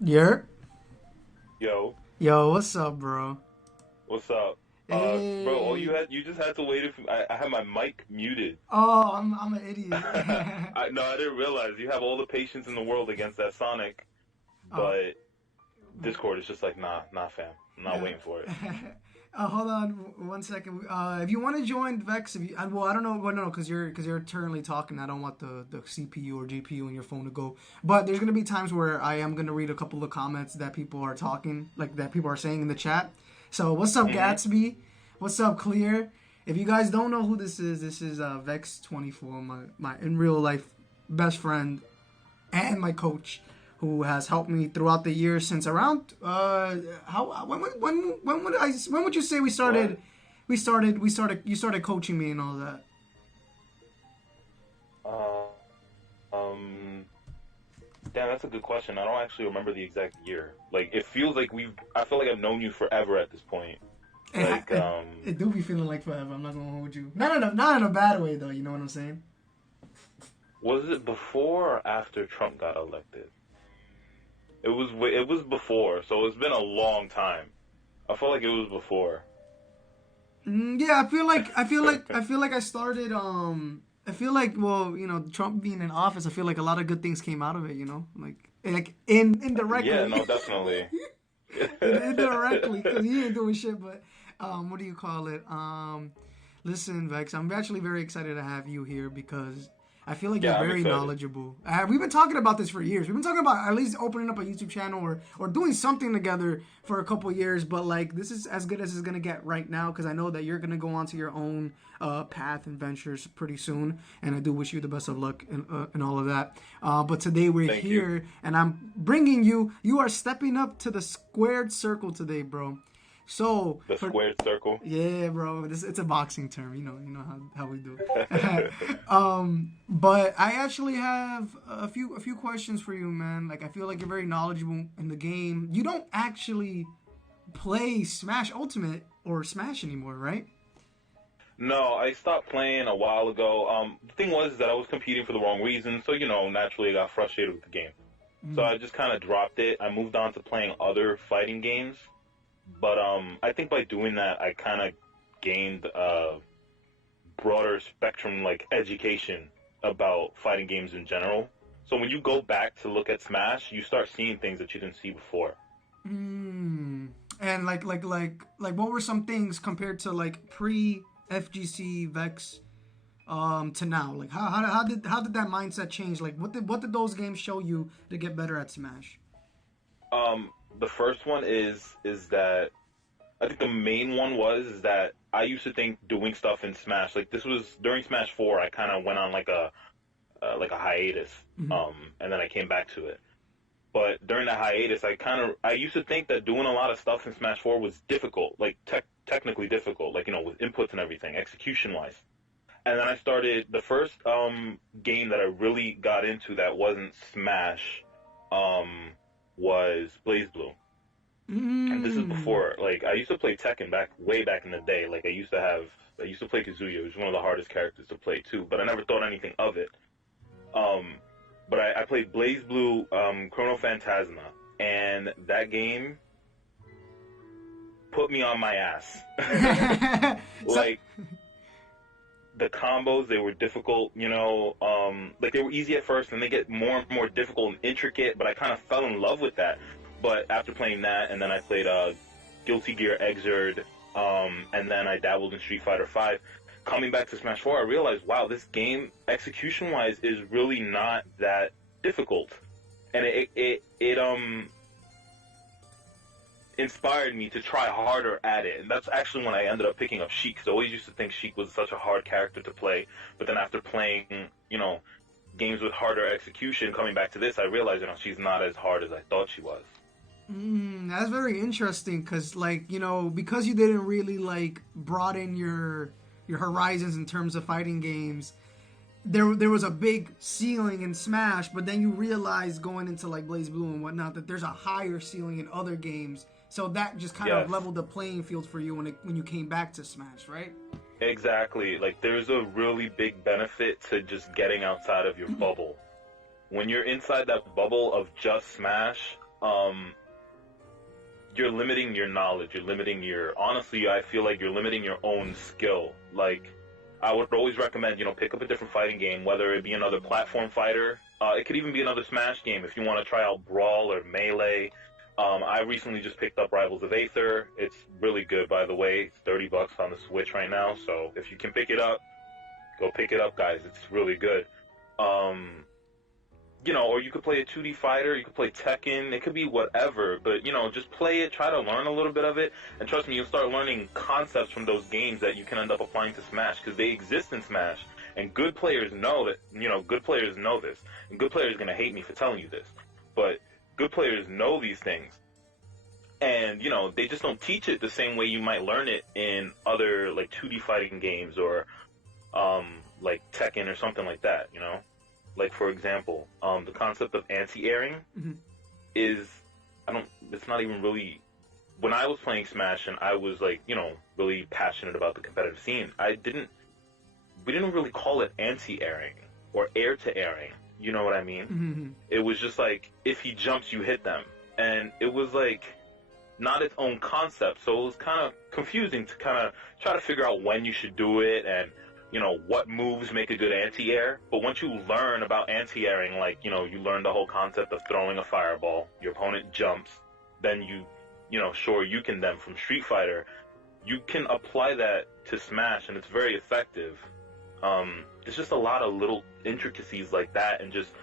Yeah. Yo, Yo, what's up, bro? what's up? Bro, Hey. you just had to wait. I had my mic muted. Oh, I'm an idiot. I didn't realize you have all the patience in the world against that Sonic, Oh, but Discord is just like, nah, fam. I'm not yeah. waiting for it. Hold on one second. If you want to join Vex, if you, well, I don't know, well, no, because you're currently talking. I don't want the CPU or GPU in your phone to go. But there's gonna be times where I am gonna read a couple of comments that people are talking, like that people are saying in the chat. So what's up, Mm-hmm. Gatsby? What's up, Clear? If you guys don't know who this is Vex24, my in real life best friend and my coach, who has helped me throughout the years since around how when would you say What? you started coaching me and all that. Uh, um, Damn, that's a good question. I don't actually remember the exact year. Like, it feels like I feel like I've known you forever at this point. it, Like, it, it do be feeling like forever. I'm not gonna hold you, not in a bad way though, you know what I'm saying. was it before or after Trump got elected? It was before, so it's been a long time. I feel like it was before. Yeah, I feel like I started I feel like, well, Trump being in office, I feel like a lot of good things came out of it, like Yeah, indirectly. no, definitely. Indirectly, because he ain't doing shit. But what do you call it? Listen, Vex, I'm actually very excited to have you here because I feel like you're Yeah, I'm very excited. knowledgeable. We've been talking about this for years. We've been talking about at least opening up a YouTube channel or doing something together for a couple years. But like, this is as good as it's gonna get right now because I know that you're gonna go on to your own path and ventures pretty soon. And I do wish you the best of luck and all of that. But today we're Thank you. here, and I'm bringing you. You are stepping up to the squared circle today, bro. So The for squared circle. yeah, bro, it's a boxing term. You know how we do. But I actually have a few questions for you, man. Like I feel like you're very knowledgeable in the game. You don't actually play Smash Ultimate or Smash anymore, right? No, I stopped playing a while ago. The thing was that I was competing for the wrong reason, so naturally I got frustrated with the game. So I just kind of dropped it. I moved on to playing other fighting games, but I think by doing that, I kind of gained a broader spectrum, like education about fighting games in general. So when you go back to look at Smash, you start seeing things that you didn't see before. Mm. And like, what were some things compared to like pre FGC Vex to now? Like how did that mindset change? Like what did those games show you to get better at Smash? The first one is that I think the main one was is that I used to think doing stuff in Smash, like this was during Smash 4, I kind of went on like a hiatus, Mm-hmm. and then I came back to it. But during that hiatus, I used to think that doing a lot of stuff in Smash 4 was difficult, like technically difficult, like with inputs and everything, execution wise. And then I started the first game that I really got into that wasn't Smash, um, was Blaze Blue. And this is Mm. before, like, I used to play Tekken way back in the day. Like, I used to play Kazuya, which was one of the hardest characters to play too. But I never thought anything of it. Um, but I played Blaze Blue, Chrono Phantasma, and that game put me on my ass. So Like, the combos, they were difficult. Like they were easy at first, and they get more and more difficult and intricate. But I kind of fell in love with that. But after playing that, and then I played Guilty Gear Xrd, and then I dabbled in Street Fighter V. Coming back to Smash 4, I realized, wow, this game execution-wise is really not that difficult, and it inspired me to try harder at it. And that's actually when I ended up picking up Sheik, because I always used to think Sheik was such a hard character to play. But then after playing, games with harder execution, coming back to this, I realized, she's not as hard as I thought she was. that's very interesting because like because you didn't really like broaden your horizons in terms of fighting games. There was a big ceiling in Smash, but then you realize going into like Blaze Blue and whatnot that there's a higher ceiling in other games. So that just kind of Yes, leveled the playing field for you when you came back to Smash, right? exactly. Like, there's a really big benefit to just getting outside of your bubble. when you're inside that bubble of just Smash, you're limiting your knowledge. You're limiting your, honestly, I feel like you're limiting your own skill. Like, I would always recommend, pick up a different fighting game, whether it be another platform fighter. It could even be another Smash game if you want to try out Brawl or Melee. I recently just picked up Rivals of Aether. It's really good, by the way. It's $30 on the Switch right now, so if you can pick it up, go pick it up, guys. It's really good. Or you could play a 2D fighter, you could play Tekken, it could be whatever, but, just play it, try to learn a little bit of it, and trust me, you'll start learning concepts from those games that you can end up applying to Smash, because they exist in Smash, and good players know that, good players know this, and good players are going to hate me for telling you this, but good players know these things, and, they just don't teach it the same way you might learn it in other, like, 2D fighting games, or, like, Tekken or something like that, Like, for example, the concept of anti-airing is, it's not even really, when I was playing Smash and I was, like, really passionate about the competitive scene, we didn't really call it anti-airing or air-to-airing, you know what I mean? Mm-hmm. It was just like, if he jumps, you hit them. And it was, like, not its own concept, so it was kind of confusing to kind of try to figure out when you should do it and what moves make a good anti-air. But once you learn about anti-airing, like, you learn the whole concept of throwing a fireball, your opponent jumps, then sure, you can then, from Street Fighter, you can apply that to Smash, and it's very effective. There's just a lot of little intricacies like that, and just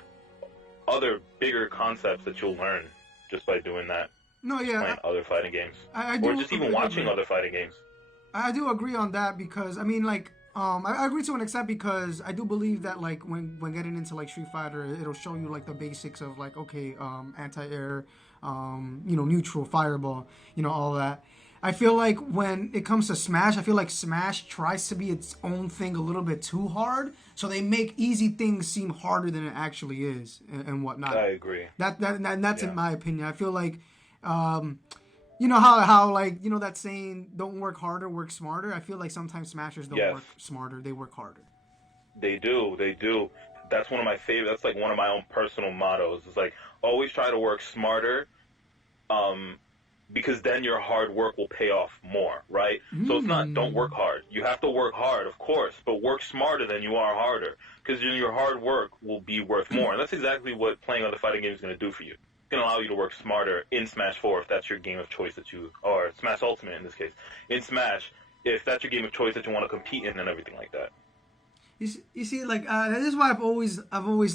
other bigger concepts that you'll learn just by doing that. No, yeah. Playing other fighting games. I do, or just even watching other fighting games. I do agree on that because, I mean, like, I agree to an extent because I do believe that, like, when getting into, like, Street Fighter, it'll show you, like, the basics of, like, okay, anti-air, neutral, fireball, all that. I feel like when it comes to Smash, I feel like Smash tries to be its own thing a little bit too hard, so they make easy things seem harder than it actually is and whatnot. I agree. That's in my opinion. I feel like, how like, that saying, don't work harder, work smarter. I feel like sometimes Smashers don't work smarter, they work harder. They do. That's one of my favorite, that's like one of my own personal mottos. It's like, always try to work smarter, because then your hard work will pay off more, right? So it's not don't work hard. You have to work hard, of course, but work smarter than you are harder, because your hard work will be worth more. And that's exactly what playing other fighting games is going to do for you. It's going to allow you to work smarter in Smash 4 if that's your game of choice or Smash Ultimate in this case. In Smash, if that's your game of choice that you want to compete in and everything like that. You see, like, this is why I've always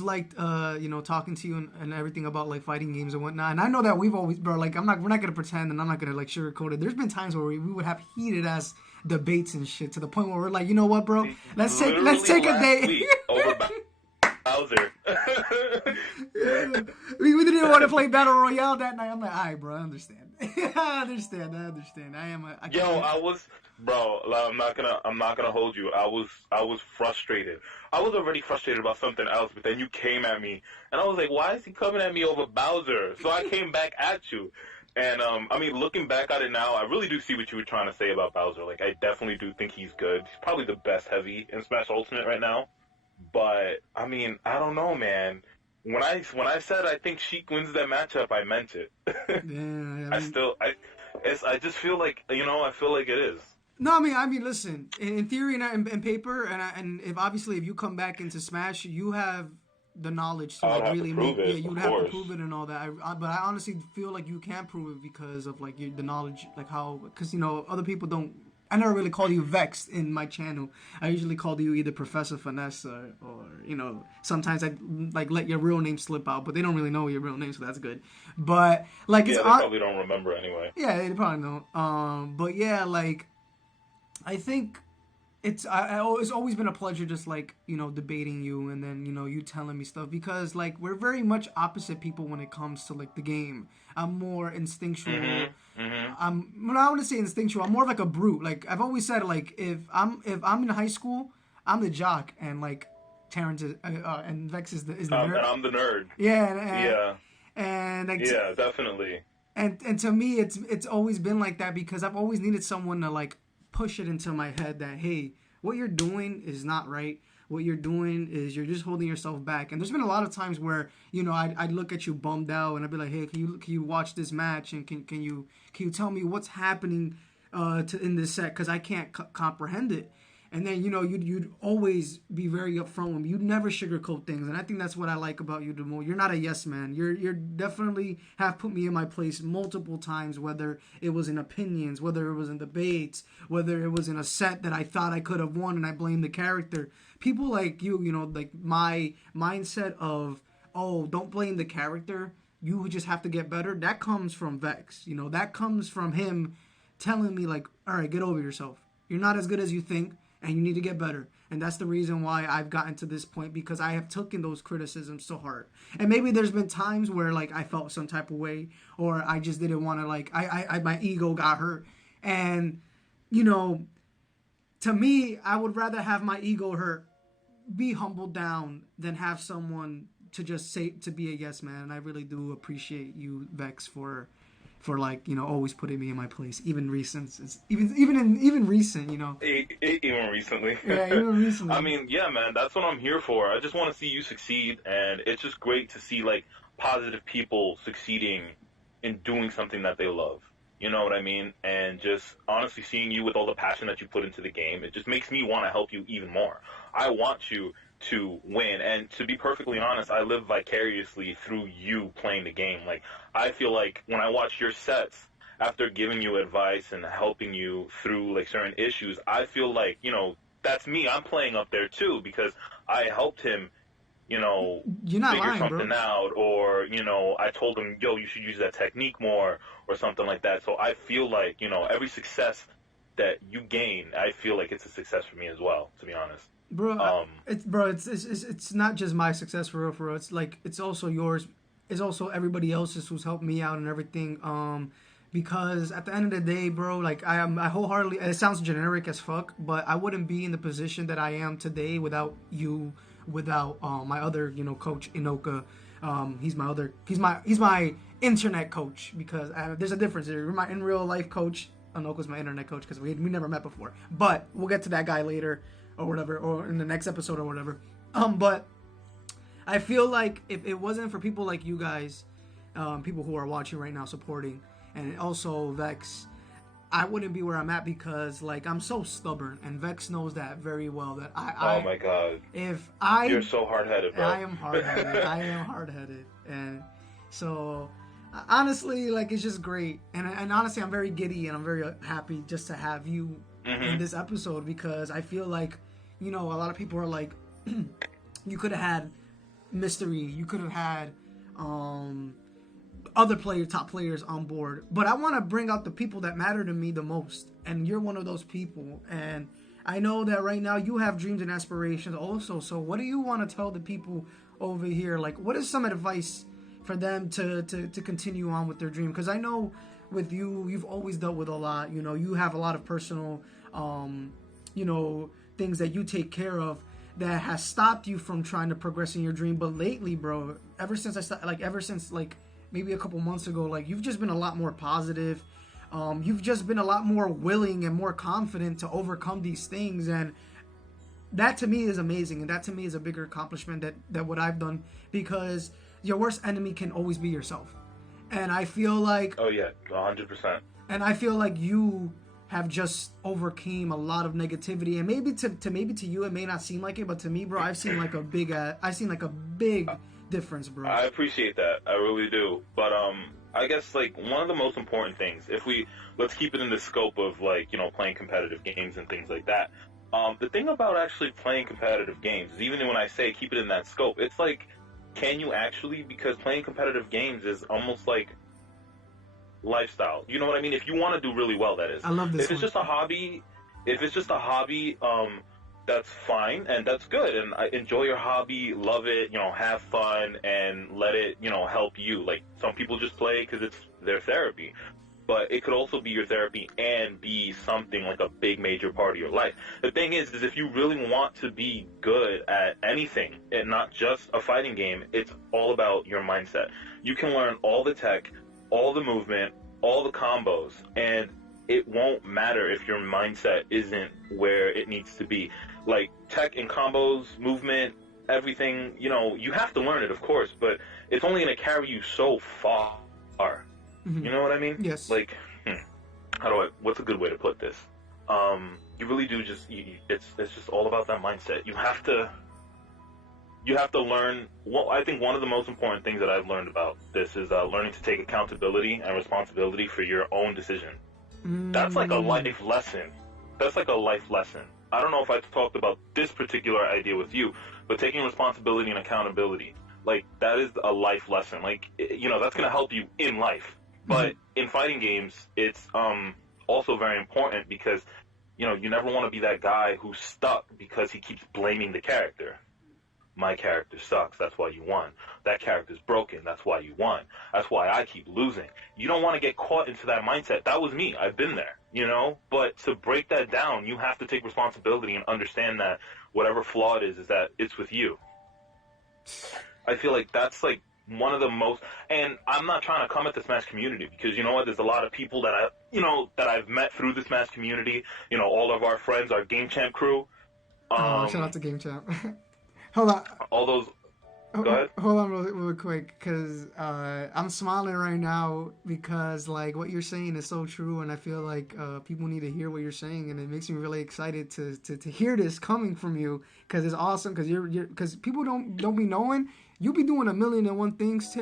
liked, talking to you and everything about, like, fighting games and whatnot. And I know that we're not gonna pretend, and I'm not gonna, like, sugarcoat it. There's been times where we would have heated ass debates and shit to the point where we're like, you know what, bro? Let's take a day. Over Bowser. Yeah. We didn't want to play Battle Royale that night. I'm like, all right, bro, I understand. I understand. Bro, I'm not gonna hold you. I was frustrated. I was already frustrated about something else, but then you came at me, and I was like, why is he coming at me over Bowser? So I came back at you. And, looking back at it now, I really do see what you were trying to say about Bowser. Like, I definitely do think he's good. He's probably the best heavy in Smash Ultimate right now. But, I don't know, man. When I said I think Sheik wins that matchup, I meant it. I just feel like, I feel like it is. No, I mean, listen. In theory and in paper, and if you come back into Smash, you have the knowledge to like really make. Yeah, you would have to prove it and all that. But I honestly feel like you can't prove it because of like the knowledge, like how, because other people don't. I never really called you Vexxed in my channel. I usually called you either Professor Finesse or sometimes I like let your real name slip out, but they don't really know your real name, so that's good. But like, they probably don't remember anyway. Yeah, they probably don't. But yeah, like, I think it's always been a pleasure just like debating you and then you telling me stuff because like we're very much opposite people when it comes to like the game. I'm more instinctual. I'm I want to say instinctual. I'm more of like a brute. Like I've always said, like if I'm in high school, I'm the jock and like Terrence is, and Vex is the nerd. And I'm the nerd. Yeah. And like, yeah, definitely. And to me, it's always been like that because I've always needed someone to like push it into my head that hey, what you're doing is not right. what you're doing is you're just holding yourself back. And there's been a lot of times where, you know, I'd look at you bummed out and I'd be like, hey, can you watch this match, and can you tell me what's happening in this set, because I can't comprehend it. And then, you know, you'd always be very upfront with me. You'd never sugarcoat things, and I think that's what I like about you, Demo. You're not a yes man. You're definitely have put me in my place multiple times, whether it was in opinions, whether it was in debates, whether it was in a set that I thought I could have won and I blamed the character. People like you know, like my mindset of, oh, don't blame the character, you just have to get better. That comes from Vex. You know, that comes from him telling me, like, all right, get over yourself. You're not as good as you think, and you need to get better. And that's the reason why I've gotten to this point, because I have taken those criticisms so hard. And maybe there's been times where, like, I felt some type of way, or I just didn't want to, like, my ego got hurt. And, you know, to me, I would rather have my ego hurt, be humbled down, than have someone to just say, to be a yes man. And I really do appreciate you, Vex, for like, you know, always putting me in my place, even recent, even recent, you know. Even recently. Yeah, even recently. I mean, yeah, man, that's what I'm here for. I just want to see you succeed, and it's just great to see, like, positive people succeeding in doing something that they love. You know what I mean? And just honestly seeing you with all the passion that you put into the game, it just makes me want to help you even more. I want you to win, and to be perfectly honest, I live vicariously through you playing the game. Like, I feel like when I watch your sets, after giving you advice and helping you through, like, certain issues, I feel like, you know, that's me. I'm playing up there too, because I helped him, you know, You're not figure lying, something bro. out, or, you know, I told him, yo, you should use that technique more, or something like that. So I feel like, you know, every success that you gain, I feel like it's a success for me as well, to be honest. Bro, it's not just my success, for real, for real. It's like, it's also yours. It's also everybody else's who's helped me out and everything. Because at the end of the day, bro, like, I wholeheartedly, it sounds generic as fuck, but I wouldn't be in the position that I am today without you, without my other, you know, coach, Inoka. He's my internet coach, because there's a difference here. You're my in real life coach. Inoka's my internet coach, because we never met before. But we'll get to that guy later, or whatever, or in the next episode or whatever. But I feel like if it wasn't for people like you guys, people who are watching right now, supporting, and also Vex, I wouldn't be where I'm at, because, like, I'm so stubborn, and Vex knows that very well. That Oh my god, you're so hard-headed, bro. I am hard-headed. I am hard-headed, and so honestly, like, it's just great, and honestly, I'm very giddy, and I'm very happy just to have you in this episode, because I feel like, you know, a lot of people are like, you could have had Mystery, you could have had other top players on board, but I want to bring out the people that matter to me the most, and you're one of those people. And I know that right now you have dreams and aspirations also. So what do you want to tell the people over here? Like, what is some advice for them to continue on with their dream? Because I know with you, you've always dealt with a lot. You know, you have a lot of personal, you know, things that you take care of that has stopped you from trying to progress in your dream. But lately, bro, ever since maybe a couple months ago, like, you've just been a lot more positive. You've just been a lot more willing and more confident to overcome these things, and that to me is amazing, and that to me is a bigger accomplishment that what I've done, because your worst enemy can always be yourself. And I feel like, oh yeah, 100%. And I feel like you have just overcame a lot of negativity, and maybe to you it may not seem like it, but to me, bro, I've seen like a big difference, bro. I appreciate that. I really do. But I guess, like, one of the most important things, let's keep it in the scope of, like, you know, playing competitive games and things like that. The thing about actually playing competitive games is, even when I say keep it in that scope, it's like, can you actually? Because playing competitive games is almost like lifestyle. You know what I mean? If you want to do really well, that is. I love this. If it's just a hobby, that's fine, and that's good, and enjoy your hobby, love it, you know, have fun, and let it, you know, help you. Like, some people just play because it's their therapy, but it could also be your therapy and be something like a big major part of your life. The thing is if you really want to be good at anything, and not just a fighting game, it's all about your mindset. You can learn all the tech, all the movement, all the combos, and it won't matter if your mindset isn't where it needs to be. like tech and combos, movement, everything. You know, you have to learn it, of course, but it's only going to carry you so far. Mm-hmm. You know what I mean? Yes. Like, what's a good way to put this? You really do just, it's just all about that mindset. You have to learn. Well, I think one of the most important things that I've learned about this is learning to take accountability and responsibility for your own decision. That's like a life lesson. That's like a life lesson. I don't know if I talked about this particular idea with you, but taking responsibility and accountability, like that is a life lesson. Like, that's going to help you in life. But in fighting games, it's also very important because, you never want to be that guy who's stuck because he keeps blaming the character. My character sucks, that's why you won. That character's broken, that's why you won. That's why I keep losing. You don't want to get caught into that mindset. That was me. I've been there, But to break that down, you have to take responsibility and understand that whatever flaw it is that it's with you. I feel like that's like one of the most, and I'm not trying to come at the Smash community because you know what, there's a lot of people that that I've met through the Smash community, all of our friends, our Game Champ crew. Shout out to Game Champ. Hold on. All those. Go ahead. Hold on real quick, because I'm smiling right now because like what you're saying is so true, and I feel like people need to hear what you're saying, and it makes me really excited to hear this coming from you because it's awesome. Because because people don't be knowing you be doing 1,000,001 things,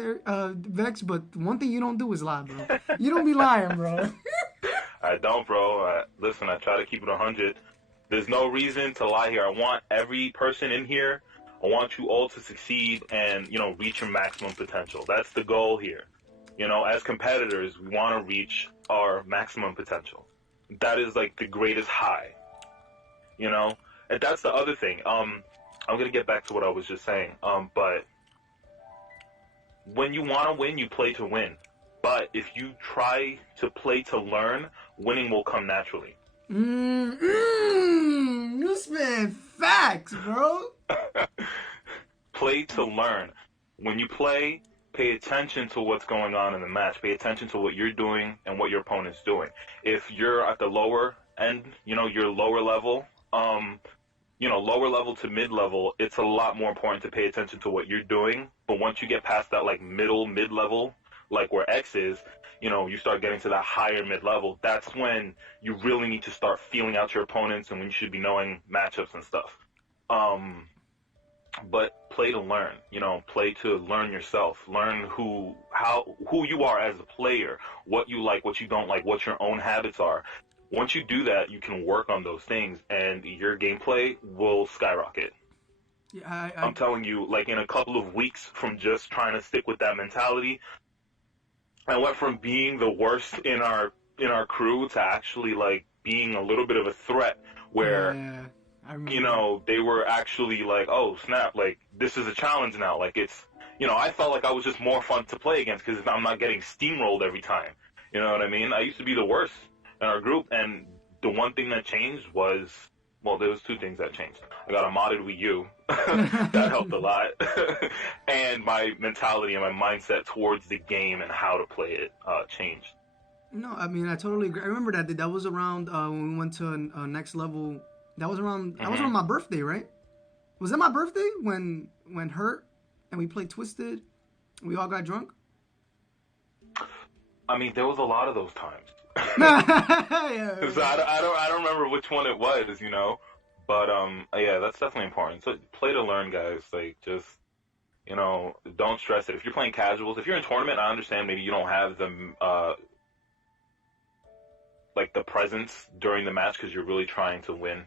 Vex, but one thing you don't do is lie, bro. You don't be lying, bro. I don't, bro. Listen, I try to keep it 100. There's no reason to lie here. I want every person in here. I want you all to succeed and, reach your maximum potential. That's the goal here. As competitors, we want to reach our maximum potential. That is like the greatest high, and that's the other thing. I'm going to get back to what I was just saying. But when you want to win, you play to win. But if you try to play to learn, winning will come naturally. You spit facts, bro. Play to learn. When you play, pay attention to what's going on in the match. Pay attention to what you're doing and what your opponent's doing. If you're at the lower end, you're lower level, lower level to mid level, it's a lot more important to pay attention to what you're doing. But once you get past that like mid level, like where X is, you start getting to that higher mid level. That's when you really need to start feeling out your opponents and when you should be knowing matchups and stuff. But play to learn, play to learn yourself, learn who you are as a player, what you like, what you don't like, what your own habits are. Once you do that, you can work on those things and your gameplay will skyrocket. Yeah, I'm telling you, like in a couple of weeks from just trying to stick with that mentality, I went from being the worst in our crew to actually like being a little bit of a threat where they were actually like, oh snap, like this is a challenge now. Like it's, I felt like I was just more fun to play against because I'm not getting steamrolled every time. You know what I mean? I used to be the worst in our group, and the one thing that changed was, well, there was two things that changed. I got a modded Wii U. That helped a lot. And my mentality and my mindset towards the game and how to play it changed. No, I mean, I totally agree. I remember that was around when we went to a next level. That was around, that was around my birthday, right? Was that my birthday when Hurt and we played Twisted and we all got drunk? I mean, there was a lot of those times. Yeah. So I don't remember which one it was, but yeah, that's definitely important. So play to learn, guys. Like just don't stress it. If you're playing casuals, if you're in tournament, I understand maybe you don't have the like the presence during the match because you're really trying to win.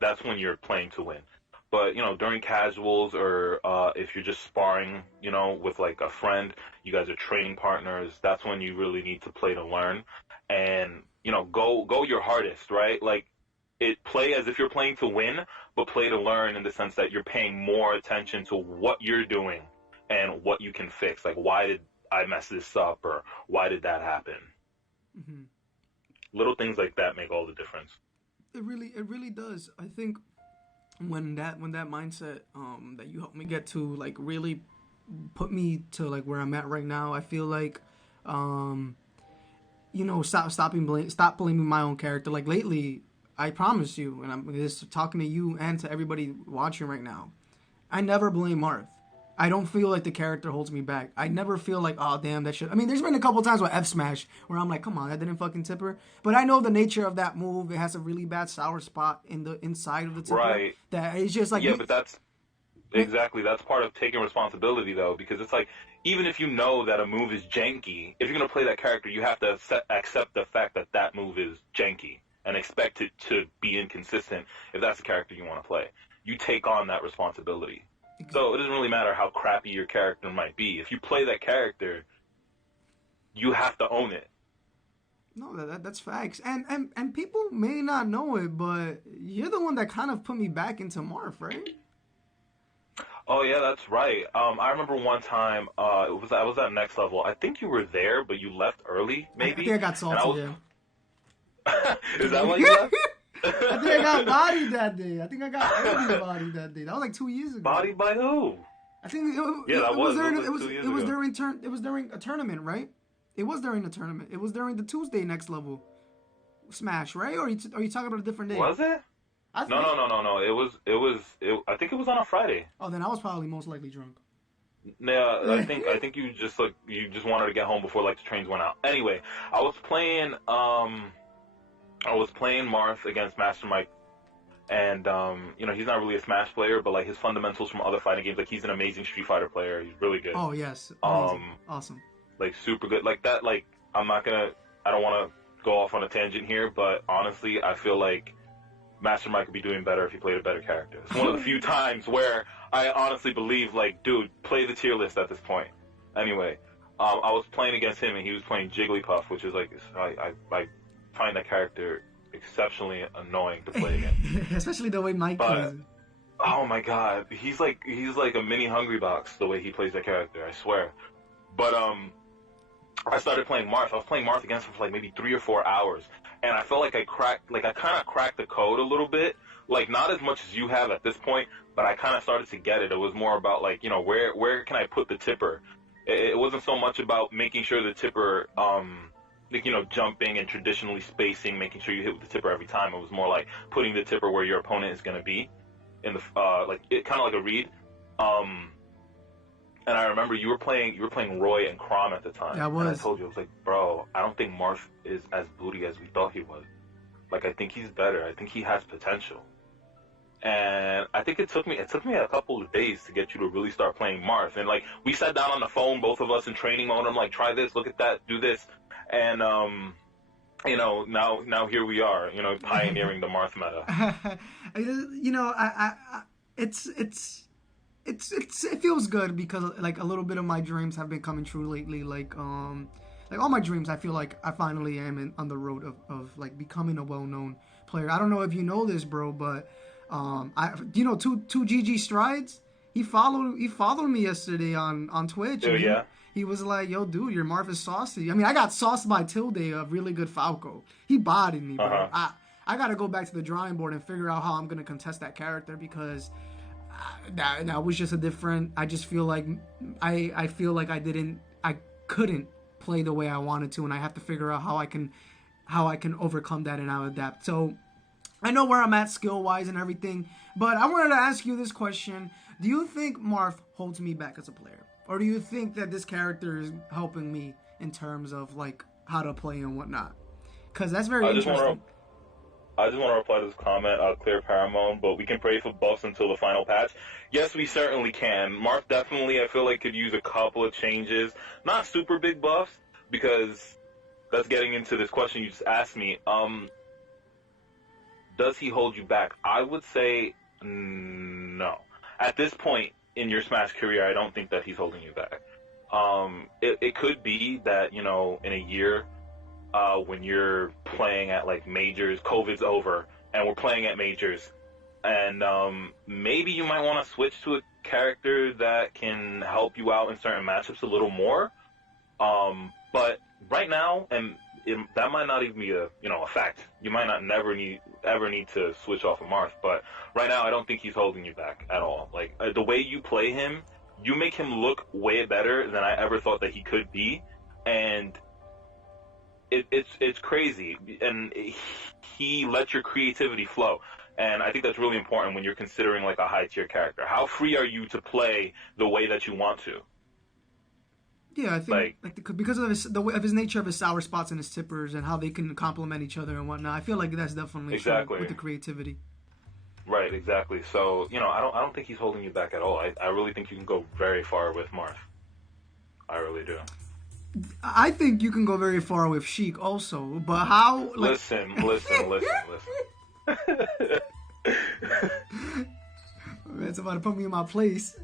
That's when you're playing to win. But during casuals or if you're just sparring, with like a friend, you guys are training partners. That's when you really need to play to learn, and go your hardest, right? Like play as if you're playing to win, but play to learn in the sense that you're paying more attention to what you're doing and what you can fix. Like why did I mess this up or why did that happen? Mm-hmm. Little things like that make all the difference. It really does. I think when that mindset that you helped me get to like really put me to like where I'm at right now, I feel like stop blaming my own character. Like lately I promise you, and I'm just talking to you and to everybody watching right now, I never blame Marth. I don't feel like the character holds me back. I never feel like, oh damn, that shit. I mean, there's been a couple times with F Smash where I'm like, come on, that didn't fucking tip her. But I know the nature of that move. It has a really bad sour spot in the inside of the tipper. Right. That it's just like Yeah, but that's exactly, that's part of taking responsibility, though, because it's like, even if you know that a move is janky, if you're going to play that character, you have to accept the fact that that move is janky and expect it to be inconsistent if that's the character you want to play. You take on that responsibility. So it doesn't really matter how crappy your character might be. If you play that character, you have to own it. No, that's facts. And people may not know it, but you're the one that kind of put me back into Marth, right? Oh yeah, that's right. I remember one time, I was at next level. I think you were there, but you left early, maybe. I think I got salty. Is that why you left? I think I got bodied that day. I think I got early bodied that day. That was like 2 years ago. Bodied by who? I think it was during a tournament, right? It was during a tournament. It was during the Tuesday next level Smash, right? Or are you talking about a different day? Was it? No. I think it was on a Friday. Oh, then I was probably most likely drunk. Yeah, I think you just wanted to get home before like the trains went out. Anyway, I was playing Marth against Master Mike, and he's not really a Smash player, but like his fundamentals from other fighting games, like he's an amazing Street Fighter player. He's really good. Oh yes, amazing. Awesome. Like super good. Like that. Like I don't want to go off on a tangent here, but honestly, I feel like Master Mike would be doing better if he played a better character. It's one of the few times where I honestly believe, like, dude, play the tier list at this point. Anyway, I was playing against him, and he was playing Jigglypuff, which is like, I find that character exceptionally annoying to play against. Especially the way Mike plays it. Oh my god, he's like a mini Hungry Box the way he plays that character, I swear. But I started playing Marth. I was playing Marth against him for like maybe 3 or 4 hours, and I felt like I kind of cracked the code a little bit. Like not as much as you have at this point, but I kind of started to get it. It was more about like, where can I put the tipper? It wasn't so much about making sure the tipper, jumping and traditionally spacing, making sure you hit with the tipper every time. It was more like putting the tipper where your opponent is going to be in the kind of like a read. And I remember you were playing Roy and Chrom at the time. Yeah, I was. And I told you, I was like, bro, I don't think Marth is as booty as we thought he was. Like, I think he's better. I think he has potential. And I think it took me a couple of days to get you to really start playing Marth. And like, we sat down on the phone, both of us in training mode. I'm like, try this, look at that, do this. And, now here we are, pioneering the Marth meta. It feels good because like a little bit of my dreams have been coming true lately. Like all my dreams, I feel like I finally am on the road of like becoming a well-known player. I don't know if you know this, bro, but two GG Strides. He followed me yesterday on Twitch. Oh yeah. He was like, "Yo, dude, your Marth is saucy." I mean, I got sauced by Tilde, a really good Falco. He bodied me, bro. Uh-huh. I got to go back to the drawing board and figure out how I'm gonna contest that character because. That was just a different. I just feel like I feel like I couldn't play the way I wanted to, and I have to figure out how I can overcome that and how adapt. So I know where I'm at skill wise and everything, but I wanted to ask you this question: do you think Marth holds me back as a player, or do you think that this character is helping me in terms of like how to play and whatnot? Because that's very interesting. I just want to reply to this comment, clear Paramount, but we can pray for buffs until the final patch. Yes, we certainly can. Marth definitely, I feel like, could use a couple of changes. Not super big buffs, because that's getting into this question you just asked me. Does he hold you back? I would say no. At this point in your Smash career, I don't think that he's holding you back. It could be that, in a year, when you're playing at like majors, COVID's over, and we're playing at majors, and maybe you might want to switch to a character that can help you out in certain matchups a little more. But right now, and that might not even be a fact. You might not ever need to switch off of Marth. But right now, I don't think he's holding you back at all. Like the way you play him, you make him look way better than I ever thought that he could be, and it's crazy, and he lets your creativity flow. And I think that's really important when you're considering like a high tier character. How free are you to play the way that you want to? Yeah, I think Like, like because of his nature of his sour spots and his tippers and how they can complement each other and whatnot. I feel like that's definitely true with exactly. the creativity. Right, exactly. So, I don't think he's holding you back at all. I really think you can go very far with Marth. I really do. I think you can go very far with Sheik also, but how like Listen, listen, listen, listen. it's about to put me in my place.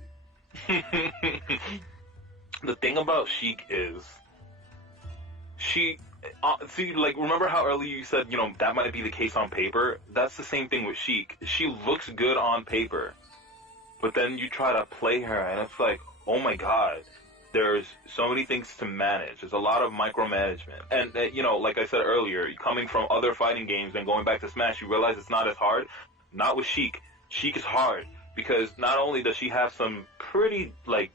The thing about Sheik is she see, like, remember how earlier you said, that might be the case on paper? That's the same thing with Sheik. She looks good on paper, but then you try to play her, and it's like, oh my god, there's so many things to manage. There's a lot of micromanagement. And, like I said earlier, coming from other fighting games and going back to Smash, you realize it's not as hard. Not with Sheik. Sheik is hard, because not only does she have some pretty, like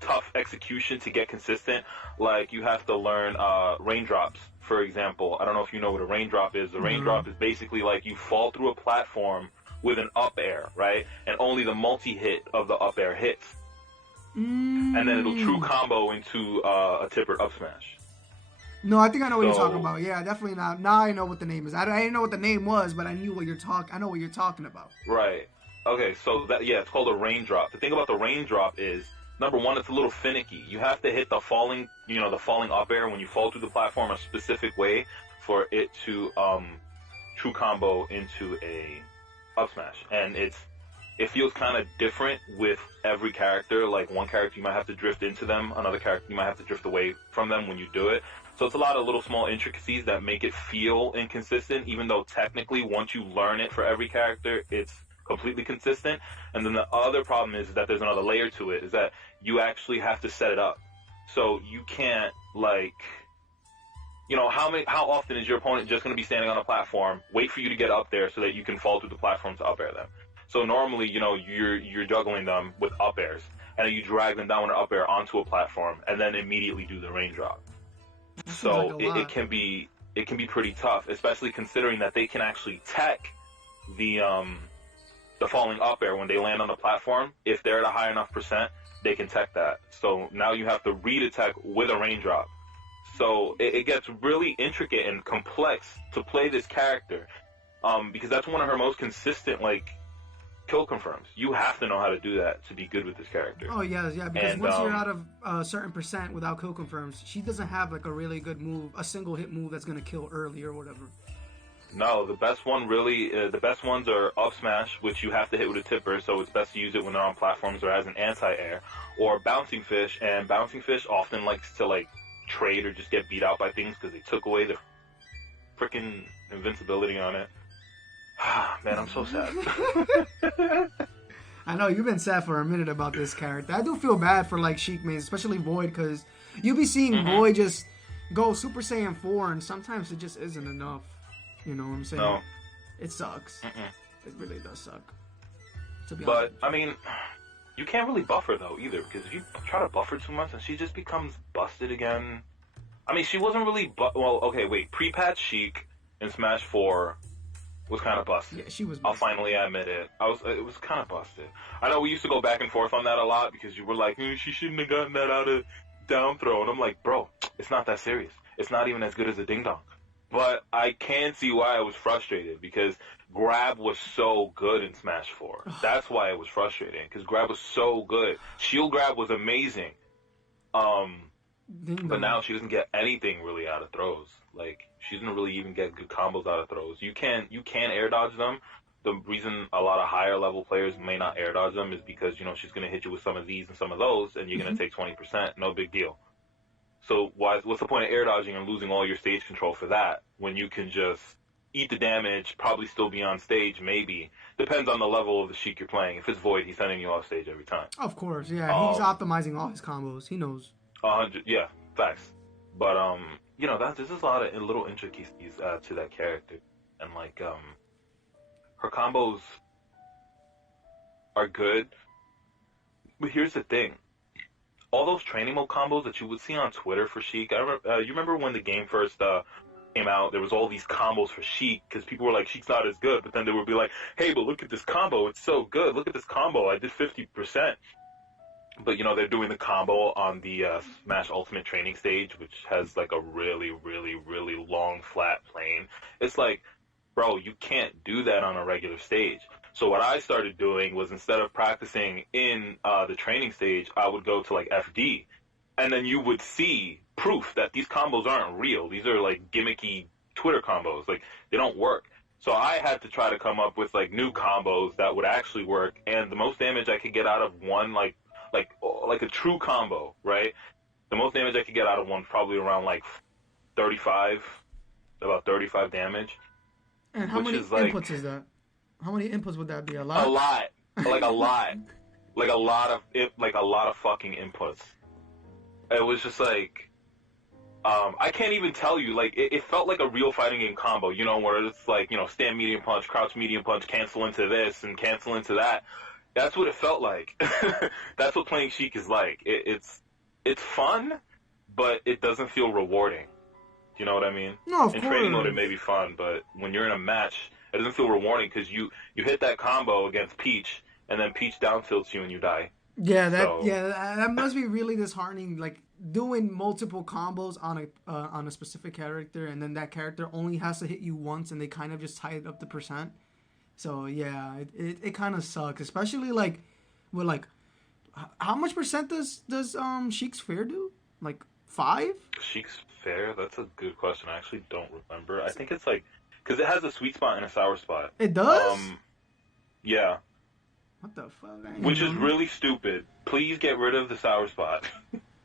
tough execution to get consistent. Like, you have to learn raindrops, for example. I don't know if you know what a raindrop is. A No. raindrop is basically like you fall through a platform with an up air, right? And only the multi-hit of the up air hits. And then it'll true Mm. combo into a tipper up smash. No, I think I know what you're talking So, about. Yeah, definitely not. Now I know what the name is. I didn't know what the name was, but I knew what you're talking. I know what you're talking about. right. Okay, so it's called a raindrop. The thing about the raindrop is, number one, it's a little finicky. You have to hit the falling up air when you fall through the platform a specific way for it to true combo into a up smash. And it feels kind of different with every character. Like, one character you might have to drift into them, another character you might have to drift away from them when you do it. So it's a lot of little small intricacies that make it feel inconsistent, even though technically once you learn it for every character, it's completely consistent. And then the other problem is that there's another layer to it, is that you actually have to set it up. So you can't, like, how often is your opponent just going to be standing on a platform, wait for you to get up there so that you can fall through the platform to up air them? So normally, you're juggling them with up airs, and then you drag them down with an up air onto a platform, and then immediately do the raindrop. That seems like So a it lot. can be pretty tough, especially considering that they can actually tech the falling up air when they land on the platform. If they're at a high enough percent, they can tech that. So now you have to read a tech with a raindrop. So it gets really intricate and complex to play this character, because that's one of her most consistent, like, kill confirms. You have to know how to do that to be good with this character. Oh yeah, yeah. Because And once you're out of a certain percent without kill confirms, she doesn't have like a really good move, a single hit move that's gonna kill early or whatever. no, the best ones are up smash, which you have to hit with a tipper, so it's best to use it when they're on platforms or as an anti-air, or bouncing fish. And bouncing fish often likes to, like, trade or just get beat out by things because they took away the freaking invincibility on it. Man, I'm so sad. I know you've been sad for a minute about this character. I do feel bad for like Sheik mains, especially Void, because you be seeing Mm-hmm. Void just go Super Saiyan 4, and sometimes it just isn't enough. You know what I'm saying? No. It sucks. Mm-mm. It really does suck. To be But, honest. I mean, you can't really buff her, though, either, because if you try to buff her too much, and she just becomes busted again. I mean, she wasn't really well, okay, wait. Pre-patch Sheik in Smash 4 was kind of busted. Yeah, she was. I'll Busted. finally admit it. It was kind of busted. I know we used to go back and forth on that a lot, because you were like, she shouldn't have gotten that out of down throw. And I'm like, bro, it's not that serious. It's not even as good as a ding dong. But I can see why I was frustrated, because grab was so good in Smash 4. That's why it was frustrating, because grab was so good. Shield grab was amazing. Ding But dong. now she doesn't get anything really out of throws. Like, she doesn't really even get good combos out of throws. You can air dodge them. The reason a lot of higher level players may not air dodge them is because, she's going to hit you with some of these and some of those, and you're going to take 20%. No big deal. So what's the point of air dodging and losing all your stage control for that, when you can just eat the damage, probably still be on stage, maybe. Depends on the level of the Sheik you're playing. If it's Void, he's sending you off stage every time. Of course, yeah. He's Um, optimizing all his combos. He knows. 100, yeah, facts. But there's just a lot of little intricacies to that character, and like her combos are good. But here's the thing: all those training mode combos that you would see on Twitter for Sheik. You remember when the game first came out? There was all these combos for Sheik because people were like, Sheik's not as good, but then they would be like, hey, but look at this combo, it's so good. Look at this combo, I did 50%. But you know, they're doing the combo on the Smash Ultimate training stage, which has like a really, really, really long flat plane. It's like, bro, you can't do that on a regular stage. So what I started doing was instead of practicing in the training stage, I would go to like FD, and then you would see proof that these combos aren't real. These are like gimmicky Twitter combos. Like they don't work. So I had to try to come up with like new combos that would actually work, and the most damage I could get out of one like a true combo, right? The most damage I could get out of one probably around like 35, about 35 damage. And how many inputs is that? How many inputs would that be? A lot? A lot. Like a lot. Like a lot of fucking inputs. It was just like, I can't even tell you, like, it felt like a real fighting game combo, you know, where it's like, you know, stand medium punch, crouch medium punch, cancel into this, and cancel into that. That's what it felt like. That's what playing Sheik is like. It's fun, but it doesn't feel rewarding. Do you know what I mean? No, of in course. training mode, it may be fun, but when you're in a match, it doesn't feel rewarding because you hit that combo against Peach, and then Peach down tilts you and you die. Yeah, that must be really disheartening. Like doing multiple combos on a specific character, and then that character only has to hit you once, and they kind of just tie it up the percent. So yeah, it kind of sucks, especially like with like how much percent does Sheik's Fair do? Like 5? Sheik's Fair? That's a good question. I actually don't remember. I think it's like because it has a sweet spot and a sour spot. It does. Yeah. What the fuck? Which is really stupid. Please get rid of the sour spot.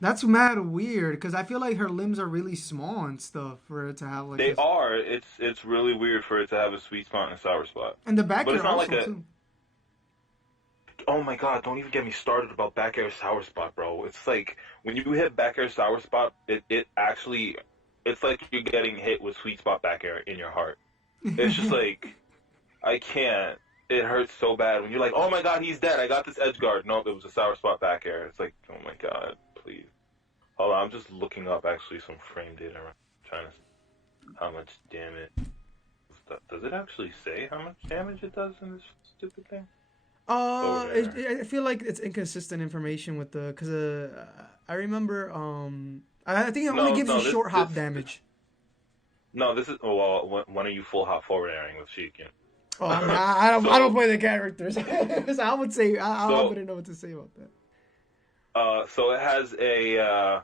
That's mad weird because I feel like her limbs are really small and stuff for it to have like. They are. It's really weird for it to have a sweet spot and a sour spot. And the back but air it's not also like too. Oh my god! Don't even get me started about back air sour spot, bro. It's like when you hit back air sour spot, it actually, it's like you're getting hit with sweet spot back air in your heart. It's just like I can't. It hurts so bad when you're like, oh my god, he's dead. I got this edge guard. Nope, it was a sour spot back air. It's like, oh my god, please. Hold on, I'm just looking up actually some frame data. I'm trying to see how much damage. Does it actually say how much damage it does in this stupid thing? I feel like it's inconsistent information with the because I remember I think it only gives you short hop damage. This is when are you full hop forward airing with Sheik? You know? Oh, I don't play the characters. So I would say I wouldn't know what to say about that. So it has a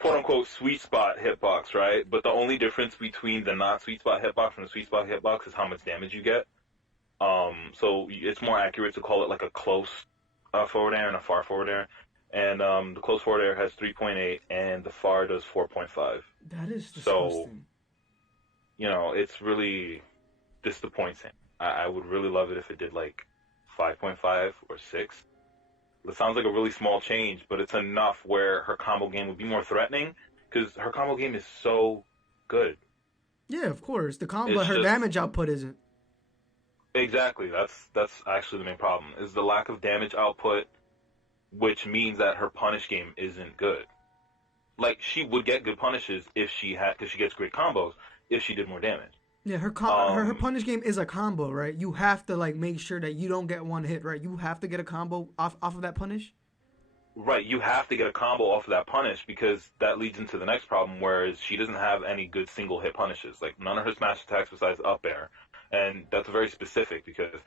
quote unquote sweet spot hitbox, right? But the only difference between the not sweet spot hitbox and the sweet spot hitbox is how much damage you get. So it's more accurate to call it like a close forward air and a far forward air. And the close forward air has 3.8 and the far does 4.5. That is disgusting. So, you know, it's really disappointing. I would really love it if it did like 5.5 or 6. It sounds like a really small change, but it's enough where her combo game would be more threatening because her combo game is so good. Yeah, of course. The combo, but her damage output isn't. Exactly. That's actually the main problem, is the lack of damage output, which means that her punish game isn't good. Like, she would get good punishes if she had, because she gets great combos, if she did more damage. Yeah, her punish game is a combo, right? You have to, like, make sure that you don't get one hit, right? You have to get a combo off of that punish? Right, you have to get a combo off of that punish because that leads into the next problem, whereas she doesn't have any good single hit punishes. Like, none of her smash attacks besides up air. And that's very specific because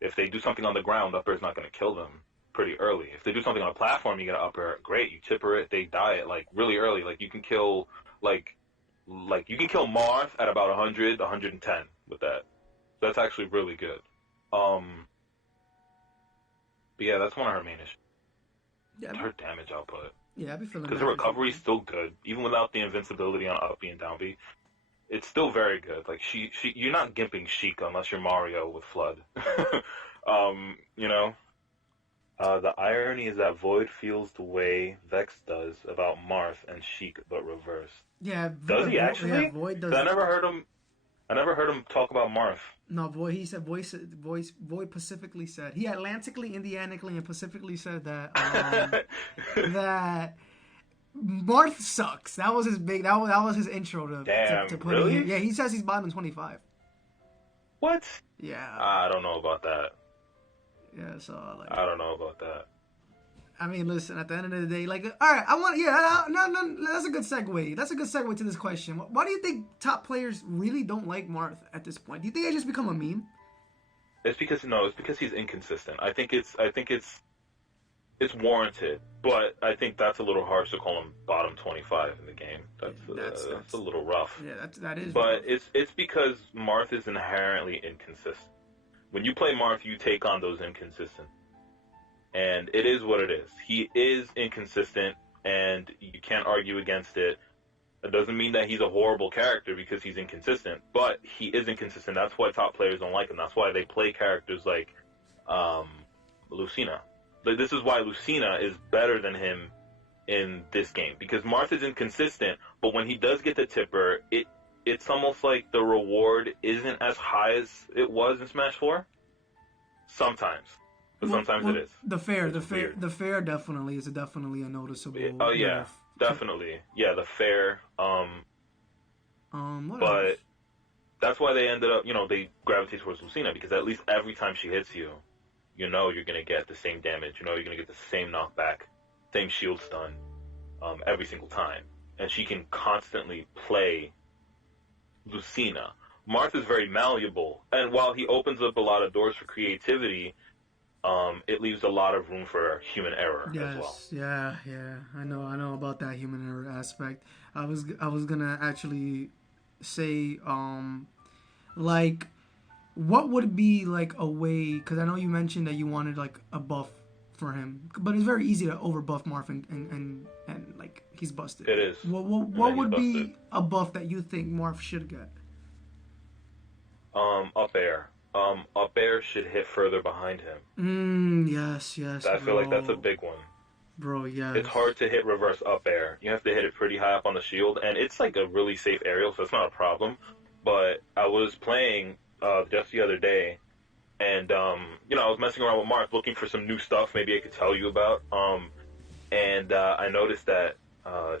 if they do something on the ground, up air is not going to kill them pretty early. If they do something on a platform, you get an up air, great, you chipper it, they die it, like, really early. Like, you can kill, like you can kill Marth at about 100, 110 with that. So that's actually really good. But yeah, that's one of her main issues. Yeah, her damage output. Yeah, I'd be feeling. Because her recovery is still good, even without the invincibility on up B and down B. It's still very good. Like you're not gimping Sheik unless you're Mario with Flood. You know. The irony is that Void feels the way Vex does about Marth and Sheik, but reversed. Yeah. Does he actually? Yeah, Void does. I never heard I never heard him talk about Marth. No, boy, he said Voy pacifically said he Atlantically, Indianically, and Pacifically said that that Marth sucks. That was his big. That was his intro to putting really? it. Yeah, he says he's bottom 25. What? Yeah. I don't know about that. Yeah, so like. I don't know about that. I mean, listen. At the end of the day, like, all right, no, that's a good segue. That's a good segue to this question. Why do you think top players really don't like Marth at this point? Do you think they just become a meme? It's because he's inconsistent. I think it's warranted, but I think that's a little harsh to call him bottom 25 in the game. That's a little rough. Yeah, that is. But rough. it's because Marth is inherently inconsistent. When you play Marth, you take on those inconsistent. And it is what it is. He is inconsistent, and you can't argue against it. It doesn't mean that he's a horrible character because he's inconsistent, but he is inconsistent. That's why top players don't like him. That's why they play characters like Lucina. Like, this is why Lucina is better than him in this game, because Marth is inconsistent, but when he does get the tipper, it's almost like the reward isn't as high as it was in Smash 4. Sometimes. But sometimes it is. The fair definitely is definitely a noticeable. Oh yeah, definitely. Yeah, the fair. What but else? that's why they ended up. They gravitate towards Lucina, because at least every time she hits you, you're gonna get the same damage. You're gonna get the same knockback, same shield stun, every single time, and she can constantly play Lucina. Marth is very malleable, and while he opens up a lot of doors for creativity, it leaves a lot of room for human error as well. Yeah. I know about that human error aspect. I was gonna actually say, like, what would be like a way? Because I know you mentioned that you wanted like a buff for him, but it's very easy to over buff Marth and like he's busted. It is. What would be a buff that you think Marth should get? Up air. Up air should hit further behind him. Yes. I feel like that's a big one. Bro, yeah. It's hard to hit reverse up air. You have to hit it pretty high up on the shield, and it's like a really safe aerial, so it's not a problem. But I was playing just the other day, and I was messing around with Marth, looking for some new stuff maybe I could tell you about. And I noticed that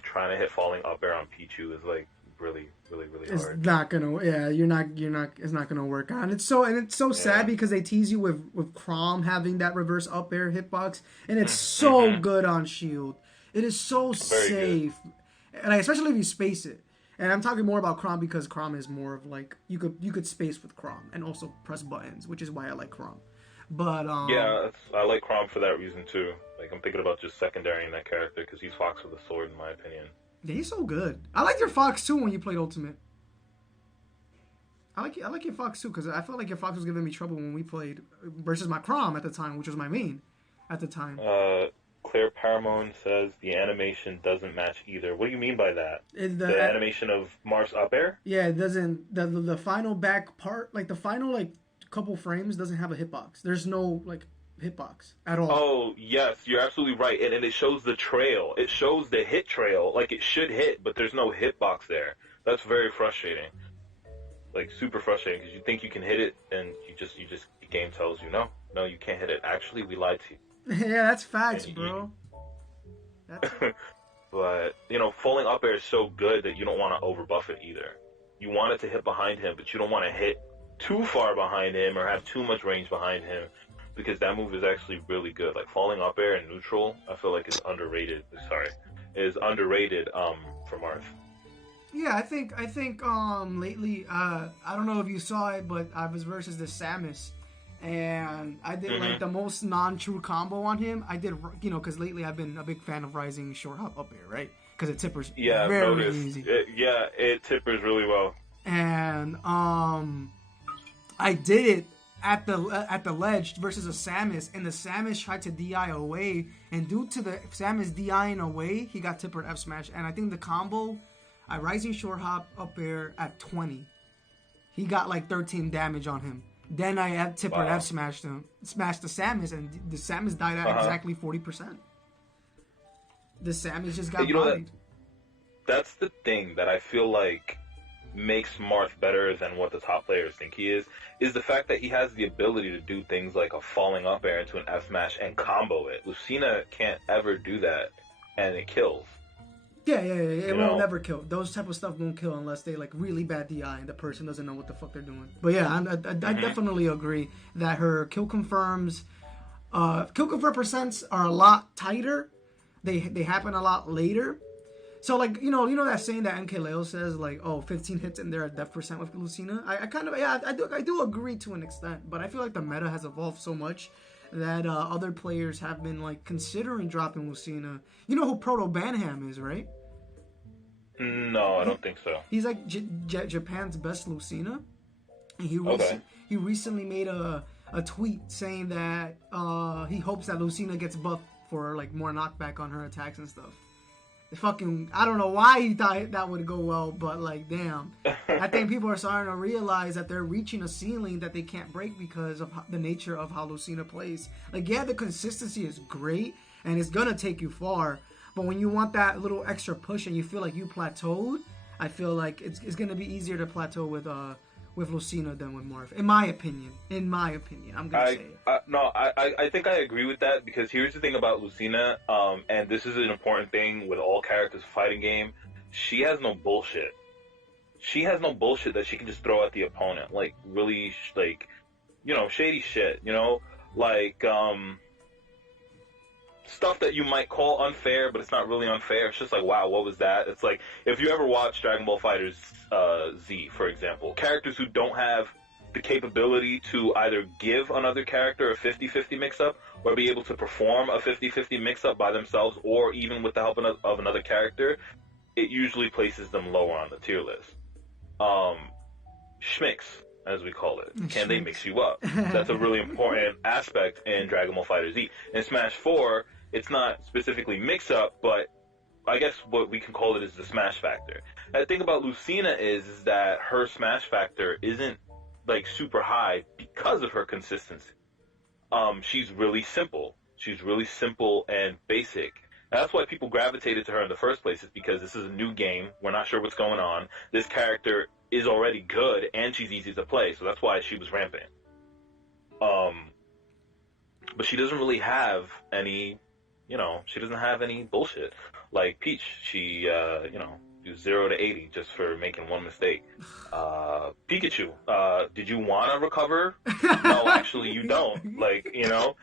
trying to hit falling up air on Pichu is like really hard. It's not gonna. Yeah, you're not. It's not gonna work out. And it's so sad because they tease you with Chrom having that reverse up air hitbox, and it's so good on shield. It is so Very safe, and especially if you space it. And I'm talking more about Chrom because Chrom is more of like you could space with Chrom and also press buttons, which is why I like Chrom. But yeah, I like Chrom for that reason too. Like, I'm thinking about just secondarying that character because he's Fox with a sword, in my opinion. Yeah, he's so good. I liked your Fox too when you played Ultimate. I like your Fox too because I felt like your Fox was giving me trouble when we played versus my Chrom at the time, which was my main at the time. Claire Paramount says the animation doesn't match either. What do you mean by that? The animation of Marth's up air? Yeah, it doesn't. The final back part, like the final like couple frames, doesn't have a hitbox. There's no like hitbox at all. Oh yes, you're absolutely right, and it shows the trail. It shows the hit trail, like it should hit, but there's no hitbox there. That's very frustrating. Like, super frustrating because you think you can hit it, and you just the game tells you no, you can't hit it. Actually, we lied to you. Yeah, that's facts, bro. But, falling up air is so good that you don't want to overbuff it either. You want it to hit behind him, but you don't want to hit too far behind him or have too much range behind him, because that move is actually really good. Like, falling up air in neutral, I feel like is underrated for Marth. Yeah, I think lately, I don't know if you saw it, but I was versus the Samus. And I did like the most non-true combo on him. I did, because lately I've been a big fan of Rising Short Hop up air, right? Because it tippers very easy. It tippers really well. And I did it at the ledge versus a Samus, and the Samus tried to DI away, and due to the Samus DIing away, he got tippered F smash. And I think the combo, I Rising Short Hop up air at 20. He got like 13 damage on him. Then I had tipper F smashed the Samus, and the Samus died at exactly 40%. The Samus just got bodied. That's the thing that I feel like makes Marth better than what the top players think he is the fact that he has the ability to do things like a falling up air into an F smash and combo it. Lucina can't ever do that, and it kills. Yeah. It won't never kill. Those type of stuff won't kill unless they like really bad DI and the person doesn't know what the fuck they're doing. But yeah, I definitely agree that her kill confirm percents are a lot tighter. They happen a lot later. So like you know that saying that MKLeo says like 15 hits and they're at death percent with Lucina. I kind of I do agree to an extent, but I feel like the meta has evolved so much that other players have been like considering dropping Lucina. You know who Proto Banham is, right? No, I don't think so. He's like Japan's best Lucina. And he recently made a tweet saying that he hopes that Lucina gets buffed for like more knockback on her attacks and stuff. Fucking, I don't know why he thought that would go well, but like, damn. I think people are starting to realize that they're reaching a ceiling that they can't break because of the nature of how Lucina plays. Like, yeah, the consistency is great and it's gonna take you far, but when you want that little extra push and you feel like you plateaued, I feel like it's gonna be easier to plateau with Lucina than with Marth, in my opinion. I'm gonna say it. I think I agree with that, because here's the thing about Lucina, and this is an important thing with all characters fighting game. She has no bullshit. She has no bullshit that she can just throw at the opponent, like really, like, shady shit. Like stuff that you might call unfair, but it's not really unfair. It's just like, wow, what was that? It's like, if you ever watch Dragon Ball FighterZ, Z, for example, characters who don't have the capability to either give another character a 50-50 mix-up or be able to perform a 50-50 mix-up by themselves or even with the help of another character, it usually places them lower on the tier list. Schmicks, as we call it. Can they mix you up? That's a really important aspect in Dragon Ball FighterZ. In Smash 4, it's not specifically mix-up, but I guess what we can call it is the smash factor. And the thing about Lucina is that her smash factor isn't like super high because of her consistency. She's really simple. She's really simple and basic. And that's why people gravitated to her in the first place, is because this is a new game. We're not sure what's going on. This character is already good and she's easy to play, so that's why she was rampant. But she doesn't really have any, she doesn't have any bullshit. Like Peach, she, do 0 to 80 just for making one mistake. Pikachu, did you want to recover? No, actually, you don't. Like, you want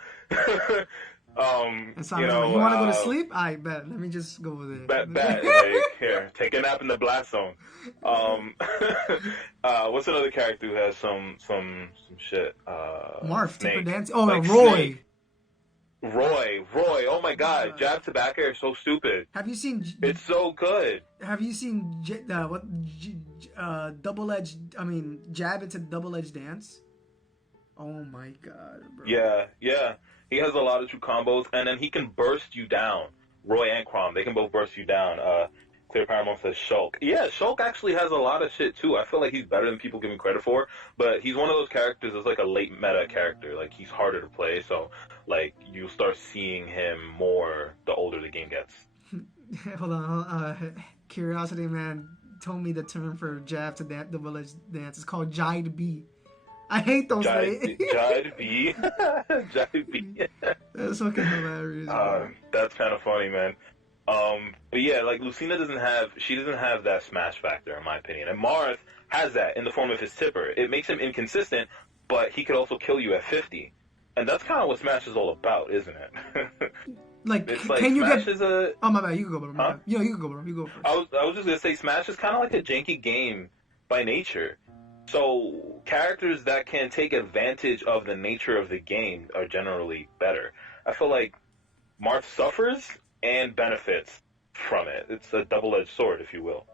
to go to sleep? I bet. Let me just go over there. Bet. Like, here, take a nap in the blast zone. What's another character who has some shit? Marth, Tipper Dance. Oh, like Roy. Snake. Roy, oh my god, jab to back air is so stupid. Have you seen... It's so good. Have you seen double-edged... jab into double-edged dance? Oh my god, bro. Yeah. He has a lot of true combos, and then he can burst you down. Roy and Crom, they can both burst you down. Clear Paramount says Shulk. Yeah, Shulk actually has a lot of shit, too. I feel like he's better than people give him credit for, but he's one of those characters that's like a late meta character. Like, he's harder to play, so, like, you start seeing him more the older the game gets. Hold on. Curiosity Man told me the term for jab to double-edged dance. It's called Jide B. I hate those things. Jide B. Jide B. That's fucking hilarious. That's kind of funny, man. But yeah, like Lucina doesn't have that smash factor, in my opinion. And Marth has that in the form of his tipper. It makes him inconsistent, but he could also kill you at 50. And that's kind of what Smash is all about, isn't it? Like, it's can you Smash get... is a... Oh, my bad. You can go, bro. Huh? Yeah, you can go, bro. You go first. I was just going to say, Smash is kind of like a janky game by nature. So, characters that can take advantage of the nature of the game are generally better. I feel like Marth suffers and benefits from it. It's a double-edged sword, if you will.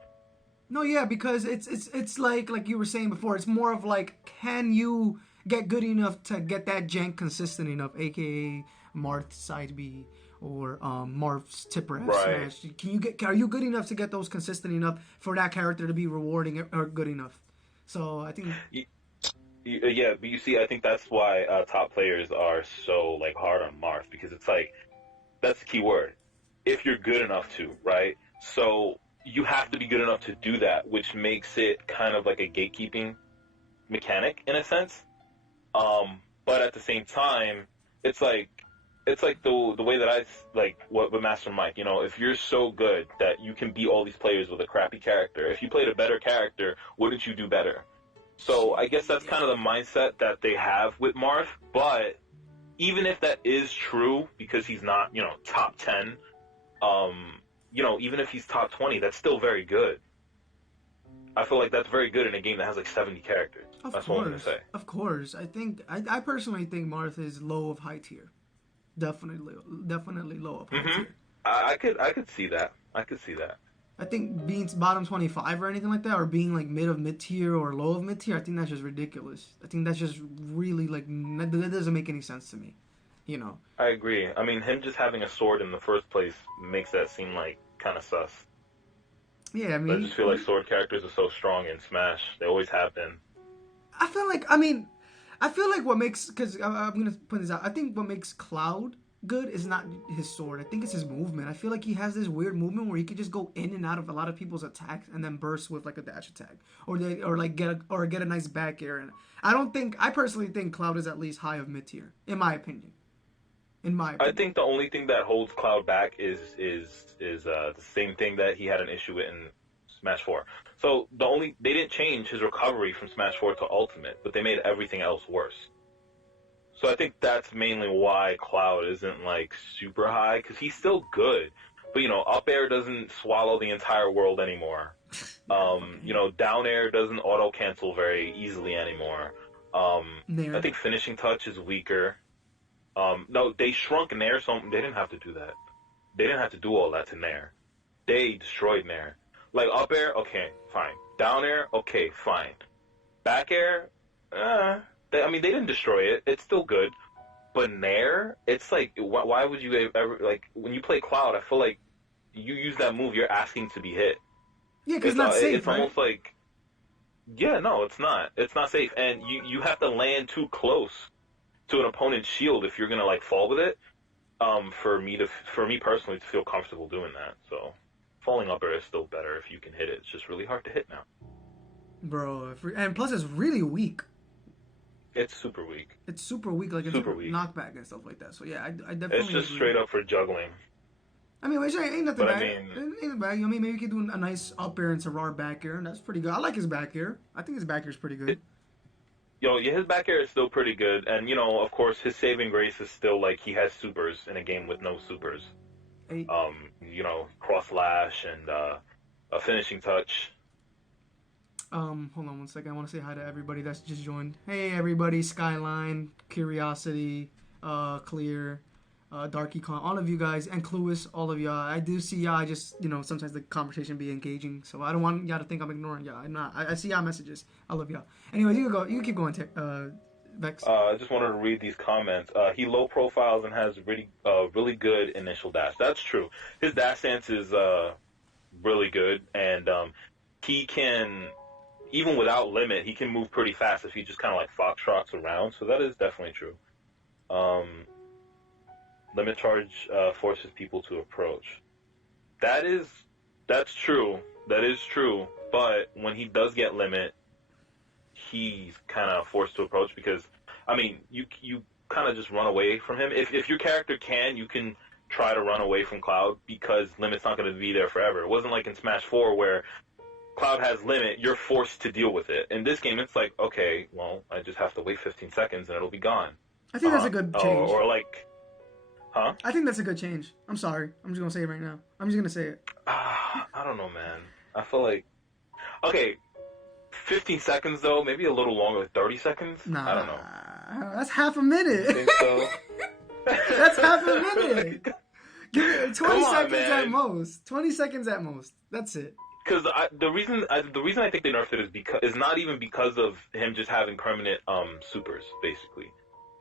No, yeah, because it's like you were saying before, it's more of like, can you get good enough to get that jank consistent enough, aka Marth side B or Marth's tipper F smash. Are you good enough to get those consistent enough for that character to be rewarding or good enough? So I think yeah, but you see, I think that's why top players are so like hard on Marth, because it's like, that's the key word. If you're good enough to, right? So you have to be good enough to do that, which makes it kind of like a gatekeeping mechanic in a sense. But at the same time, it's like the way that I like what with Master Mike. You know, if you're so good that you can beat all these players with a crappy character, if you played a better character, wouldn't you do better? So I guess that's kind of the mindset that they have with Marth. But even if that is true, because he's not, you know, top 10, you know, even if he's top 20, that's still very good. I feel like that's very good in a game that has like 70 characters. That's what I'm gonna say. Of course. I personally think Marth is low of high tier. Definitely low of high tier. I could see that. I could see that. I think being bottom 25 or anything like that, or being like mid tier or low of mid tier, I think that's just ridiculous. I think that's just really like that doesn't make any sense to me. You know. I agree. I mean, him just having a sword in the first place makes that seem like kind of sus. Yeah, I mean, I just feel like sword characters are so strong in Smash. They always have been. I feel like what makes, because I'm gonna put this out, I think what makes Cloud good is not his sword. I think it's his movement. I feel like he has this weird movement where he could just go in and out of a lot of people's attacks and then burst with like a dash attack, or get a nice back air. And I personally think Cloud is at least high of mid tier, in my opinion. I think the only thing that holds Cloud back is the same thing that he had an issue with in Smash 4. So they didn't change his recovery from Smash 4 to Ultimate, but they made everything else worse. So I think that's mainly why Cloud isn't like super high, because he's still good. But you know, up air doesn't swallow the entire world anymore. You know, down air doesn't auto cancel very easily anymore. I think finishing touch is weaker. No, they shrunk Nair, so they didn't have to do that. They didn't have to do all that to Nair. They destroyed Nair. Like, up air, okay, fine. Down air, okay, fine. Back air, they didn't destroy it. It's still good. But Nair, it's like, why would you ever, like, when you play Cloud, I feel like you use that move, you're asking to be hit. Yeah, because it's not safe, it's right? almost like, yeah, no, it's not. It's not safe. And you have to land too close to an opponent's shield if you're gonna like fall with it. For me personally to feel comfortable doing that. So falling up air is still better if you can hit it. It's just really hard to hit now. Bro, and plus it's really weak. It's super weak. It's super weak, like it's super weak. Knockback and stuff like that. So yeah, I definitely. It's just straight up for juggling. I mean, which ain't nothing but bad. Ain't bad. I mean, maybe you could do a nice up air and Sarrar back air, and that's pretty good. I like his back air. I think his back air is pretty good. His back air is still pretty good, and you know, of course, his saving grace is still like he has supers in a game with no supers. You know, cross lash and a finishing touch. Hold on one second. I want to say hi to everybody that's just joined. Hey, everybody! Skyline, Curiosity, Clear, Darky Con, all of you guys, and Cluis, all of y'all. I do see y'all. I just, you know, sometimes the conversation be engaging, so I don't want y'all to think I'm ignoring y'all. I'm not. I see y'all messages. I love y'all. Anyways, you can go. You can keep going, Vex. I just wanted to read these comments. He low profiles and has really good initial dash. That's true. His dash stance is really good, and he can, even without limit, he can move pretty fast if he just kind of like foxtrots around. So that is definitely true. Limit charge forces people to approach. That's true. That is true. But when he does get limit, he's kind of forced to approach because, I mean, you kind of just run away from him. If your character you can try to run away from Cloud because limit's not going to be there forever. It wasn't like in Smash 4 where Cloud has limit, you're forced to deal with it. In this game, it's like, okay, well, I just have to wait 15 seconds and it'll be gone. I think that's a good change. Or like, huh? I think that's a good change. I'm sorry. I'm just going to say it right now. I'm just going to say it. I don't know, man. I feel like, okay, 15 seconds though, maybe a little longer, like 30 seconds? Nah. I don't know. That's half a minute. You think so? That's half a minute. Give it 20 seconds man. at most. 20 seconds at most. That's it. Because the reason I think they nerfed it is not even because of him just having permanent supers. Basically,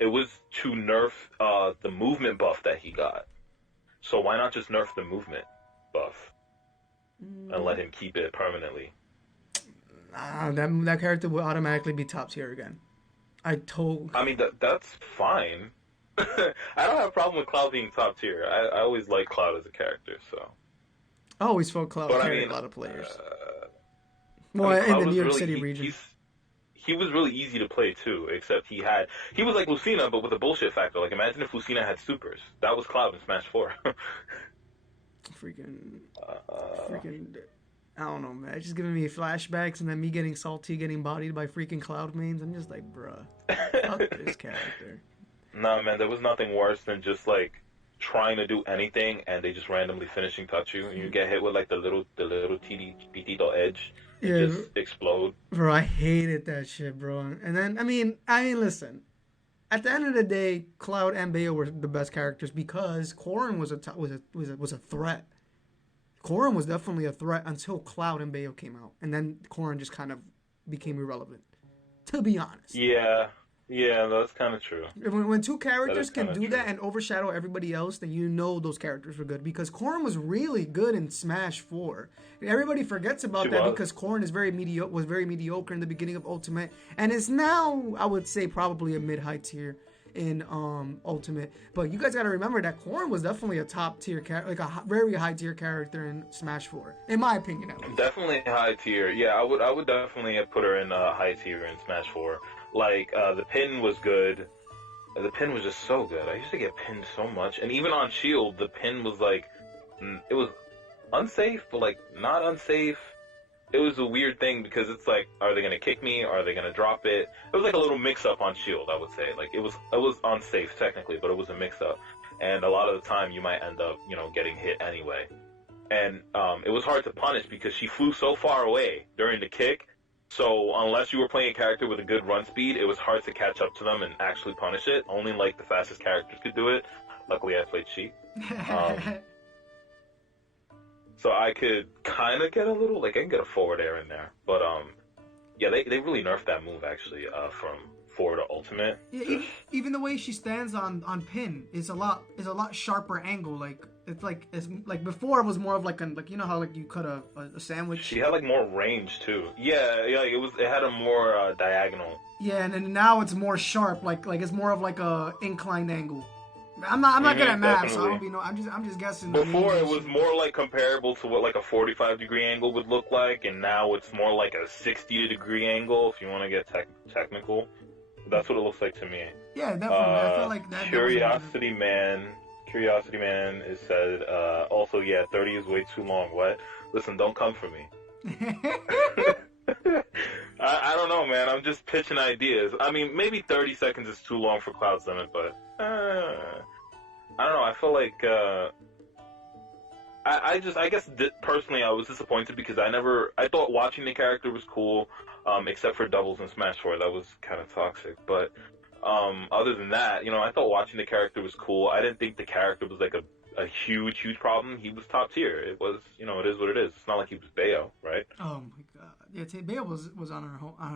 it was to nerf the movement buff that he got. So why not just nerf the movement buff and let him keep it permanently? That character will automatically be top tier again. I mean that's fine. I don't have a problem with Cloud being top tier. I always like Cloud as a character, so. I always felt Cloud But I carried mean, a lot of players. I mean, Well, in Cloud the New was York really City region. he was really easy to play too. Except he was like Lucina, but with a bullshit factor. Like imagine if Lucina had supers. That was Cloud in Smash Four. Freaking, uh, freaking. I don't know, man. It's just giving me flashbacks, and then me getting salty, getting bodied by freaking Cloud mains. I'm just like, bruh, fuck this character. nah, man, there was nothing worse than just like trying to do anything and they just randomly finishing touch you and you get hit with like the little TD petito edge and Yeah, just explode. bro, I hated that shit, bro. And then, I mean, listen. At the end of the day, Cloud and Bayo were the best characters because Corrin was a threat. Corrin was definitely a threat until Cloud and Bayo came out, and then Corrin just kind of became irrelevant. To be honest, Yeah, yeah, that's kind of true. when two That is characters kind can of do true. that and overshadow everybody else, then you know those characters were good because Corrin was really good in Smash Four. Everybody forgets She about that was. because Corrin was very mediocre in the beginning of Ultimate, and is now I would say probably a mid-high tier in Ultimate. But you guys got to remember that Corrin was definitely a top tier like a very high tier character in Smash Four, in my opinion at least. Definitely high tier. Yeah, I would definitely put her in high tier in Smash 4. Like the pin was good. The pin was just so good. I used to get pinned so much, and even on Shield, the pin was like it was unsafe, but like not unsafe. It was a weird thing because it's like, are they gonna kick me? Are they gonna drop it? It was like a little mix-up on Shield, I would say. Like it was unsafe technically, but it was a mix-up, and a lot of the time you might end up, getting hit anyway. And it was hard to punish because she flew so far away during the kick. So unless you were playing a character with a good run speed, it was hard to catch up to them and actually punish it. Only like the fastest characters could do it. Luckily, I played Sheik. Um, So I could kind of get a little, like I can get a forward air in there, but yeah, they really nerfed that move actually, from forward to ultimate. Yeah, Just even the way she stands on pin is a lot sharper angle. It's like before it was more of like you know how like you cut a sandwich. she had like more range too. Yeah, yeah, like, it had a more diagonal. Yeah, and then now it's more sharp. Like it's more of like a inclined angle. I'm not good at math, so I Definitely. don't be know. I'm just guessing. Before it was more like comparable to what like a 45-degree angle would look like, and now it's more like a 60-degree angle if you want to get technical. That's what it looks like to me. Yeah, definitely. I feel like that was Curiosity Man. Curiosity Man is said. Also, yeah, 30 is way too long. What? Listen, don't come for me. I don't know, man. I'm just pitching ideas. I mean, maybe 30 seconds is too long for Cloud's limit, but I don't know. I feel like I guess personally I was disappointed because I thought watching the character was cool, except for doubles in Smash 4. That was kind of toxic, but other than that, I thought watching the character was cool. I didn't think the character was like a huge problem. He was top tier. It was, it is what it is. It's not like he was Bayo, right? Oh my god. Yeah, Bale was on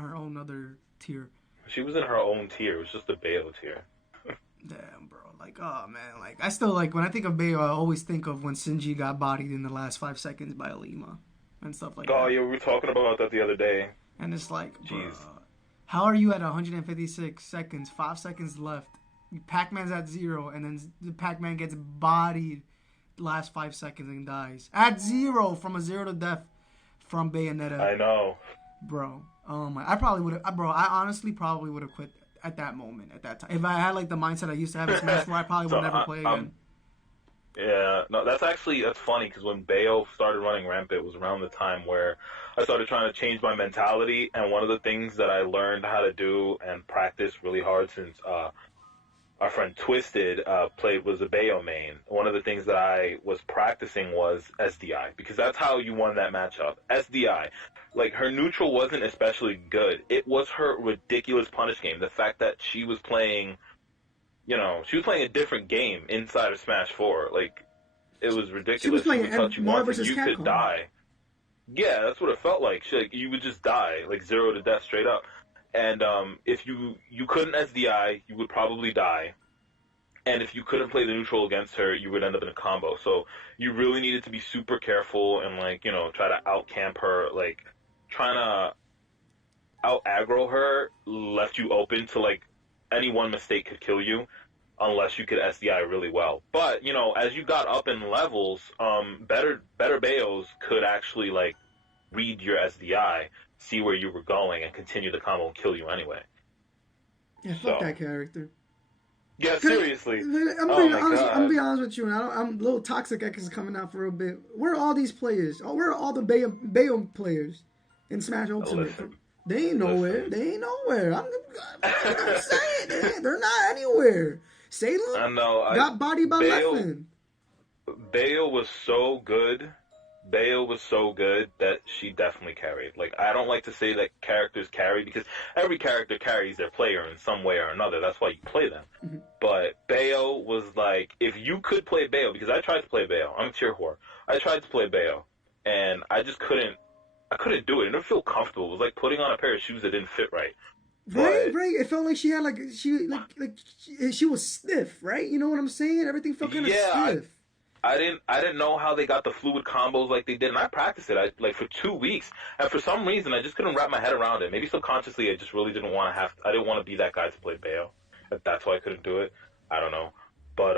her own other tier. She was in her own tier. It was just the Bayo tier. Damn, bro. Like, oh man. Like, I still like when I think of Bale, I always think of when Shinji got bodied in the last 5 seconds by Alima and stuff like Oh that. yeah, we were talking about that the other day. And it's like, Jeez. bruh, how are you at 156 seconds, 5 seconds left? Pac-Man's at 0, and then the Pac-Man gets bodied last 5 seconds and dies at 0 from a 0 to death from Bayonetta. I know. Bro, oh my! I probably would have, bro. I honestly probably would have quit at that moment, at that time. If I had like the mindset I used to have in Smash 4, I probably would never play again. Yeah, no, that's funny because when Bayo started running rampant, it was around the time where I started trying to change my mentality, and one of the things that I learned how to do and practice really hard since our friend Twisted was a Bayo main. One of the things that I was practicing was SDI because that's how you won that matchup. SDI. Like, her neutral wasn't especially good. It was her ridiculous punish game. The fact that she was playing, she was playing a different game inside of Smash 4. Like, it was ridiculous. She was playing would touch you Marvel once and vs. you Capcom. could die. Yeah, that's what it felt like. You would just die, like 0 to death straight up. And if you couldn't SDI, you would probably die. And if you couldn't play the neutral against her, you would end up in a combo. So you really needed to be super careful and, like, try to out-camp her. Like, trying to out-aggro her left you open to, like, any one mistake could kill you. unless you could SDI really well. But you know, as you got up in levels, better Bayos could actually like read your SDI, see where you were going, and continue the combo and kill you anyway. Yeah, fuck So that character. yeah, seriously. I'm Oh being my honest. I'm gonna god. be honest with you, and I'm a little toxic. X is coming out for a bit. Where are all these players? Oh, where are all the Bayo players in Smash Ultimate? Listen, They ain't nowhere. listen. They ain't nowhere. I'm gonna say it. They're not anywhere. I Salem know. got bodied by Bale Leffen. Bale was so good. Bale was so good that she definitely carried. Like, I don't like to say that characters carry because every character carries their player in some way or another. That's why you play them. Mm-hmm. But Bale was like, if you could play Bale, because I tried to play Bale. I'm a tier whore. I tried to play Bale, and I just couldn't. I couldn't do it. It didn't feel comfortable. It was like putting on a pair of shoes that didn't fit right. Right, But right. It felt like she had she was stiff, right? You know what I'm saying? Everything felt kind of yeah, stiff. I didn't know how they got the fluid combos like they did, and I practiced it like for 2 weeks, and for some reason I just couldn't wrap my head around it. Maybe subconsciously I just really didn't want to I didn't want to be that guy to play Bale. That's why I couldn't do it. I don't know, but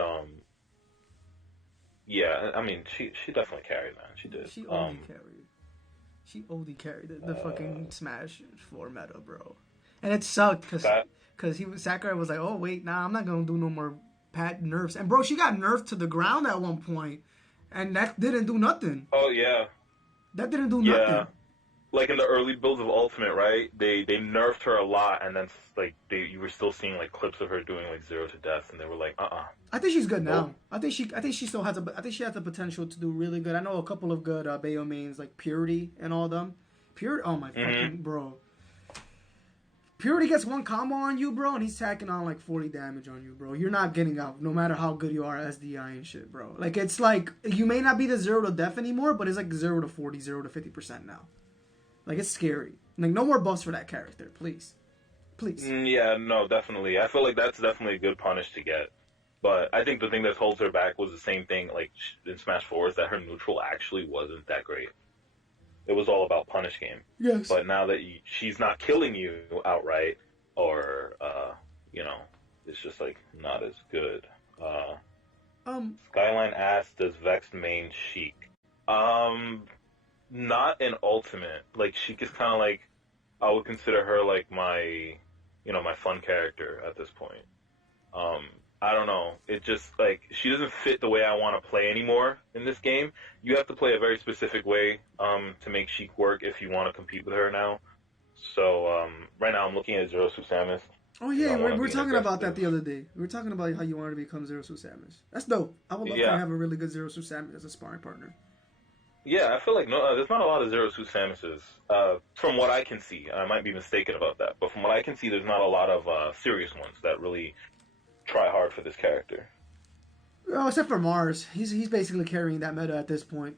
yeah. I mean, she definitely carried, man. She did. She OD carried. She OD carried the fucking Smash 4 meta, bro. And it sucked because Sakurai was like, oh wait, nah, I'm not gonna do no more pat nerfs. And bro, she got nerfed to the ground at one point, and that didn't do nothing. Oh yeah. That didn't do Yeah. nothing. Like in the early builds of Ultimate, right? They nerfed her a lot, and then like you were still seeing like clips of her doing like 0 to death, and they were like, I think she's good now. Nope. I think she still has I think she has the potential to do really good. I know a couple of good Bayo mains like Purity and all them. Purity, oh my fucking bro. Purity gets one combo on you, bro, and he's tacking on like 40 damage on you, bro. You're not getting out, no matter how good you are at SDI and shit, bro. Like, it's like, you may not be the 0 to death anymore, but it's like 0 to 40, 0 to 50% now. Like, it's scary. Like, no more buffs for that character, please. Please. Yeah, no, definitely. I feel like that's definitely a good punish to get. But I think the thing that holds her back was the same thing, like, in Smash 4, is that her neutral actually wasn't that great. It was all about punish game. Yes. But now that she's not killing you outright, or, you know, it's just, like, not as good. Skyline asks, does Vexxed main Sheik? Not in Ultimate. Like, Sheik is kind of like, I would consider her, like, my fun character at this point. I don't know. It just, like, she doesn't fit the way I want to play anymore in this game. You have to play a very specific way to make Sheik work if you want to compete with her now. So, right now I'm looking at Zero Suit Samus. Oh, yeah, we're talking about that the other day. We were talking about how you wanted to become Zero Suit Samus. That's dope. I would love to have a really good Zero Suit Samus as a sparring partner. Yeah, I feel like there's not a lot of Zero Suit Samuses. From what I can see, I might be mistaken about that, but from what I can see, there's not a lot of serious ones that really try hard for this character. Oh, except for Mars, he's basically carrying that meta at this point.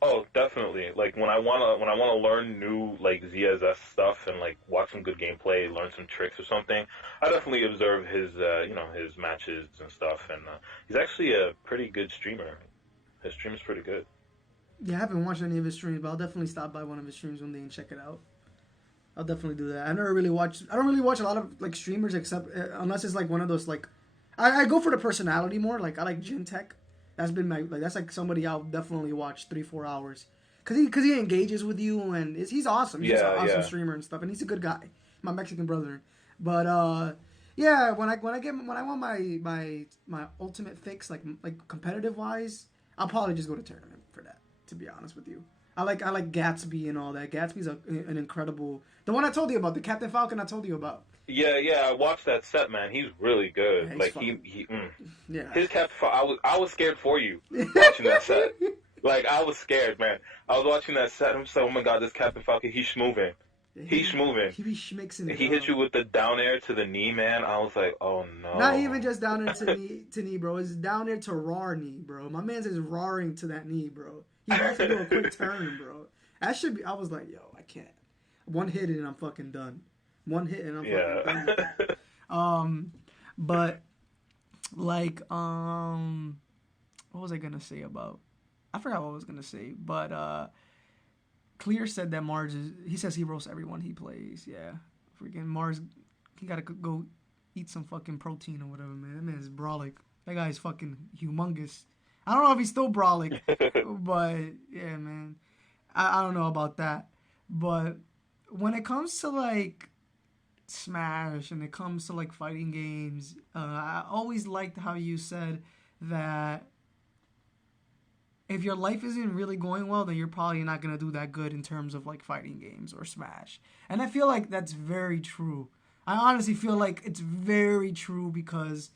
Oh, definitely. Like when I wanna learn new like ZSS stuff and like watch some good gameplay, learn some tricks or something, I definitely observe his his matches and stuff, and he's actually a pretty good streamer. His stream is pretty good. Yeah, I haven't watched any of his streams, but I'll definitely stop by one of his streams one day and check it out. I'll definitely do that. I don't really watch a lot of like streamers except unless it's like one of those like I go for the personality more. Like I like Gintech. That's been that's like somebody I'll definitely watch 3-4 hours because he engages with you and he's awesome. He's an awesome streamer and stuff, and he's a good guy. My Mexican brother. But yeah, when I want my ultimate fix like competitive wise, I'll probably just go to tournament for that. To be honest with you. I like Gatsby and all that. Gatsby's an incredible... The one I told you about, the Captain Falcon I told you about. Yeah, I watched that set, man. He's really good. Yeah, like yeah. His Captain Falcon, I was scared for you watching that set. Like I was scared, man. I was watching that set. I'm just like, oh my god, this Captain Falcon, he's moving. He's moving. He be schmixing it. He hit you with the down air to the knee, man. I was like, oh no. Not even just down air to knee, bro. It's down air to raw knee, bro. My man's is roaring to that knee, bro. He has to do a quick turn, bro. That should be. I was like, yo, I can't. One hit and I'm fucking done. One hit and I'm fucking done. But like, what was I gonna say about? I forgot what I was gonna say, but Clear said that Mars he says he roasts everyone he plays. Yeah, freaking Mars, he gotta go eat some fucking protein or whatever, man. That man is brolic. That guy is fucking humongous. I don't know if he's still brolic, but yeah, man. I don't know about that. But when it comes to like Smash and it comes to like fighting games, I always liked how you said that if your life isn't really going well, then you're probably not gonna do that good in terms of like fighting games or Smash. And I feel like that's very true. I honestly feel like it's very true because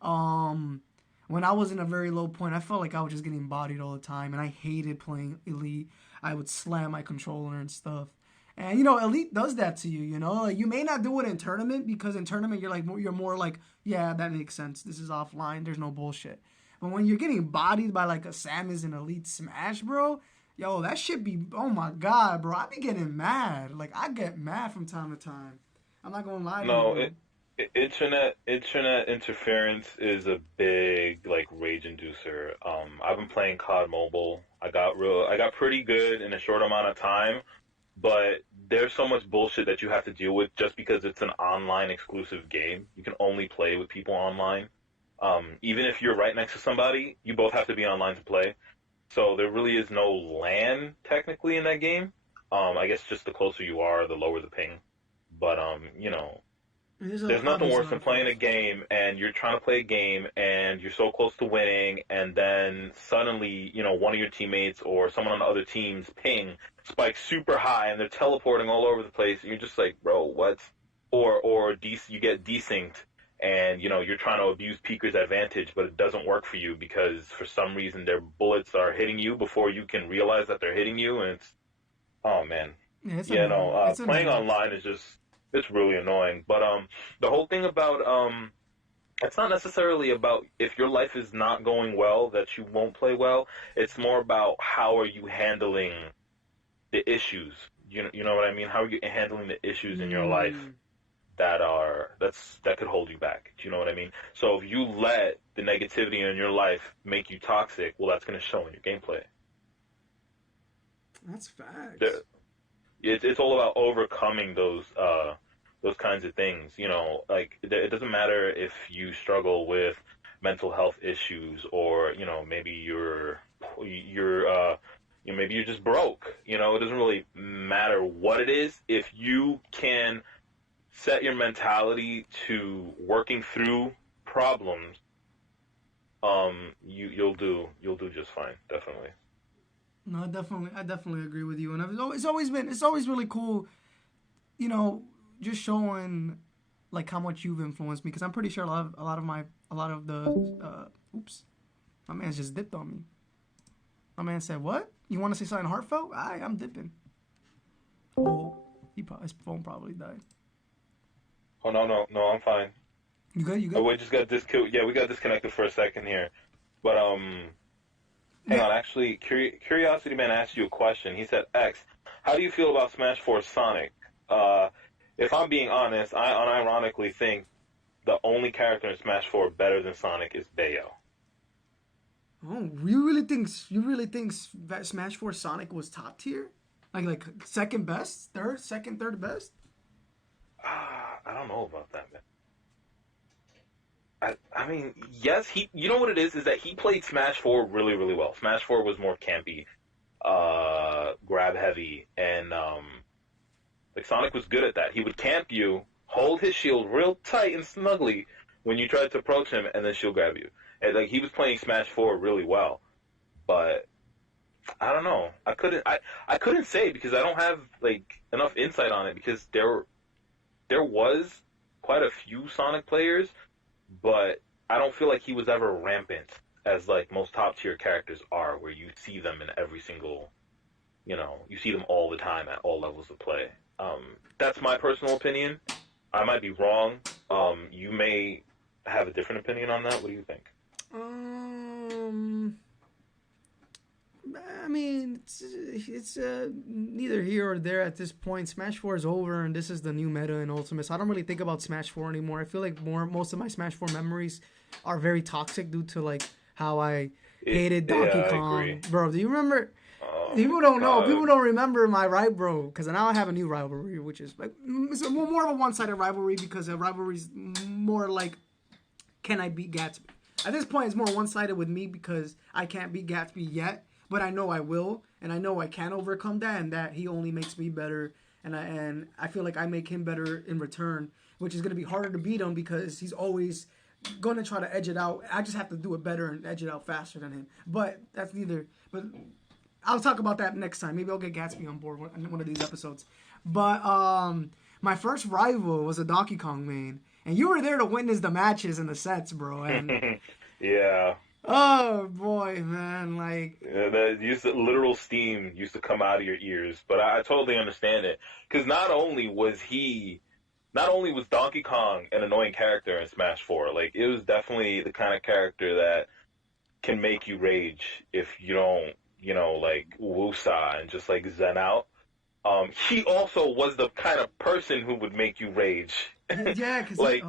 when I was in a very low point, I felt like I was just getting bodied all the time, and I hated playing Elite. I would slam my controller and stuff. And Elite does that to you. Like, you may not do it in tournament because in tournament you're more like, yeah, that makes sense. This is offline. There's no bullshit. But when you're getting bodied by like a Samus in Elite Smash, bro, yo, that shit be, oh my god, bro, I be getting mad. Like, I get mad from time to time. I'm not gonna lie to you, No, bro. internet interference is a big like rage inducer. I've been playing COD Mobile. I got pretty good in a short amount of time, but there's so much bullshit that you have to deal with just because it's an online exclusive game. You can only play with people online. Even if you're right next to somebody, you both have to be online to play. So there really is no LAN technically in that game. I guess just the closer you are, the lower the ping. But there's nothing Obviously a worse lot than of playing a facts. game and you're trying to play a game and you're so close to winning and then suddenly, one of your teammates or someone on the other team's ping spikes super high and they're teleporting all over the place and you're just like, bro, what? You get desynced and you're trying to abuse Peeker's advantage, but it doesn't work for you because for some reason their bullets are hitting you before you can realize that they're hitting you, and oh man, Yeah, it's yeah, annoying. no, It's playing annoying. online is just it's really annoying. But the whole thing about it's not necessarily about if your life is not going well that you won't play well. It's more about how are you handling the issues. You know what I mean? How are you handling the issues in your life Mm. that could hold you back? Do you know what I mean? So if you let the negativity in your life make you toxic, well, that's going to show in your gameplay. That's facts. There, it's all about overcoming those kinds of things. Like it doesn't matter if you struggle with mental health issues or maybe maybe you're just broke. It doesn't really matter what it is if you can set your mentality to working through problems. You'll do just fine, definitely. No, I definitely agree with you, and it's always really cool, you know, just showing like how much you've influenced me because I'm pretty sure a lot of the oops, my man's just dipped on me. My man said, "What? You want to say something heartfelt? I'm dipping." Oh, his phone probably died. Oh no, I'm fine. You good? You Oh, good? we just got Yeah, we got disconnected for a second here. But hang Yeah. on. Actually, Curiosity Man asked you a question. He said, "X, how do you feel about Smash 4 Sonic?" Uh, if I'm being honest, I unironically think the only character in Smash 4 better than Sonic is Bayo. Oh, you really think that Smash 4 Sonic was top tier? Like second best, third best? I don't know about that, man. I mean, yes, you know what it is that he played Smash 4 really, really well. Smash 4 was more campy, grab heavy, and like Sonic was good at that. He would camp you, hold his shield real tight and snugly when you tried to approach him, and then she'll grab you. And like he was playing Smash 4 really well, but I don't know. I couldn't say because I don't have like enough insight on it because there was quite a few Sonic players, but I don't feel like he was ever rampant as like most top tier characters are, where you see them in every single, you see them all the time at all levels of play. That's my personal opinion. I might be wrong. You may have a different opinion on that. What do you think? Um, I mean, it's neither here or there at this point. Smash 4 is over, and this is the new meta in Ultimate. So I don't really think about Smash 4 anymore. I feel like most of my Smash 4 memories are very toxic due to like how I hated Yeah, Donkey I agree. Kong. Bro, do you remember? People don't know. God. People don't remember my bro, because now I have a new rivalry, which is like it's more of a one-sided rivalry because the rivalry's more like, can I beat Gatsby? At this point, it's more one-sided with me because I can't beat Gatsby yet, but I know I will, and I know I can overcome that, and that he only makes me better, and I feel like I make him better in return, which is going to be harder to beat him because he's always going to try to edge it out. I just have to do it better and edge it out faster than him. But that's neither. But I'll talk about that next time. Maybe I'll get Gatsby on board in one of these episodes. But my first rival was a Donkey Kong main, and you were there to witness the matches and the sets, bro. And yeah. Oh boy, man! Like that literal steam used to come out of your ears, but I totally understand it because not only was Donkey Kong an annoying character in Smash 4, like it was definitely the kind of character that can make you rage if you don't, like woosah and just like zen out. He also was the kind of person who would make you rage. Yeah, because like.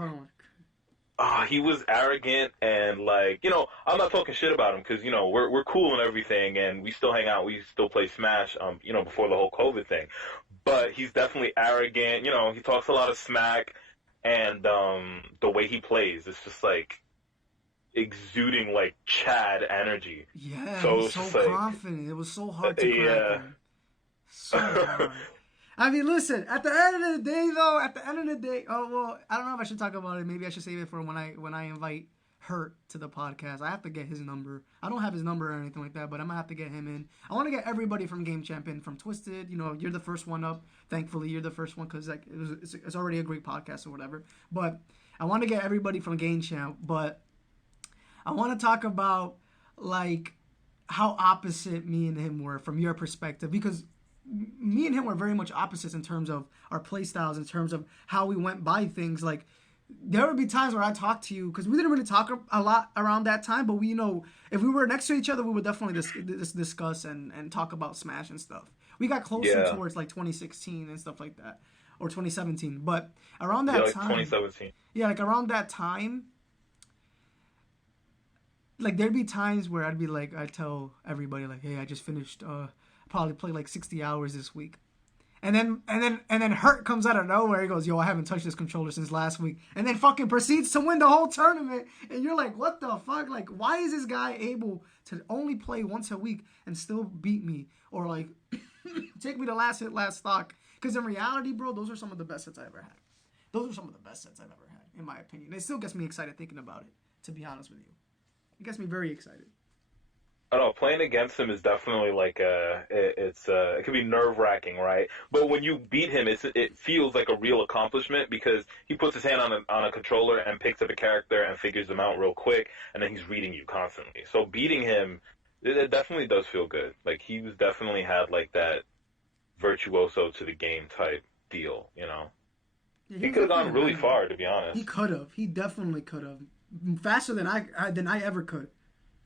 He was arrogant and like, I'm not talking shit about him because, we're cool and everything and we still hang out. We still play Smash, before the whole COVID thing. But he's definitely arrogant. He talks a lot of smack and the way he plays, it's just like exuding like Chad energy. Yeah, so he's so confident. It was so hard to crack him. So hard. I mean, listen. At the end of the day, though, oh well, I don't know if I should talk about it. Maybe I should save it for when I invite Hurt to the podcast. I have to get his number. I don't have his number or anything like that, but I'm gonna have to get him in. I want to get everybody from Game Champion, from Twisted. You're the first one up. Thankfully, you're the first one because like it's already a great podcast or whatever. But I want to get everybody from Game Champ. But I want to talk about like how opposite me and him were from your perspective because me and him were very much opposites in terms of our play styles, in terms of how we went by things. Like, there would be times where I talked to you, because we didn't really talk a lot around that time, but we, if we were next to each other, we would definitely discuss and talk about Smash and stuff. We got closer towards, like, 2016 and stuff like that, or 2017, but around that time... 2017. Yeah, like, around that time, like, there'd be times where I'd tell everybody, like, hey, I just finished... probably played like 60 hours this week, and then Hurt comes out of nowhere. He goes, yo, I haven't touched this controller since last week, and then fucking proceeds to win the whole tournament, and you're like, what the fuck? Like, why is this guy able to only play once a week and still beat me, or like take me to last hit last stock? Because in reality, bro, those are some of the best sets I ever had. Those are some of the best sets I've ever had, in my opinion. It still gets me excited thinking about it, to be honest with you. It gets me very excited. I don't know, playing against him is definitely like it could be nerve-wracking, right? But when you beat him, it feels like a real accomplishment because he puts his hand on a controller and picks up a character and figures them out real quick, and then he's reading you constantly. So beating him, it definitely does feel good. Like, he was definitely had like that virtuoso to the game type deal, Yeah, he could have gone really far, to be honest. He could have. He definitely could have. Faster than I ever could,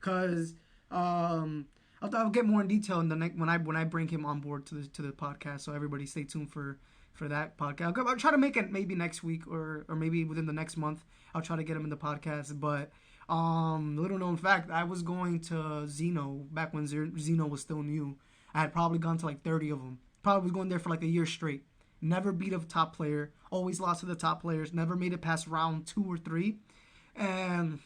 because. I'll get more in detail in the when I bring him on board to the podcast. So everybody stay tuned for that podcast. I'll try to make it maybe next week or maybe within the next month. I'll try to get him in the podcast. But little known fact, I was going to Xeno back when Xeno was still new. I had probably gone to like 30 of them. Probably was going there for like a year straight. Never beat a top player. Always lost to the top players. Never made it past round 2 or 3. And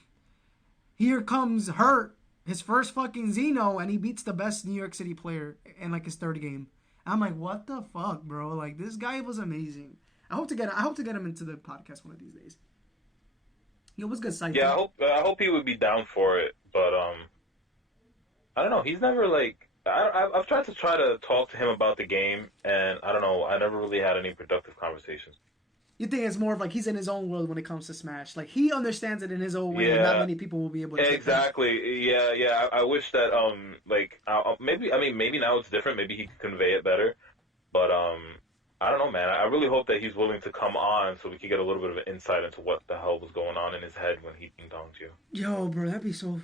here comes Hurt. His first fucking Xeno, and he beats the best New York City player in like his third game. I'm like, what the fuck, bro? Like, this guy was amazing. I hope to get him into the podcast one of these days. He was good sight. Yeah, I hope he would be down for it, but I don't know. He's never like I've tried to talk to him about the game, and I don't know. I never really had any productive conversations. You think it's more of like he's in his own world when it comes to Smash. Like, he understands it in his own way, and not many people will be able to. Exactly. Yeah. I wish that maybe now it's different. Maybe he could convey it better. But I don't know, man. I really hope that he's willing to come on so we can get a little bit of an insight into what the hell was going on in his head when he ding-donged you. Yo, bro, that'd be so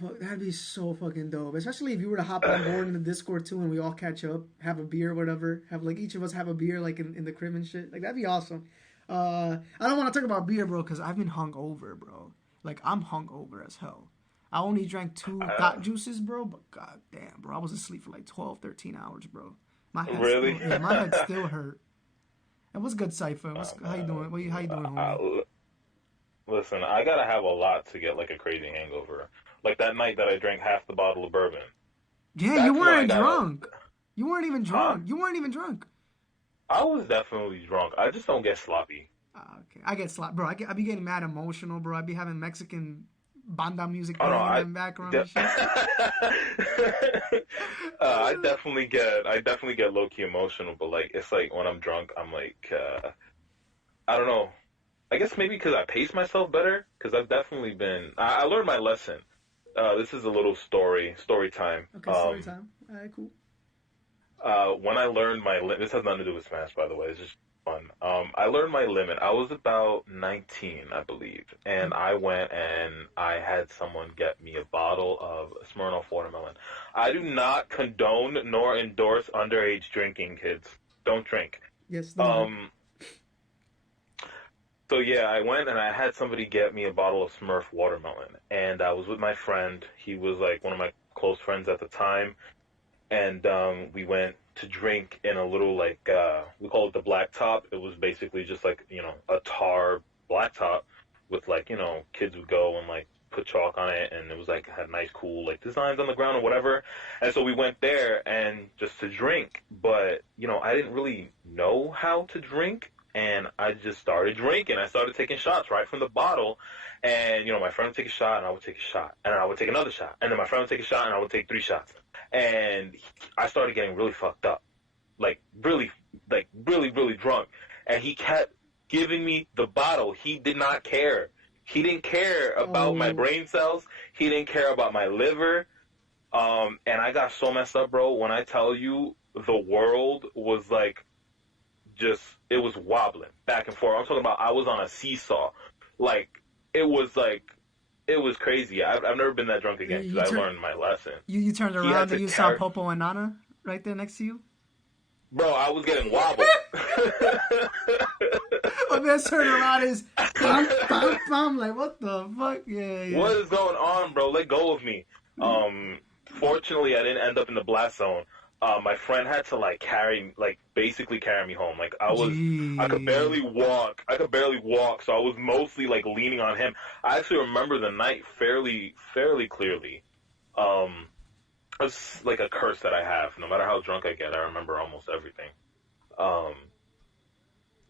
fucking dope. Especially if you were to hop on board in the Discord too, and we all catch up, have a beer, whatever. Have like each of us have a beer, like in the crib and shit. Like, that'd be awesome. I don't want to talk about beer, bro, because I've been hungover, bro. Like, I'm hungover as hell. I only drank 2 Uh, thought juices, bro. But god damn, bro, I was asleep for like 12, 13 hours, bro. really? My head still hurt. And what's good, Cypher? Oh, How you doing? How you doing, homie? man. Listen, I gotta have a lot to get like a crazy hangover. Like that night that I drank half the bottle of bourbon. Yeah, you That's when I weren't got a, drunk. You weren't even huh? drunk. You weren't even drunk. I was definitely drunk. I just don't get sloppy. Okay, I get slapped, bro. I be getting mad emotional, bro. I be having Mexican banda music Oh no, playing in the background and shit. I definitely get low key emotional, but like it's like when I'm drunk, I'm like, I don't know. I guess maybe because I pace myself better. Because I've definitely been. I learned my lesson. This is a little story time. Okay, story time. All right, cool. When I learned my limit, this has nothing to do with Smash, by the way. It's just fun. I learned my limit. I was about 19, I believe, and I went and I had someone get me a bottle of Smirnoff watermelon. I do not condone nor endorse underage drinking, kids. Don't drink. Yes, don't drink. Um, so yeah, I went and I had somebody get me a bottle of Smurf watermelon, and I was with my friend. He was like one of my close friends at the time, and we went to drink in a little like we call it the black top. It was basically just like a tar black top with like kids would go and like put chalk on it, and it was like had nice cool like designs on the ground or whatever. And so we went there and just to drink, but I didn't really know how to drink. And I just started drinking. I started taking shots right from the bottle. And, my friend would take a shot, and I would take a shot. And I would take another shot. And then my friend would take a shot, and I would take 3 shots. And I started getting really fucked up. Really, really drunk. And he kept giving me the bottle. He did not care. He didn't care about my brain cells. He didn't care about my liver. And I got so messed up, bro. When I tell you, the world was like, it was wobbling back and forth. I'm talking about I was on a seesaw. It was crazy. I've never been that drunk again because I learned my lesson. You turned around and you saw Popo and Nana right there next to you? Bro, I was getting wobbled. My man turned around is I'm like, what the fuck? Yeah. What is going on, bro? Let go of me. Fortunately, I didn't end up in the blast zone. My friend had to basically carry me home. I could barely walk. So I was mostly like leaning on him. I actually remember the night fairly clearly. It's like a curse that I have. No matter how drunk I get, I remember almost everything.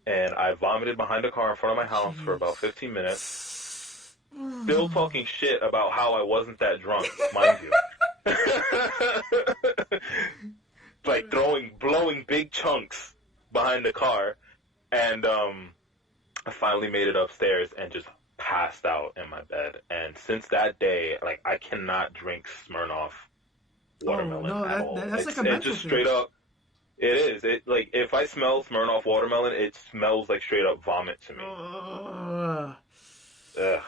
And I vomited behind a car in front of my house for about 15 minutes. Still talking shit about how I wasn't that drunk, mind you. Like blowing big chunks behind the car, and I finally made it upstairs and just passed out in my bed. And since that day, like I cannot drink Smirnoff watermelon at all. That's like a mental just thing. Straight up. It is. It like if I smell Smirnoff watermelon, it smells like straight up vomit to me. Ugh.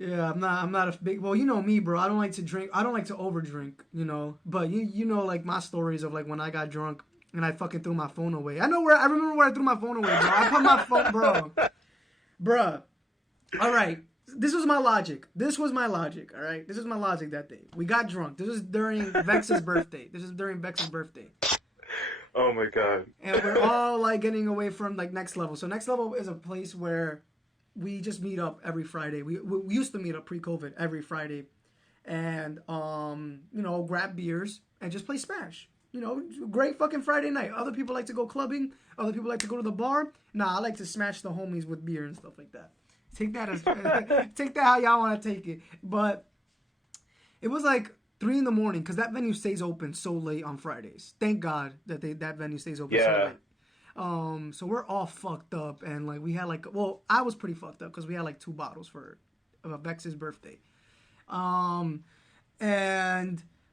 Yeah, I'm not a big. Well, you know me, bro. I don't like to drink. I don't like to overdrink. But you know, like my stories of like when I got drunk and I fucking threw my phone away. I remember where I threw my phone away, bro. I put my phone, bro. All right, this was my logic. All right, this was my logic that day. We got drunk. This was during Vex's birthday. Oh my god. And we're all like getting away from like Next Level. So Next Level is a place where we just meet up every Friday. We used to meet up pre-COVID every Friday, and grab beers and just play Smash. Great fucking Friday night. Other people like to go clubbing. Other people like to go to the bar. Nah, I like to smash the homies with beer and stuff like that. Take that how y'all want to take it. But it was like 3 a.m. because that venue stays open so late on Fridays. Thank God that venue stays open so late. So we're all fucked up, and like we had I was pretty fucked up because we had like 2 bottles for Vex's birthday. And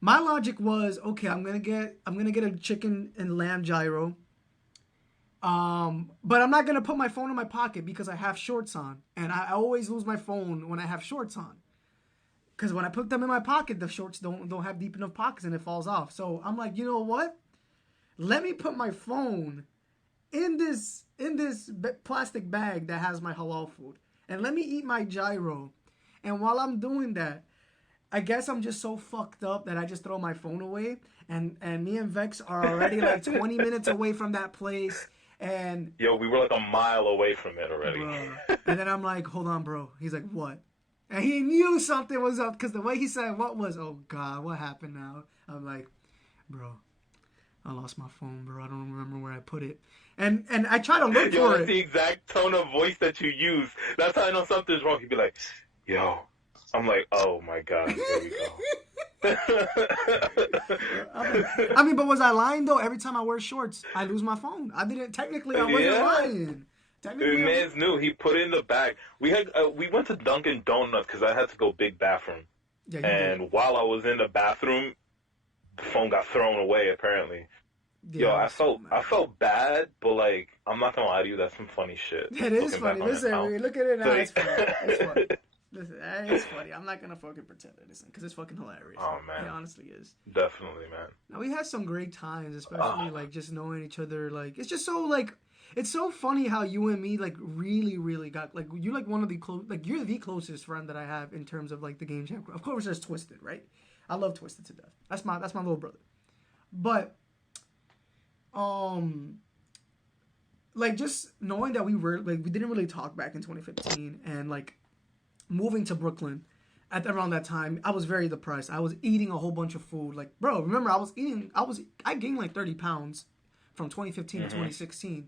my logic was, okay, I'm gonna get a chicken and lamb gyro. But I'm not gonna put my phone in my pocket because I have shorts on, and I always lose my phone when I have shorts on. Because when I put them in my pocket, the shorts don't have deep enough pockets and it falls off. So I'm like, you know what? Let me put my phone in this plastic bag that has my halal food, and let me eat my gyro. And while I'm doing that, I guess I'm just so fucked up that I just throw my phone away, and me and Vex are already like 20 minutes away from that place, and Yo, we were like a mile away from it already. bro. And then I'm like, hold on, bro. He's like, what? And he knew something was up because the way he said what was, oh God, what happened now? I'm like, bro, I lost my phone, bro. I don't remember where I put it. And I try to look Yo, for that's it. the exact tone of voice that you use. That's how I know something's wrong. He'd be like, yo. I'm like, oh my God, here we go. I mean, but was I lying though? Every time I wear shorts, I lose my phone. I didn't, technically, I wasn't lying. Technically, Man's new. He put it in the bag. We went to Dunkin' Donuts because I had to go big bathroom. Yeah, And while I was in the bathroom, the phone got thrown away apparently. yeah, Yo, I felt bad, but like I'm not gonna lie to you, that's some funny shit. it is funny. Listen, look at it now. It's funny. It's funny. Listen, it's funny. I'm not gonna fucking pretend it isn't because it's fucking hilarious. Oh man, it honestly is. Definitely, man. Now we had some great times, especially like just knowing each other. Like it's just so like it's so funny how you and me like really got like you're like one of the you're the closest friend that I have in terms of like the game champ. Of course, there's Twisted, right? I love Twisted to death. That's my little brother. But like just knowing that we didn't really talk back in 2015 and like moving to Brooklyn at around that time, I was very depressed. I was eating a whole bunch of food. Like, bro, remember I gained like 30 pounds from 2015 to 2016.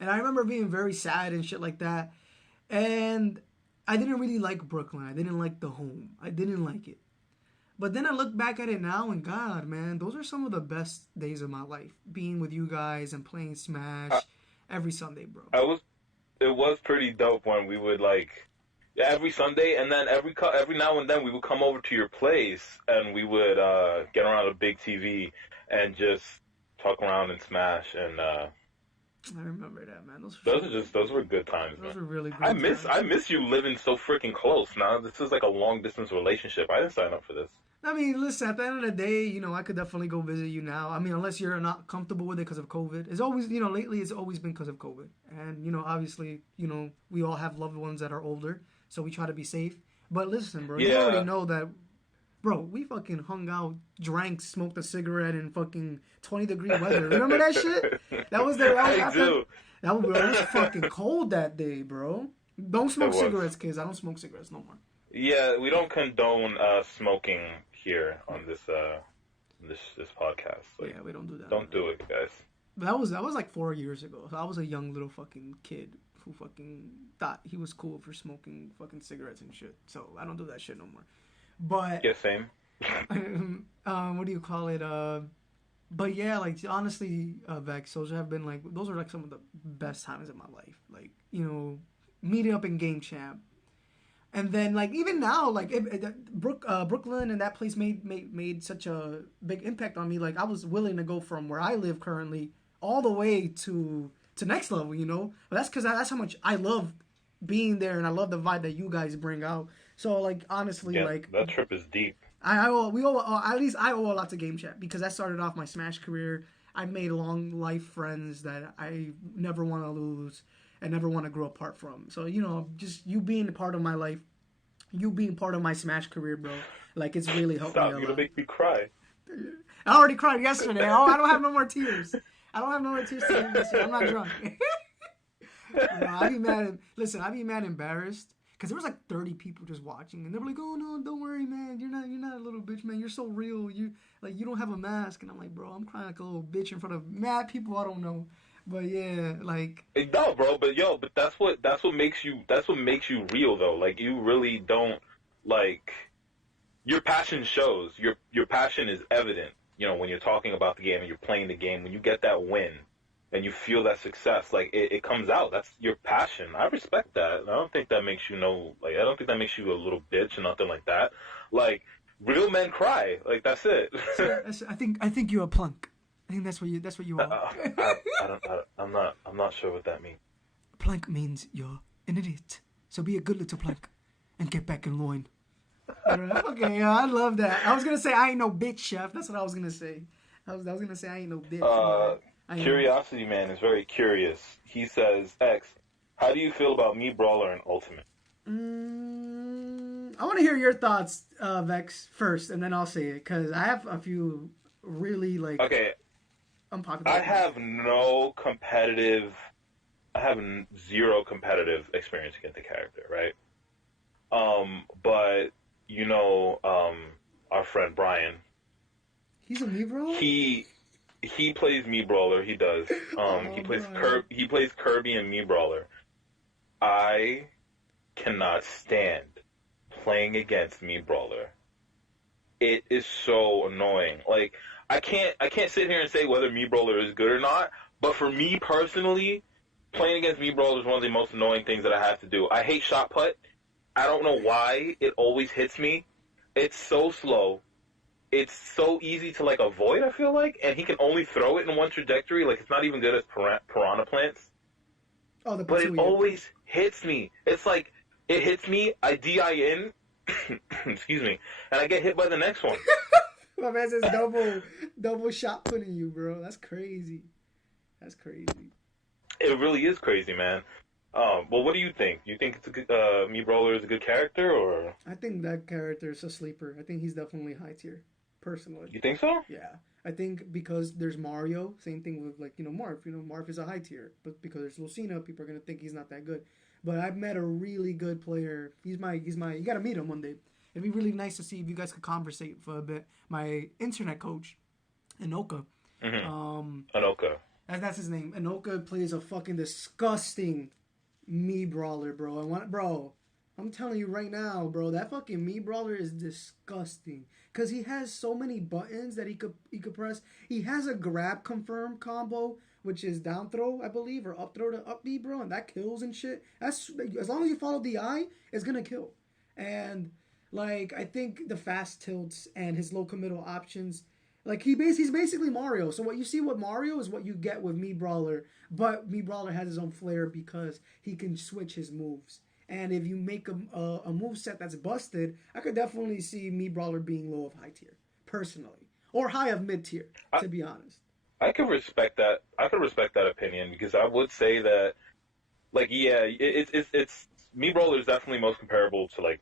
And I remember being very sad and shit like that. And I didn't really like Brooklyn. I didn't like the home. I didn't like it. But then I look back at it now and God, man, those are some of the best days of my life. Being with you guys and playing Smash every Sunday, bro. It was pretty dope when we would like every Sunday, and then every now and then we would come over to your place and we would get around a big TV and just talk around and Smash. And I remember that, man. Those were good times. Those man. were really good. I miss you living so freaking close. Now this is like a long distance relationship. I didn't sign up for this. I mean, listen, at the end of the day, you know, I could definitely go visit you now. I mean, unless you're not comfortable with it because of COVID. It's always, you know, lately it's always been because of COVID. And, you know, obviously, you know, we all have loved ones that are older, so we try to be safe. But listen, bro, you already know that, bro, we fucking hung out, drank, smoked a cigarette in fucking 20-degree weather. Remember that shit? That was That was fucking cold that day, bro. Don't smoke cigarettes, kids. I don't smoke cigarettes no more. Yeah, we don't condone smoking here on this podcast. Like, yeah, we don't do that. Don't do it, guys. But that was like 4 years ago. So I was a young little fucking kid who fucking thought he was cool for smoking fucking cigarettes and shit. So I don't do that shit no more. But yeah, same. What do you call it? But yeah, like honestly, Vex, those are like some of the best times of my life. Like, you know, meeting up in Game Champ. And then, like, even now, like, Brooklyn and that place made such a big impact on me. Like, I was willing to go from where I live currently all the way to next level, you know? But that's because that's how much I love being there, and I love the vibe that you guys bring out. So, like, honestly, like... that trip is deep. I owe a lot to Game Chat because that started off my Smash career. I made long life friends that I never want to lose and never want to grow apart from. So, you know, just you being a part of my life, you being part of my Smash career, bro, like, it's really helped me a lot. You're going to make me cry. I already cried yesterday. I don't have no more tears. I don't have no more tears to end this year. I'm not drunk. I'd be mad embarrassed. Because there was like 30 people just watching, and they were like, "Oh no, don't worry, man. You're not a little bitch, man. You're so real. You don't have a mask." And I'm like, "Bro, I'm crying like a little bitch in front of mad people I don't know." But yeah, like no, bro. But that's what makes you real though. Like you really don't like your passion shows. Your passion is evident. You know when you're talking about the game and you're playing the game. When you get that win. And you feel that success, like it comes out. That's your passion. I respect that. I don't think that makes you I don't think that makes you a little bitch or nothing like that. Like real men cry. Like that's it. I think you're a plunk. I think that's what you are. I'm not sure what that means. Plunk means you're an idiot. So be a good little plunk and get back in line. Okay, I love that. I was gonna say I ain't no bitch, chef. That's what I was gonna say. I was gonna say I ain't no bitch. Curiosity Man is very curious. He says, X, how do you feel about me, Brawler, and Ultimate? I want to hear your thoughts, Vex, first, and then I'll say it because I have a few really like Okay, unpopular I opinions. have no competitive. I have zero competitive experience against the character, right? But you know, our friend Brian, He's a me brawler. he he plays me brawler. He does. Oh, Brian. He plays Kirby and me brawler. I cannot stand playing against me brawler. It is so annoying. Like I can't sit here and say whether me brawler is good or not. But for me personally, playing against me brawler is one of the most annoying things that I have to do. I hate shot put. I don't know why it always hits me. It's so slow. It's so easy to like avoid. I feel like, and he can only throw it in one trajectory. Like it's not even good as piranha plants. Oh, the But it Patuya. always hits me. It's like it hits me. I DIN. Excuse me, and I get hit by the next one. My man says double shot putting you, bro. That's crazy. That's crazy. It really is crazy, man. Well, what do you think? You think it's a good, me brawler is a good character, or I think that character is a sleeper. I think he's definitely high tier, personally. you think so? Yeah. I think because there's Mario, same thing with like, Marth. Marth is a high tier. But because there's Lucina, people are gonna think he's not that good. But I've met a really good player. He's my you gotta meet him one day. It'd be really nice to see if you guys could conversate for a bit. My internet coach, Inoka. Mm-hmm. Um Anoka. that's his name. Inoka plays a fucking disgusting me brawler, bro. I'm telling you right now, bro, that fucking me brawler is disgusting. Cause he has so many buttons that he could press. He has a grab confirm combo, which is down throw, I believe, or up throw to up B, bro, and that kills and shit. That's as long as you follow the eye, it's gonna kill. And like I think the fast tilts and his low committal options, like he's basically Mario. So what you see with Mario is what you get with me brawler, but me brawler has his own flair because he can switch his moves. And if you make a move set that's busted, I could definitely see me brawler being low of high tier, personally, or high of mid tier, I to be honest. I could respect that. I could respect that opinion because I would say that, like, yeah, it's me brawler is definitely most comparable to like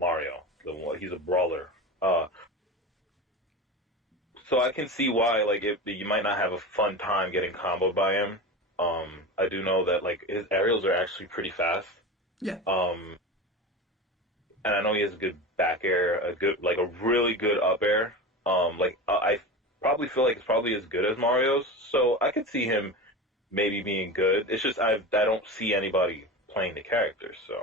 Mario. He's a brawler. So I can see why like if you might not have a fun time getting comboed by him. I do know that like his aerials are actually pretty fast. Yeah, Um, and I know he has a good back air, a good like a really good up air. I probably feel like it's probably as good as Mario's, so I could see him maybe being good. It's just I don't see anybody playing the character, so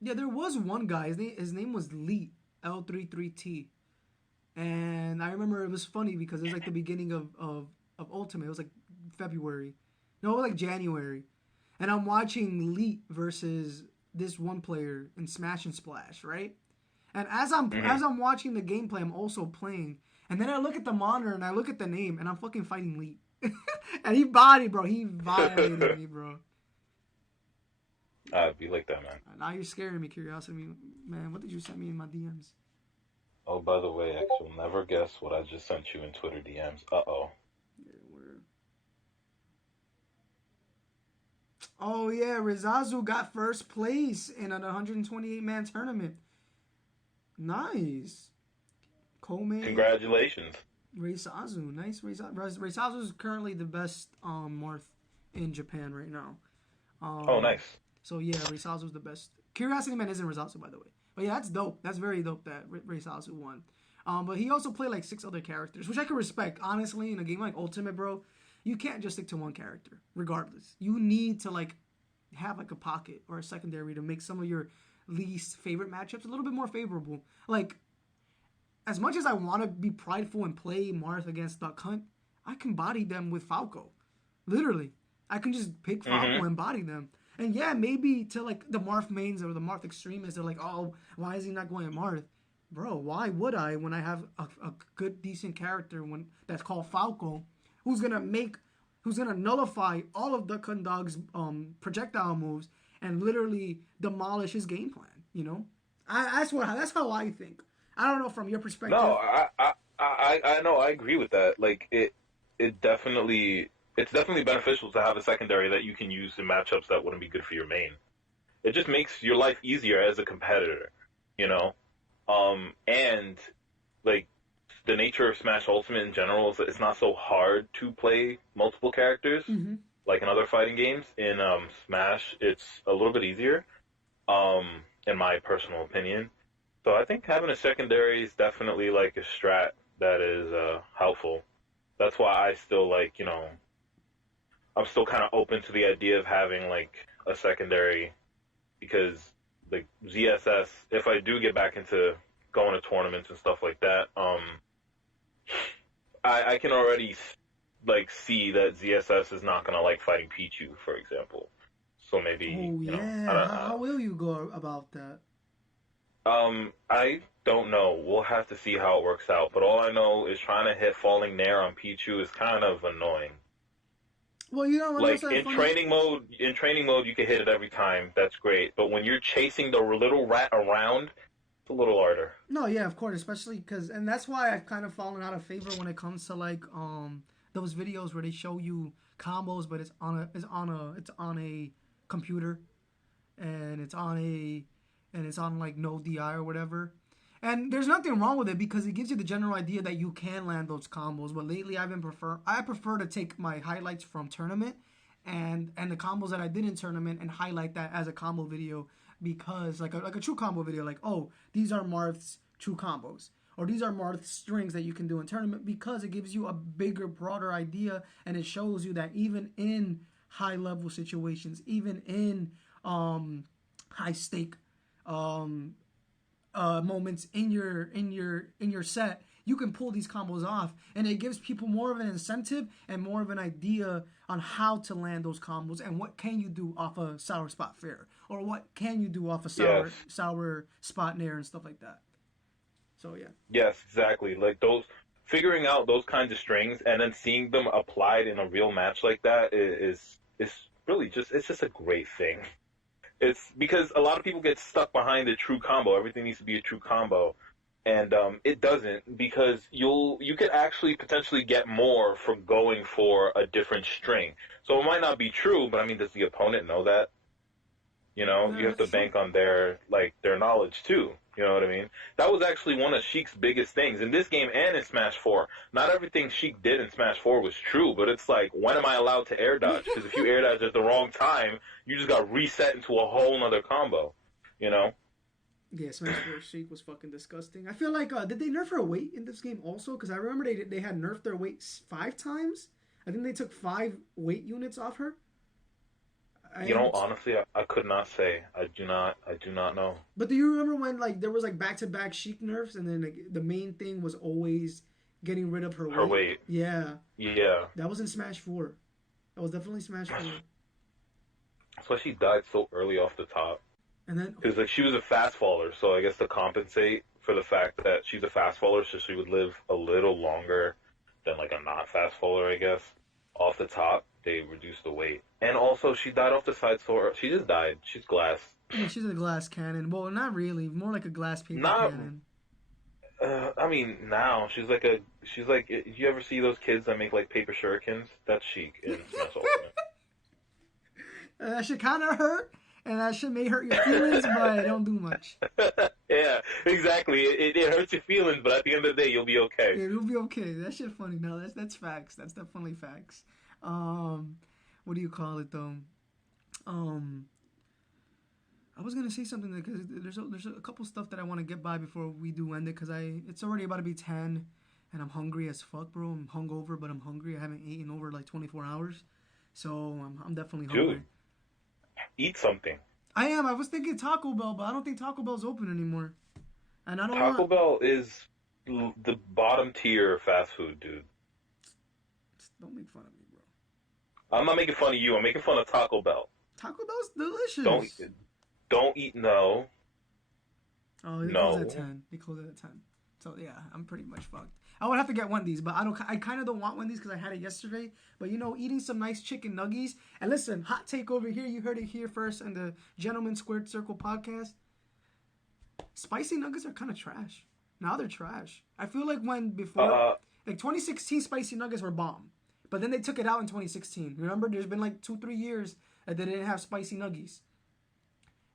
yeah. There was one guy. His name was Lee L33T, and I remember it was funny because it was like the beginning of Ultimate. It was like February, no, it was like January, and I'm watching Lee versus this one player in Smash and Splash, right? And hmm. as I'm watching the gameplay, I'm also playing. And then I look at the monitor and I look at the name and I'm fucking fighting Lee. And he violated me, bro. I'd be like that, man. Now you're scaring me, curiosity, man. What did you send me in my DMs? Oh, by the way, X, you'll never guess what I just sent you in Twitter DMs. Uh-oh. Yeah, oh yeah, Rizazu got first place in an 128 man tournament. Nice. Kome Congratulations. Reisazu, nice Reisazu is currently the best Morph in Japan right now. Oh, Um, nice. so yeah, Reisazu's the best. Curiosity Man isn't Reisazu, by the way. But yeah, that's dope. That's very dope that Reisazu won. But he also played like 6 other characters, which I can respect. Honestly, in a game like Ultimate, bro, you can't just stick to one character. Regardless, you need to like have like a pocket or a secondary to make some of your least favorite matchups a little bit more favorable. Like as much as I want to be prideful and play Marth against Duck Hunt, I can body them with Falco. Literally. I can just pick Mm-hmm. Falco and body them. And yeah, maybe to like the Marth mains or the Marth extremists, they're like, oh, why is he not going at Marth? Bro, why would I when I have a good, decent character that's called Falco, who's gonna nullify all of Duck Hunt Dog's projectile moves and literally demolish his game plan, that's how I think. I don't know from your No, perspective. I know I agree with that. Like it definitely it's definitely beneficial to have a secondary that you can use in matchups that wouldn't be good for your main. It just makes your life easier as a competitor, you know. And like the nature of Smash Ultimate in general is that it's not so hard to play multiple characters Mm-hmm. like in other fighting games. In Smash, it's a little bit easier, um, in my personal opinion. So I think having a secondary is definitely like a strat that is helpful. That's why I still like, I'm still kind of open to the idea of having like a secondary because like ZSS, if I do get back into going to tournaments and stuff like that, I can already like see that ZSS is not gonna like fighting Pichu, for example. So maybe Oh I yeah. don't. How will you go about that? I don't know. We'll have to see how it works out. But all I know is trying to hit falling nair on Pichu is kind of annoying. Well, you know what else Like is funny? in training mode, you can hit it every time. That's great. But when you're chasing the little rat around, it's a little harder. No, yeah, of course, especially because, and that's why I've kind of fallen out of favor when it comes to like those videos where they show you combos, but it's on a computer, and it's on like no DI or whatever. And there's nothing wrong with it because it gives you the general idea that you can land those combos. But lately, I prefer to take my highlights from tournament and the combos that I did in tournament and highlight that as a combo video because like a true combo video, like, oh, these are Marth's true combos, or these are Marth's strings that you can do in tournament, because it gives you a bigger, broader idea, and it shows you that even in high level situations, even in high stake um, moments in your set, you can pull these combos off, and it gives people more of an incentive and more of an idea on how to land those combos and what can you do off a sour spot fair, or what can you do off a Yes. sour spot nair and stuff like that. So yeah. Yes, exactly. Like those, figuring out those kinds of strings and then seeing them applied in a real match like that is really just it's just a great thing. It's because a lot of people get stuck behind a true combo. Everything needs to be a true combo, and it doesn't because you could actually potentially get more from going for a different string. So it might not be true, but I mean, does the opponent know that? You Yeah, have to that's true. bank on their knowledge too. You know what I mean? That was actually one of Sheik's biggest things in this game and in Smash 4. Not everything Sheik did in Smash 4 was true, but it's like, when am I allowed to air dodge? Because if you air dodge at the wrong time, you just got reset into a whole nother combo. You know? Yeah, Smash 4 Sheik was fucking disgusting. I feel like did they nerf her weight in this game also? Because I remember they had nerfed their weight 5 times. I think they took 5 weight units off her. I Honestly, I could not say. I do not know. But do you remember when like there was like back to back Sheik nerfs, and then like the main thing was always getting rid of her Her weight? weight. Yeah, Yeah. that was in Smash 4. That was definitely Smash 4. That's why she died so early off the top. And then Because like she was a fast faller, so I guess to compensate for the fact that she's a fast faller, so she would live a little longer than like a not fast faller, I guess. Off the top, they reduced the weight, and also she died off the side, so she just died. She's glass. yeah, she's a glass cannon. Well, not really. More like a glass paper Not, cannon. I mean, now she's like. You ever see those kids that make like paper shurikens? That's Sheik in Smash Ultimate. That should kind of hurt, and that should may hurt your feelings, but it don't do much. Yeah, exactly. It hurts your feelings, but at the end of the day, you'll be okay. Yeah, it'll be okay. That shit funny. No, that's facts. That's definitely facts. What do you call it though? Um, I was gonna say something because there's a couple stuff that I want to get by before we do end it, because it's already about to be 10, and I'm hungry as fuck, bro. I'm hungover, but I'm hungry. I haven't eaten over like 24 hours, so I'm definitely hungry. Dude, eat something. I am. I was thinking Taco Bell, but I don't think Taco Bell's open anymore, and I don't Taco want. Bell is the bottom tier fast food, dude. Don't make fun of me, bro. I'm not making fun of you. I'm making fun of Taco Bell. Taco Bell's delicious. Don't eat no. Oh, they No. close at 10. They close it at 10. So yeah, I'm pretty much fucked. I would have to get Wendy's, but I kind of don't want Wendy's because I had it yesterday. But eating some nice chicken nuggies. And listen, hot take over here. You heard it here first in the Gentleman Squared Circle podcast. Spicy nuggets are kind of trash. Now they're trash. I feel like when before, like 2016, spicy nuggets were bomb. But then they took it out in 2016. Remember, there's been like 2-3 years that they didn't have spicy nuggies.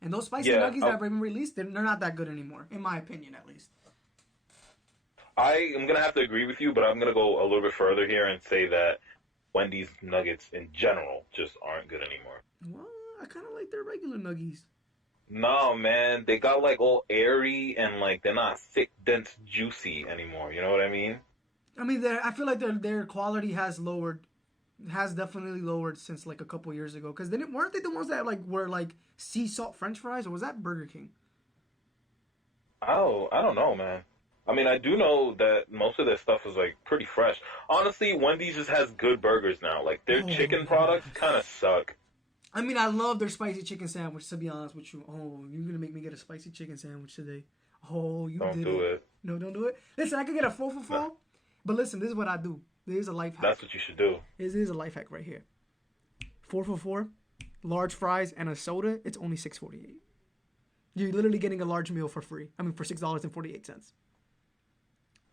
And those spicy Yeah, nuggies that have been released, they're not that good anymore, in my opinion, at least. I am gonna have to agree with you, but I'm gonna go a little bit further here and say that Wendy's nuggets in general just aren't good anymore. Well, I kind of like their regular nuggies. No, man, they got like all airy and like they're not thick, dense, juicy anymore. You know what I mean? I mean, I feel like their quality has lowered, has definitely lowered since like a couple years ago. Because weren't they the ones that like were like sea salt French fries, or was that Burger King? Oh, I don't know, man. I mean, I do know that most of their stuff is like pretty fresh. Honestly, Wendy's just has good burgers now. Like their Oh, chicken yeah. products kind of suck. I mean, I love their spicy chicken sandwich. To be honest with you, oh, you're gonna make me get a spicy chicken sandwich today. Oh, you Don't did do it. it. No, don't do it. Listen, I could get a 4 for Nah, 4, but listen, this is what I do. There's a life hack. that's what you should do. This is a life hack right here. 4 for 4, large fries and a soda. It's only $6.48. You're literally getting a large meal for free. I mean, for $6.48.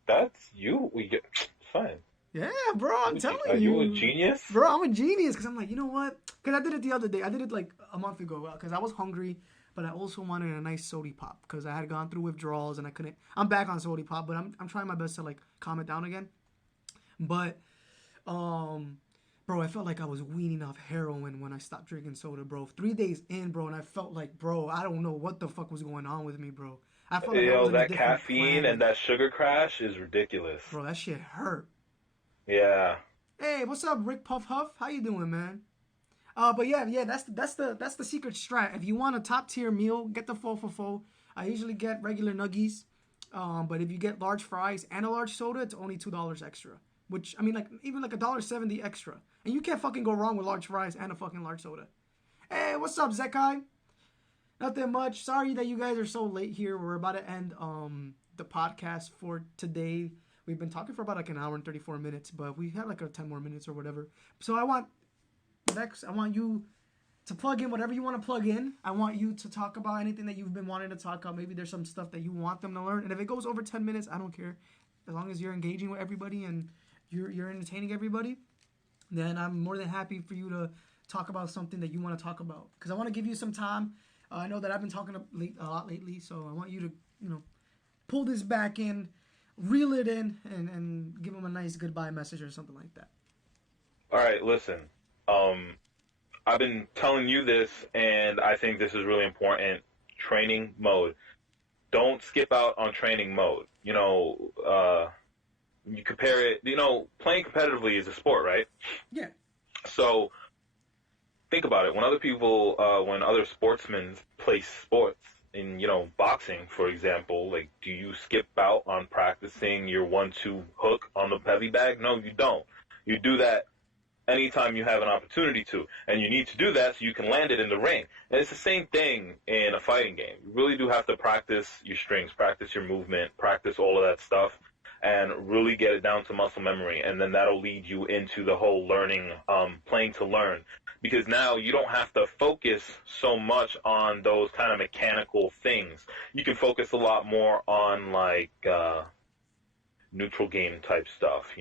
That's you. We get fine. Yeah, bro, I'm telling Are you a you. genius? Bro, I'm a genius because I'm like, you know what? Because I did it the other day. I did it like a month ago because I was hungry, but I also wanted a nice sody pop because I had gone through withdrawals and I couldn't. I'm back on sody pop, but I'm trying my best to like calm it down again. But, bro, I felt like I was weaning off heroin when I stopped drinking soda, bro. 3 days in, bro, and I felt like, bro, I don't know what the fuck was going on with me, bro. I felt like I was Yo, in a that different caffeine planet. and that sugar crash is ridiculous. Bro, that shit hurt. Yeah. Hey, what's up, Rick Puff Huff? How you doing, man? But yeah, that's the secret strat. If you want a top tier meal, get the 4 for 4. I usually get regular nuggies, but if you get large fries and a large soda, it's only $2 extra. Which I mean, like even like $1.70 extra, and you can't fucking go wrong with large fries and a fucking large soda. Hey, what's up, Zekai? Nothing much. Sorry that you guys are so late here. We're about to end the podcast for today. We've been talking for about like an hour and 34 minutes, but we had like a 10 more minutes or whatever. So I want you to plug in whatever you want to plug in. I want you to talk about anything that you've been wanting to talk about. Maybe there's some stuff that you want them to learn. And if it goes over 10 minutes, I don't care. As long as you're engaging with everybody and you're entertaining everybody, then I'm more than happy for you to talk about something that you want to talk about. Because I want to give you some time. I know that I've been talking a lot lately, so I want you to, pull this back in, reel it in, and give them a nice goodbye message or something like that. All right, listen. I've been telling you this, and I think this is really important. Training mode. Don't skip out on training mode. You compare it. Playing competitively is a sport, right? Yeah. So think about it. When other sportsmen play sports, in boxing, for example, like, do you skip out on practicing your 1-2 hook on the heavy bag? No, you don't. You do that anytime you have an opportunity to, and you need to do that so you can land it in the ring. And it's the same thing in a fighting game. You really do have to practice your strings, practice your movement, practice all of that stuff, and really get it down to muscle memory, and then that'll lead you into the whole learning, playing to learn. Because now you don't have to focus so much on those kind of mechanical things. You can focus a lot more on like neutral game type stuff,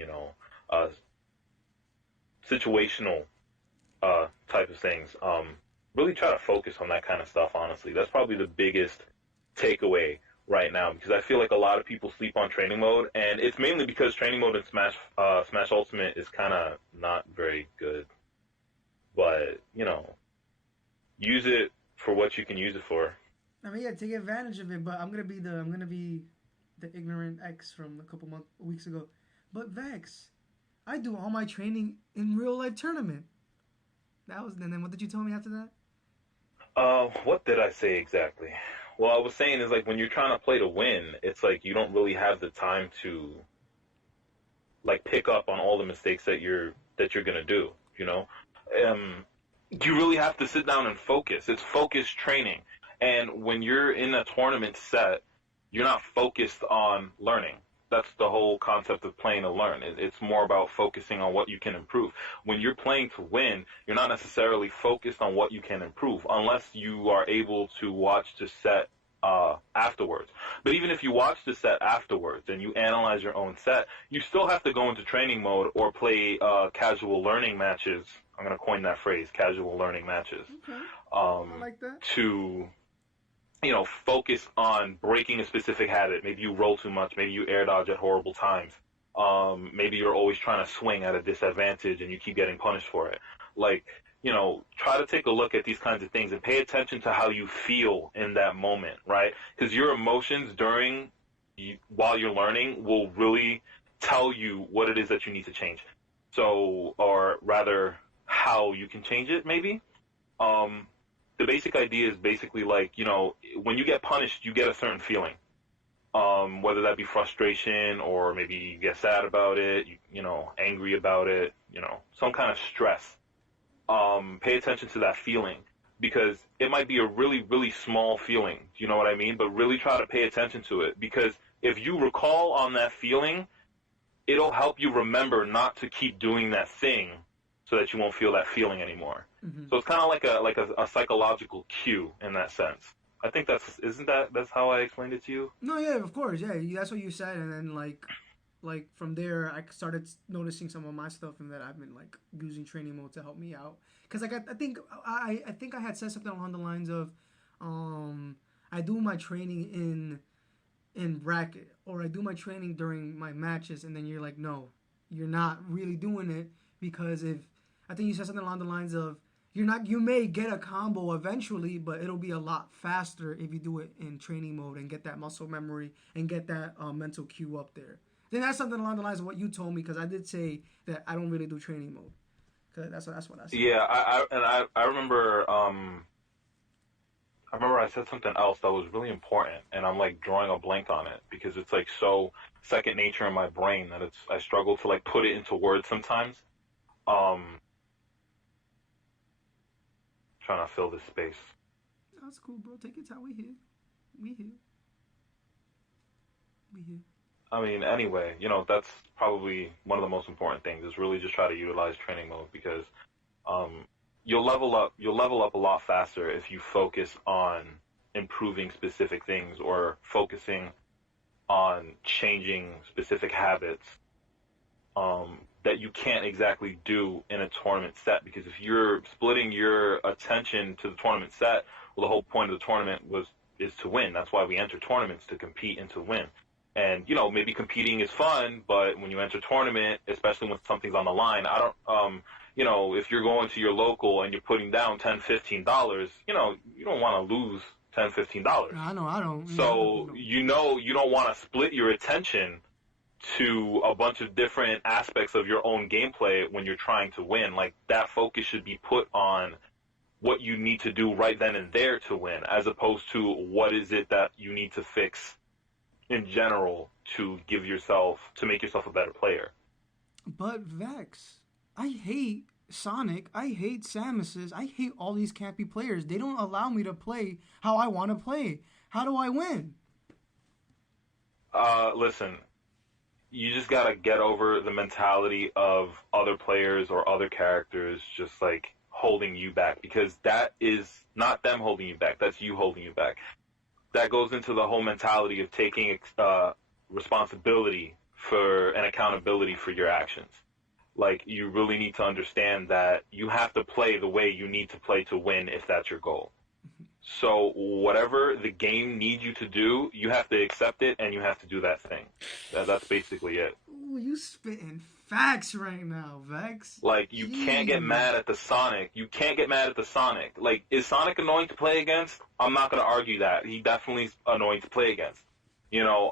situational type of things. Really try to focus on that kind of stuff, honestly. That's probably the biggest takeaway right now, because I feel like a lot of people sleep on training mode, and it's mainly because training mode in Smash Ultimate is kind of not very good. But, use it for what you can use it for. I mean, yeah, take advantage of it. But I'm gonna be the ignorant X from a couple weeks ago. But Vex, I do all my training in real life tournament. And then what did you tell me after that? What did I say exactly? Well, I was saying is like when you're trying to play to win, it's like you don't really have the time to like pick up on all the mistakes that you're gonna do. You really have to sit down and focus. It's focused training. And when you're in a tournament set, you're not focused on learning. That's the whole concept of playing to learn. It's more about focusing on what you can improve. When you're playing to win, you're not necessarily focused on what you can improve, unless you are able to watch the set afterwards. But even if you watch the set afterwards and you analyze your own set, you still have to go into training mode or play casual learning matches. I'm going to coin that phrase, casual learning matches. Okay. I like that. To focus on breaking a specific habit. Maybe you roll too much. Maybe you air dodge at horrible times. Maybe you're always trying to swing at a disadvantage and you keep getting punished for it. Like, try to take a look at these kinds of things and pay attention to how you feel in that moment, right? Because your emotions while you're learning will really tell you what it is that you need to change. So, or rather, how you can change it, maybe. The basic idea is basically like, when you get punished, you get a certain feeling. Whether that be frustration or maybe you get sad about it, angry about it, some kind of stress. Pay attention to that feeling because it might be a really, really small feeling. Do you know what I mean? But really try to pay attention to it because if you recall on that feeling, it'll help you remember not to keep doing that thing so that you won't feel that feeling anymore. Mm-hmm. So it's kind of like a psychological cue in that sense. I think that's how I explained it to you? No, yeah, of course, yeah, that's what you said, and then like from there, I started noticing some of my stuff, and that I've been like using training mode to help me out. Cause like I think I had said something along the lines of, I do my training in bracket, or I do my training during my matches, and then you're like, no, you're not really doing it because I think you said something along the lines of, you may get a combo eventually, but it'll be a lot faster if you do it in training mode and get that muscle memory and get that mental cue up there. Then that's something along the lines of what you told me, because I did say that I don't really do training mode. Cause that's what I said. Yeah, I remember I said something else that was really important, and I'm like drawing a blank on it because it's like so second nature in my brain that I struggle to like put it into words sometimes. Trying to fill this space. That's cool, bro. Take your time. We here. I mean, anyway, that's probably one of the most important things is really just try to utilize training mode because you'll level up a lot faster if you focus on improving specific things or focusing on changing specific habits that you can't exactly do in a tournament set, because if you're splitting your attention to the tournament set, well, the whole point of the tournament is to win. That's why we enter tournaments, to compete and to win. And, maybe competing is fun, but when you enter tournament, especially when something's on the line, I don't, if you're going to your local and you're putting down $10, $15, you don't want to lose $10, $15. I know, I don't. So, you don't want to split your attention to a bunch of different aspects of your own gameplay when you're trying to win. Like, that focus should be put on what you need to do right then and there to win, as opposed to what is it that you need to fix in general to make yourself a better player. But Vex, I hate Sonic, I hate Samus's, I hate all these campy players. They don't allow me to play how I want to play. How do I win? Listen, you just gotta get over the mentality of other players or other characters just like holding you back, because that is not them holding you back, that's you holding you back. That goes into the whole mentality of taking responsibility for and accountability for your actions. Like, you really need to understand that you have to play the way you need to play to win if that's your goal. So whatever the game needs you to do, you have to accept it and you have to do that thing. That's basically it. Ooh, you spitting facts right now, Vex. Like, you can't get mad at the Sonic. You can't get mad at the Sonic. Like, is Sonic annoying to play against? I'm not going to argue that. He definitely is annoying to play against.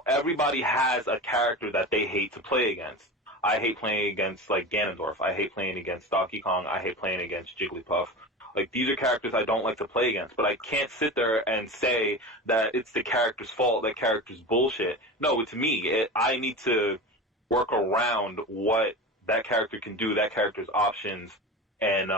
Everybody has a character that they hate to play against. I hate playing against, like, Ganondorf. I hate playing against Donkey Kong. I hate playing against Jigglypuff. Like, these are characters I don't like to play against, but I can't sit there and say that it's the character's fault, that character's bullshit. No, it's me. I need to work around what that character can do, that character's options, and,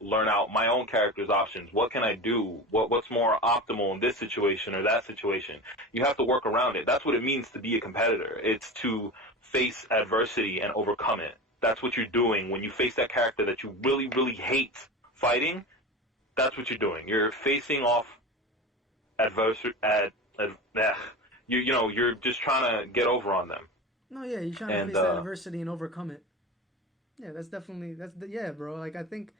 learn out my own character's options. What can I do? What's more optimal in this situation or that situation? You have to work around it. That's what it means to be a competitor. It's to face adversity and overcome it. That's what you're doing when you face that character that you really, really hate fighting. That's what you're doing. You're facing off adversity. You're just trying to get over on them. No, yeah, you're trying to face that adversity and overcome it. Yeah, that's bro. Like, I think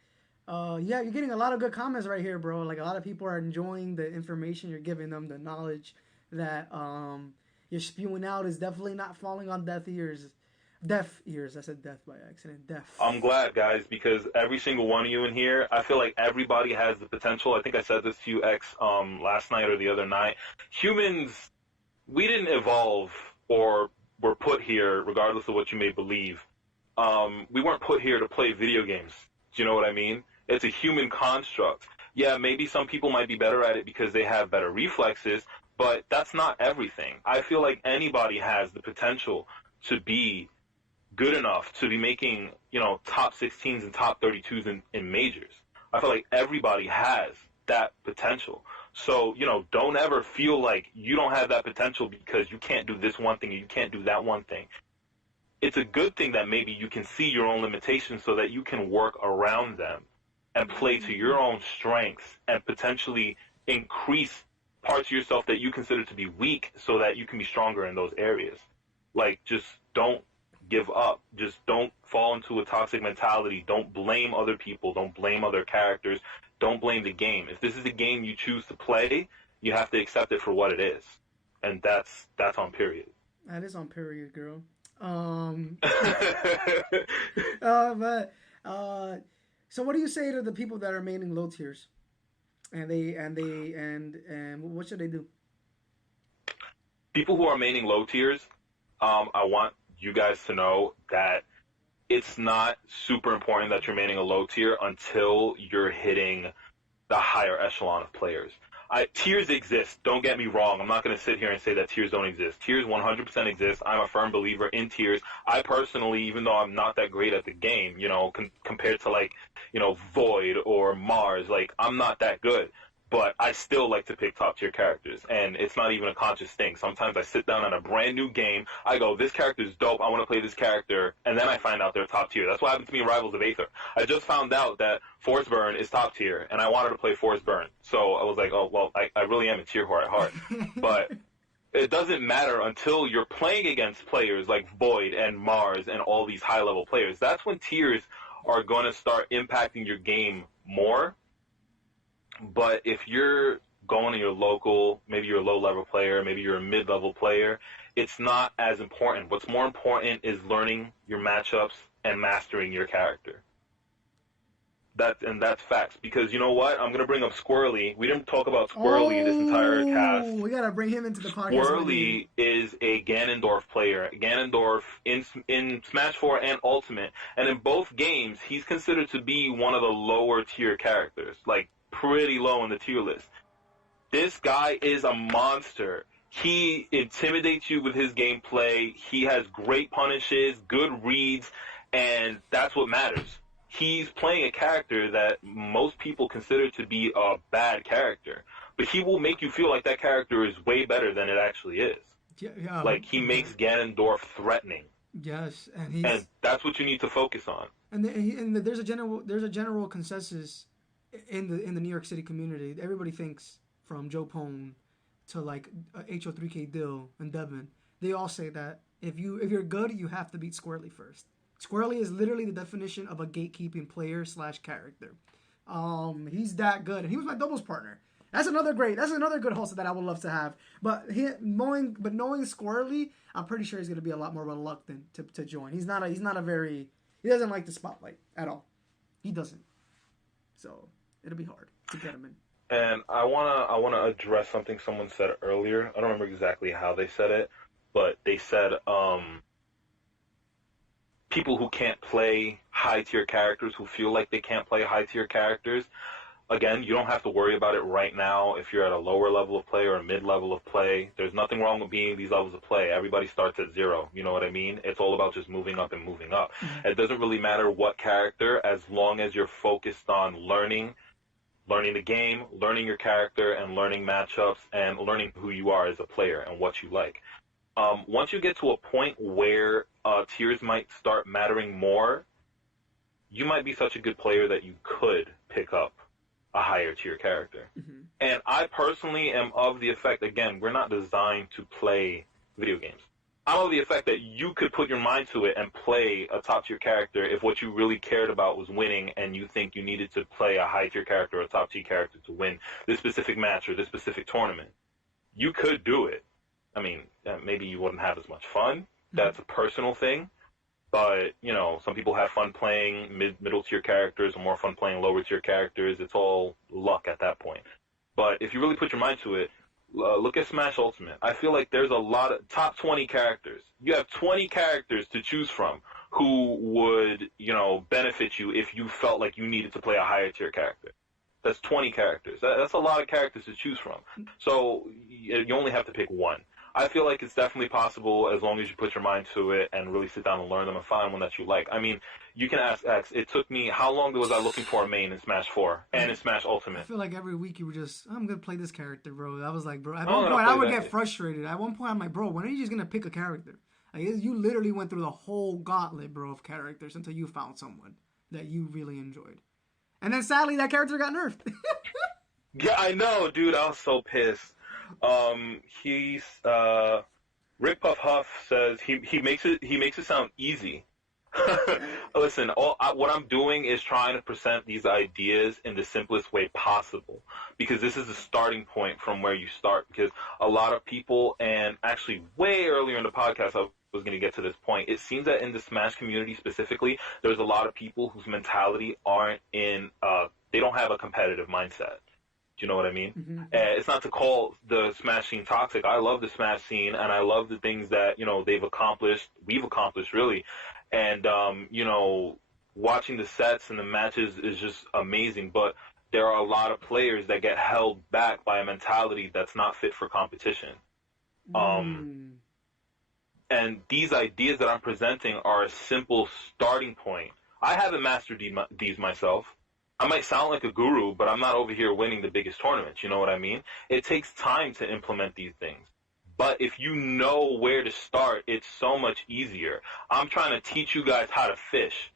Yeah, you're getting a lot of good comments right here, bro. Like a lot of people are enjoying the information you're giving them, the knowledge that you're spewing out is definitely not falling on deaf ears. Deaf ears. I said death by accident. Deaf. I'm glad, guys, because every single one of you in here, I feel like everybody has the potential. I think I said this to you, X, last night or the other night. Humans, we didn't evolve or were put here, regardless of what you may believe. We weren't put here to play video games. Do you know what I mean? It's a human construct. Yeah, maybe some people might be better at it because they have better reflexes, but that's not everything. I feel like anybody has the potential to be good enough to be making, top 16s and top 32s in majors. I feel like everybody has that potential. So, don't ever feel like you don't have that potential because you can't do this one thing or you can't do that one thing. It's a good thing that maybe you can see your own limitations so that you can work around them and play to your own strengths and potentially increase parts of yourself that you consider to be weak so that you can be stronger in those areas. Like, just don't give up. Just don't fall into a toxic mentality. Don't blame other people. Don't blame other characters. Don't blame the game. If this is a game you choose to play, you have to accept it for what it is. And that's on period. That is on period, girl. But so what do you say to the people that are maining low tiers? And what should they do? People who are maining low tiers, I want you guys to know that it's not super important that you're maining a low tier until you're hitting the higher echelon of players. Tiers exist. Don't get me wrong. I'm not going to sit here and say that tiers don't exist. Tiers 100% exist. I'm a firm believer in tiers. I personally, even though I'm not that great at the game, compared to Void or Mars, I'm not that good. But I still like to pick top tier characters, and it's not even a conscious thing. Sometimes I sit down on a brand new game, I go, this character is dope, I want to play this character, and then I find out they're top tier. That's what happened to me in Rivals of Aether. I just found out that Force Burn is top tier, and I wanted to play Force Burn. So I was like, oh, well, I really am a tier whore at heart. But it doesn't matter until you're playing against players like Void and Mars and all these high-level players. That's when tiers are going to start impacting your game more. But if you're going to your local, maybe you're a low-level player, maybe you're a mid-level player, it's not as important. What's more important is learning your matchups and mastering your character. That's facts. Because you know what? I'm going to bring up Squirrely. We didn't talk about Squirrely this entire cast. We got to bring him into the podcast. Squirrely is a Ganondorf player. Ganondorf in Smash 4 and Ultimate. And in both games, he's considered to be one of the lower-tier characters. Pretty low in the tier list. This guy is a monster. He intimidates you with his gameplay. He has great punishes, good reads, and that's what matters. He's playing a character that most people consider to be a bad character, but he will make you feel like that character is way better than it actually is. Yeah. He makes Ganondorf threatening. Yes, and that's what you need to focus on. And there's a general consensus in the New York City community. Everybody thinks, from Joe Pone to HO3K Dill and Devin, they all say that if you're good, you have to beat Squirrely first. Squirrely is literally the definition of a gatekeeping player / character. He's that good, and he was my doubles partner. That's another good host that I would love to have. But knowing Squirrely, I'm pretty sure he's going to be a lot more reluctant to join. He doesn't like the spotlight at all. He doesn't. So it'll be hard to get him in. And I wanna address something someone said earlier. I don't remember exactly how they said it, but they said people who can't play high tier characters, who feel like they can't play high tier characters. Again, you don't have to worry about it right now if you're at a lower level of play or a mid level of play. There's nothing wrong with being these levels of play. Everybody starts at 0. You know what I mean? It's all about just moving up and moving up. Mm-hmm. It doesn't really matter what character, as long as you're focused on learning the game, learning your character, and learning matchups, and learning who you are as a player and what you like. Once you get to a point where tiers might start mattering more, you might be such a good player that you could pick up a higher tier character. Mm-hmm. And I personally am of the effect, again, we're not designed to play video games. I'm of the effect that you could put your mind to it and play a top tier character if what you really cared about was winning and you think you needed to play a high tier character or a top tier character to win this specific match or this specific tournament. You could do it. I mean, maybe you wouldn't have as much fun. That's a personal thing. But, you know, some people have fun playing middle tier characters or more fun playing lower tier characters. It's all luck at that point. But if you really put your mind to it, look at Smash Ultimate. I feel like there's a lot of top 20 characters. You have 20 characters to choose from who would, you know, benefit you if you felt like you needed to play a higher tier character. That's 20 characters. That's a lot of characters to choose from. So you only have to pick one. I feel like it's definitely possible as long as you put your mind to it and really sit down and learn them and find one that you like. I mean, you can ask X. It took me, how long was I looking for a main in Smash 4 and in Smash Ultimate? I feel like every week you were just, I'm going to play this character, bro. I was like, bro, at one point I would get frustrated. At one point I'm like, bro, when are you just going to pick a character? Like, you literally went through the whole gauntlet, bro, of characters until you found someone that you really enjoyed. And then sadly that character got nerfed. Yeah, I know, dude. I was so pissed. He's Rick Puff Huff says he makes it sound easy. Listen, what I'm doing is trying to present these ideas in the simplest way possible, because this is the starting point from where you start. Because a lot of people, and actually way earlier in the podcast, I was going to get to this point. It seems that in the Smash community specifically, there's a lot of people whose mentality aren't in. They don't have a competitive mindset. Do you know what I mean? Mm-hmm. It's not to call the Smash scene toxic. I love the Smash scene, and I love the things that, you know, we've accomplished, really. And, you know, watching the sets and the matches is just amazing. But there are a lot of players that get held back by a mentality that's not fit for competition. And these ideas that I'm presenting are a simple starting point. I haven't mastered these myself. I might sound like a guru, but I'm not over here winning the biggest tournaments. You know what I mean? It takes time to implement these things. But if you know where to start, it's so much easier. I'm trying to teach you guys how to fish.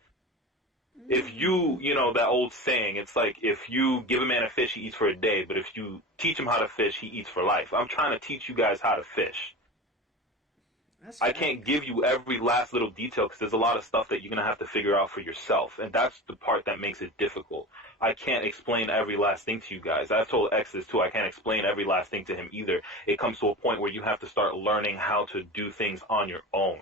If you know, that old saying, it's like if you give a man a fish, he eats for a day. But if you teach him how to fish, he eats for life. I'm trying to teach you guys how to fish. I can't give you every last little detail because there's a lot of stuff that you're going to have to figure out for yourself. And that's the part that makes it difficult. I can't explain every last thing to you guys. I've told X this too. I can't explain every last thing to him either. It comes to a point where you have to start learning how to do things on your own.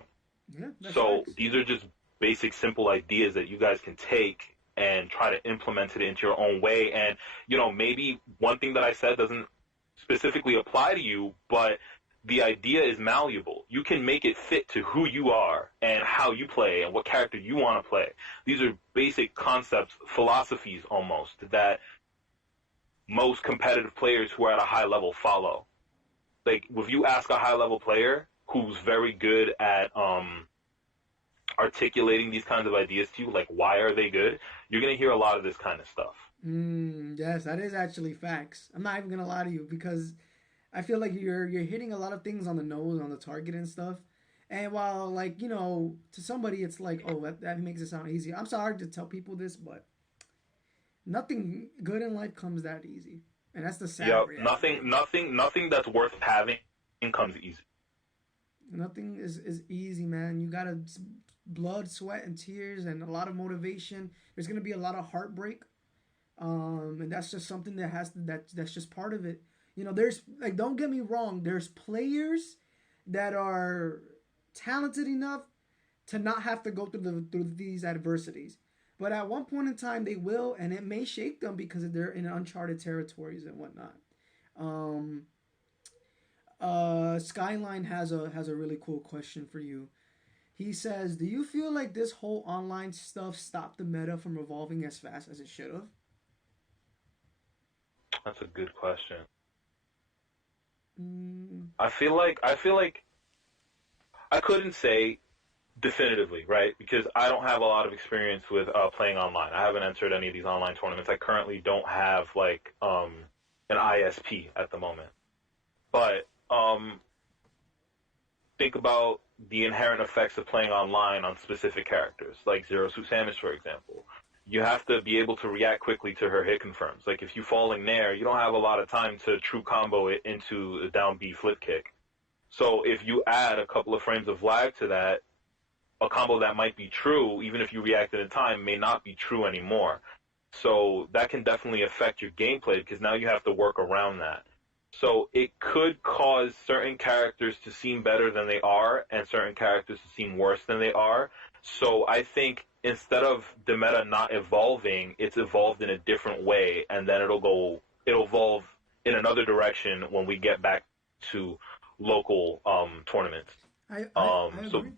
Yeah, so these are just basic, simple ideas that you guys can take and try to implement it into your own way. And, you know, maybe one thing that I said doesn't specifically apply to you, but the idea is malleable. You can make it fit to who you are and how you play and what character you want to play. These are basic concepts, philosophies almost, that most competitive players who are at a high level follow. Like, if you ask a high level player who's very good at articulating these kinds of ideas to you, like why are they good, you're going to hear a lot of this kind of stuff. Yes, that is actually facts. I'm not even going to lie to you, because I feel like you're hitting a lot of things on the nose, on the target and stuff. And while, like, you know, to somebody it's like, oh, that makes it sound easy. I'm sorry to tell people this, but nothing good in life comes that easy. And that's the sad reality. Nothing that's worth having comes easy. Nothing is easy, man. You gotta blood, sweat, and tears, and a lot of motivation. There's gonna be a lot of heartbreak, and that's just something that's just part of it. You know, there's, like, don't get me wrong, there's players that are talented enough to not have to go through these adversities. But at one point in time, they will, and it may shake them because they're in uncharted territories and whatnot. Skyline has a really cool question for you. He says, do you feel like this whole online stuff stopped the meta from evolving as fast as it should have? That's a good question. I feel like I couldn't say definitively, right? Because I don't have a lot of experience with playing online. I haven't entered any of these online tournaments. I currently don't have like an ISP at the moment. But think about the inherent effects of playing online on specific characters, like Zero Suit Samus, for example. You have to be able to react quickly to her hit confirms. Like, if you fall in there, you don't have a lot of time to true combo it into a down B flip kick. So if you add a couple of frames of lag to that, a combo that might be true, even if you reacted in time, may not be true anymore. So that can definitely affect your gameplay because now you have to work around that. So it could cause certain characters to seem better than they are and certain characters to seem worse than they are. So I think instead of the meta not evolving, it's evolved in a different way, and then it'll evolve in another direction when we get back to local tournaments. I So agree.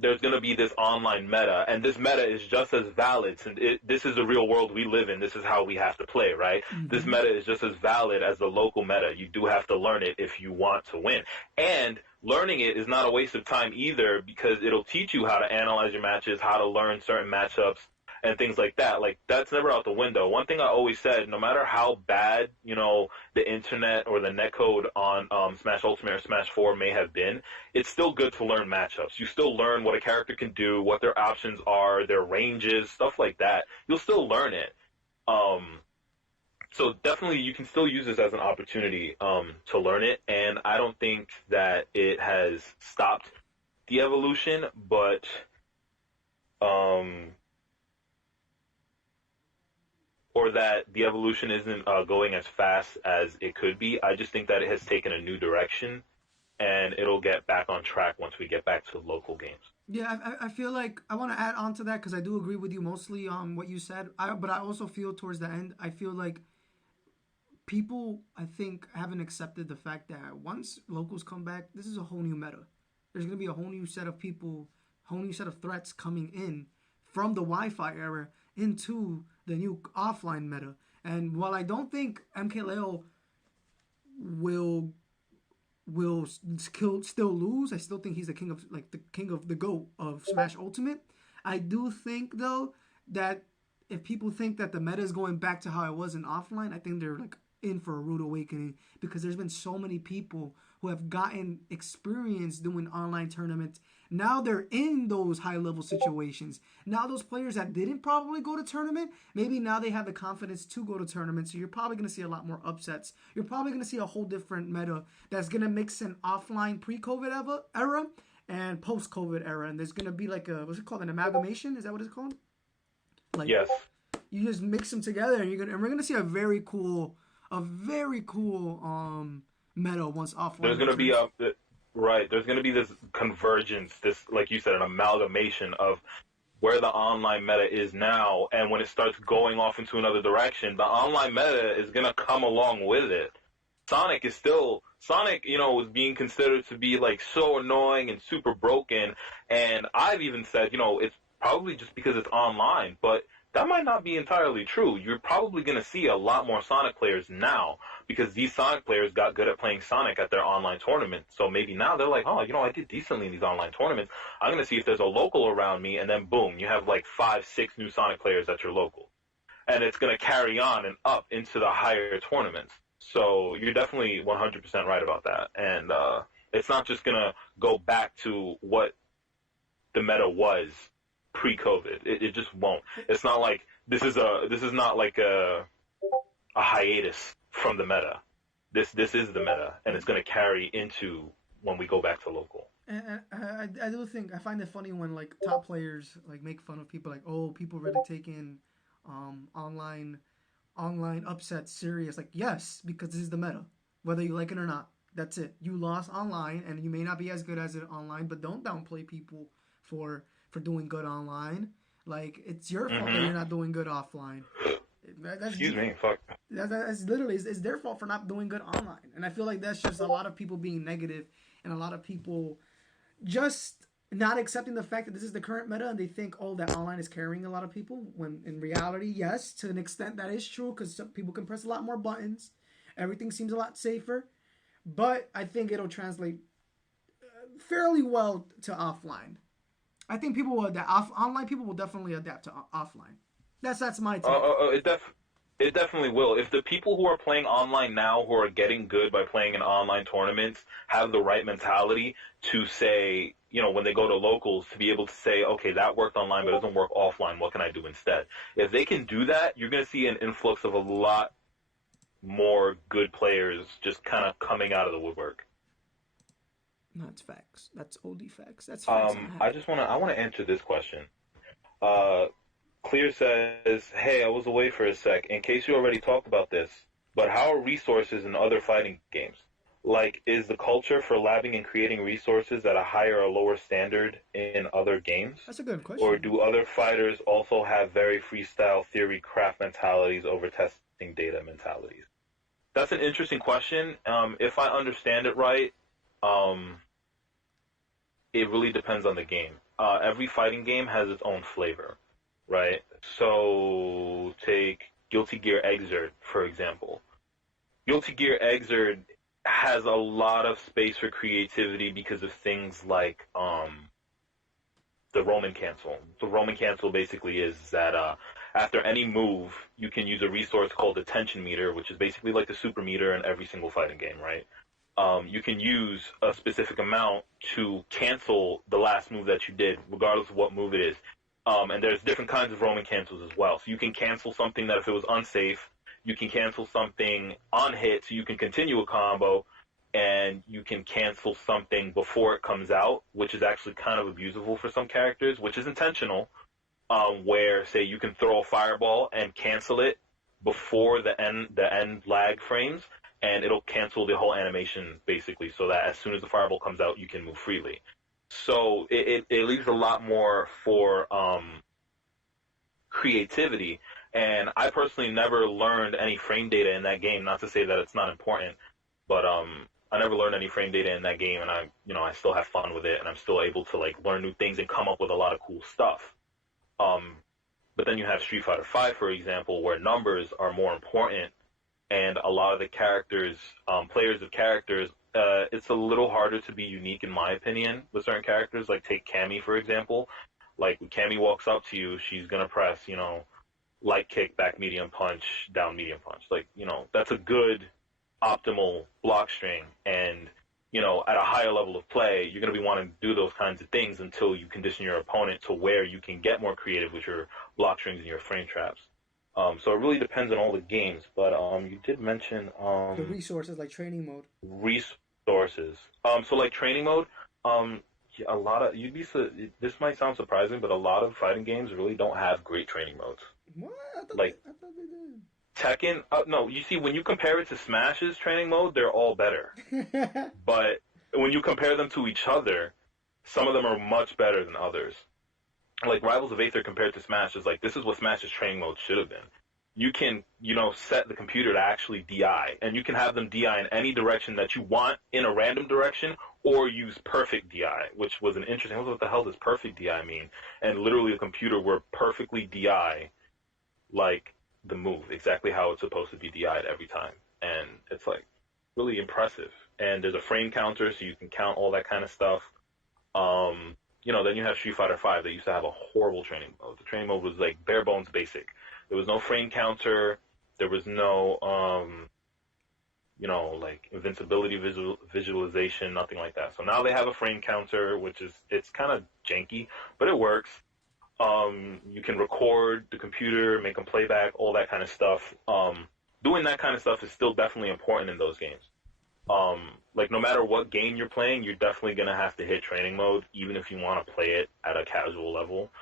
there's going to be this online meta, and this meta is just as valid. Since this is the real world we live in, this is how we have to play, right? This Hmm. meta is just as valid as the local meta. You do have to learn it if you want to win. And learning it is not a waste of time either, because it'll teach you how to analyze your matches, how to learn certain matchups, and things like that. Like, that's never out the window. One thing I always said, no matter how bad, the internet or the netcode on Smash Ultimate or Smash 4 may have been, it's still good to learn matchups. You still learn what a character can do, what their options are, their ranges, stuff like that. You'll still learn it. Um, so definitely you can still use this as an opportunity to learn it, and I don't think that it has stopped the evolution, but um, or that the evolution isn't going as fast as it could be. I just think that it has taken a new direction, and it'll get back on track once we get back to local games. Yeah, I feel like I want to add on to that because I do agree with you mostly on what you said. But I also feel towards the end, I feel like people, I think, haven't accepted the fact that once locals come back, this is a whole new meta. There's going to be a whole new set of people, whole new set of threats coming in from the Wi-Fi era into the new offline meta. And while I don't think MKLeo will still lose, I still think he's the king of the goat of Smash Ultimate. I do think though that if people think that the meta is going back to how it was in offline, I think they're like in for a rude awakening because there's been so many people who have gotten experience doing online tournaments. Now they're in those high level situations. Now those players that didn't probably go to tournament, maybe now they have the confidence to go to tournament. So you're probably going to see a lot more upsets. You're probably going to see a whole different meta that's going to mix in offline pre-COVID era and post-COVID era. And there's going to be like what's it called? An amalgamation? Is that what it's called? Like Yes. you just mix them together and we're going to see a very cool meta once offline There's going to be returns. right. There's going to be this convergence, this, like you said, an amalgamation of where the online meta is now, and when it starts going off into another direction, the online meta is going to come along with it. Sonic, was being considered to be like so annoying and super broken, and I've even said, it's probably just because it's online, but that might not be entirely true. You're probably going to see a lot more Sonic players now because these Sonic players got good at playing Sonic at their online tournaments. So maybe now they're like, oh, I did decently in these online tournaments. I'm going to see if there's a local around me, and then boom, you have like 5, 6 new Sonic players at your local. And it's going to carry on and up into the higher tournaments. So you're definitely 100% right about that. And it's not just going to go back to what the meta was pre-COVID. It just won't. It's not like this is not like a hiatus from the meta. This is the meta, and it's going to carry into when we go back to local. And I do think I find it funny when like top players like make fun of people like, oh, people really taking online upsets serious. Like, yes, because this is the meta, whether you like it or not. That's it. You lost online, and you may not be as good as it online, but don't downplay people for doing good online. Like, it's your fault that Mm-hmm. you're not doing good offline. That's Excuse me. Fuck. that's literally it's their fault for not doing good online. And I feel like that's just a lot of people being negative and a lot of people just not accepting the fact that this is the current meta and they think, oh, that online is carrying a lot of people, when in reality, yes, to an extent that is true because some people can press a lot more buttons. Everything seems a lot safer, but I think it'll translate fairly well to offline. I think people will adapt. Online people will definitely adapt to offline. That's my Uh, take. uh, uh, it def- it definitely will. If the people who are playing online now, who are getting good by playing in online tournaments, have the right mentality to say, when they go to locals, to be able to say, okay, that worked online, but it doesn't work offline. What can I do instead? If they can do that, you're going to see an influx of a lot more good players just kind of coming out of the woodwork. That's facts. That's OD facts. That's facts and a half. I wanna answer this question. Uh, Clear says, "Hey, I was away for a sec. In case you already talked about this, but how are resources in other fighting games? Like, is the culture for labbing and creating resources at a higher or lower standard in other games? That's a good Or question. do other fighters also have very freestyle theory craft mentalities over testing data mentalities?" That's an interesting question. If I understand it right, um, it really depends on the game. Every fighting game has its own flavor, right? So take Guilty Gear Xrd, for example. Guilty Gear Xrd has a lot of space for creativity because of things like the Roman cancel. The Roman cancel basically is that after any move, you can use a resource called the tension meter, which is basically like the super meter in every single fighting game, right? You can use a specific amount to cancel the last move that you did, regardless of what move it is. And there's different kinds of Roman cancels as well. So you can cancel something that if it was unsafe, you can cancel something on hit so you can continue a combo, and you can cancel something before it comes out, which is actually kind of abusable for some characters, which is intentional, where, say, you can throw a fireball and cancel it before the end lag frames, and it'll cancel the whole animation, basically, so that as soon as the fireball comes out, you can move freely. So it leaves a lot more for creativity, and I personally never learned any frame data in that game, not to say that it's not important, but I never learned any frame data in that game, and I still have fun with it, and I'm still able to like learn new things and come up with a lot of cool stuff. But then you have Street Fighter V, for example, where numbers are more important, and a lot of the characters, players of characters, it's a little harder to be unique in my opinion with certain characters. Like take Cammy, for example. Like when Cammy walks up to you, she's gonna press, light kick, back medium punch, down medium punch. Like, that's a good optimal block string, and at a higher level of play you're going to be wanting to do those kinds of things until you condition your opponent to where you can get more creative with your block strings and your frame traps. So it really depends on all the games, but you did mention The resources like training mode. resources. So like training mode, a lot of this might sound surprising, but a lot of fighting games really don't have great training modes. What? I thought they did. Tekken, no, you see, when you compare it to Smash's training mode, they're all better. But when you compare them to each other, some of them are much better than others. Like Rivals of Aether compared to Smash is like, this is what Smash's training mode should have been. You can, set the computer to actually DI, and you can have them DI in any direction that you want in a random direction, or use perfect DI, which was an interesting, what the hell does perfect DI mean? And literally the computer will perfectly DI, like, the move exactly how it's supposed to be DI'd every time, and it's like really impressive. And there's a frame counter, so you can count all that kind of stuff. Then you have Street Fighter V that used to have a horrible training mode. The training mode was like bare bones basic. There was no frame counter. There was no like invincibility visualization, nothing like that. So now they have a frame counter, which it's kind of janky, but it works. You can record the computer, make them playback, all that kind of stuff. Doing that kind of stuff is still definitely important in those games. Like no matter what game you're playing, you're definitely gonna have to hit training mode, even if you want to play it at a casual level,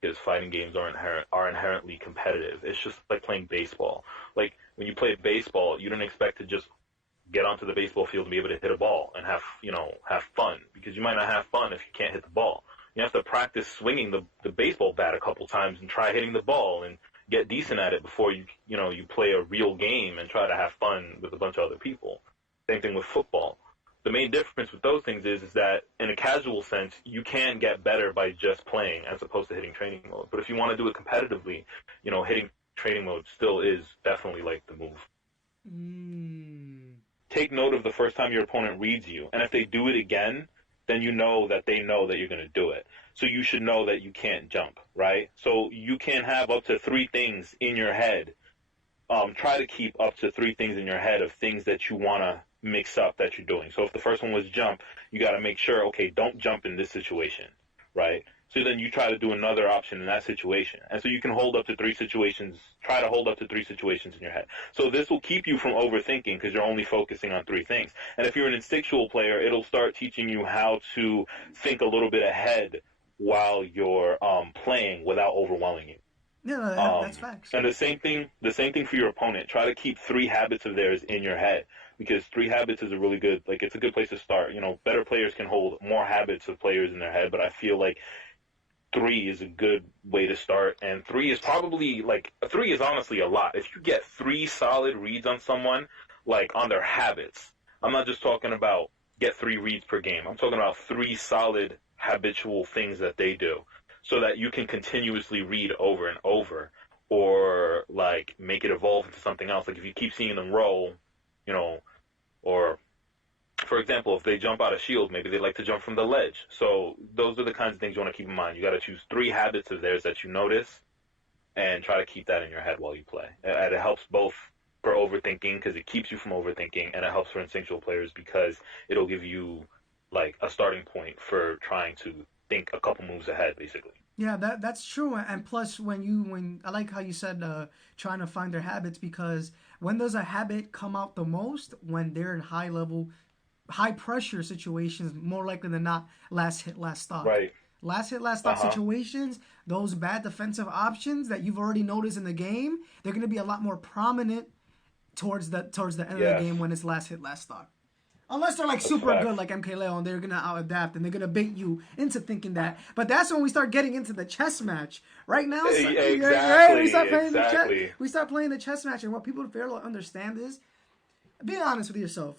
because fighting games are inherently competitive. It's just like playing baseball. Like when you play baseball, you don't expect to just get onto the baseball field and be able to hit a ball and have fun, because you might not have fun if you can't hit the ball. You have to practice swinging the baseball bat a couple times and try hitting the ball and get decent at it before you play a real game and try to have fun with a bunch of other people. Same thing with football. The main difference with those things is that in a casual sense, you can get better by just playing as opposed to hitting training mode. But if you want to do it competitively, hitting training mode still is definitely like the move. Take note of the first time your opponent reads you, and if they do it again, then you know that they know that you're going to do it. So you should know that you can't jump, right? So you can have up to 3 things in your head. Try to keep up to 3 things in your head of things that you want to mix up that you're doing. So if the first one was jump, you got to make sure, okay, don't jump in this situation, right? So then you try to do another option in that situation. And so you can hold up to 3 situations, try to hold up to 3 situations in your head. So this will keep you from overthinking because you're only focusing on 3 things. And if you're an instinctual player, it'll start teaching you how to think a little bit ahead while you're playing without overwhelming you. Yeah, that's facts. And the same thing for your opponent. Try to keep 3 habits of theirs in your head because 3 habits is a really good, like, it's a good place to start. You know, better players can hold more habits of players in their head, but I feel like 3 is a good way to start. And 3 is probably, like, 3 is honestly a lot. If you get 3 solid reads on someone, like, on their habits, I'm not just talking about get 3 reads per game. I'm talking about 3 solid habitual things that they do, so that you can continuously read over and over, or like make it evolve into something else. Like if you keep seeing them roll, you know, or for example, if they jump out of shield, maybe they like to jump from the ledge. So those are the kinds of things you want to keep in mind. You got to choose 3 habits of theirs that you notice and try to keep that in your head while you play. And it helps both for overthinking because it keeps you from overthinking, and it helps for instinctual players because it'll give you like a starting point for trying to think a couple moves ahead, basically. Yeah, that's true. And plus, when I like how you said trying to find their habits, because when does a habit come out the most? When they're in high pressure situations, more likely than not, last hit, last stop. Right. Last hit, last stop situations, those bad defensive options that you've already noticed in the game, they're going to be a lot more prominent towards the end of the game when it's last hit, last stop. Unless they're like super good like MK Leo and they're going to out-adapt and they're going to bait you into thinking that. But that's when we start getting into the chess match. Right now, exactly, we start playing the chess. We start playing the chess match, and what people fail to understand is, be honest with yourself.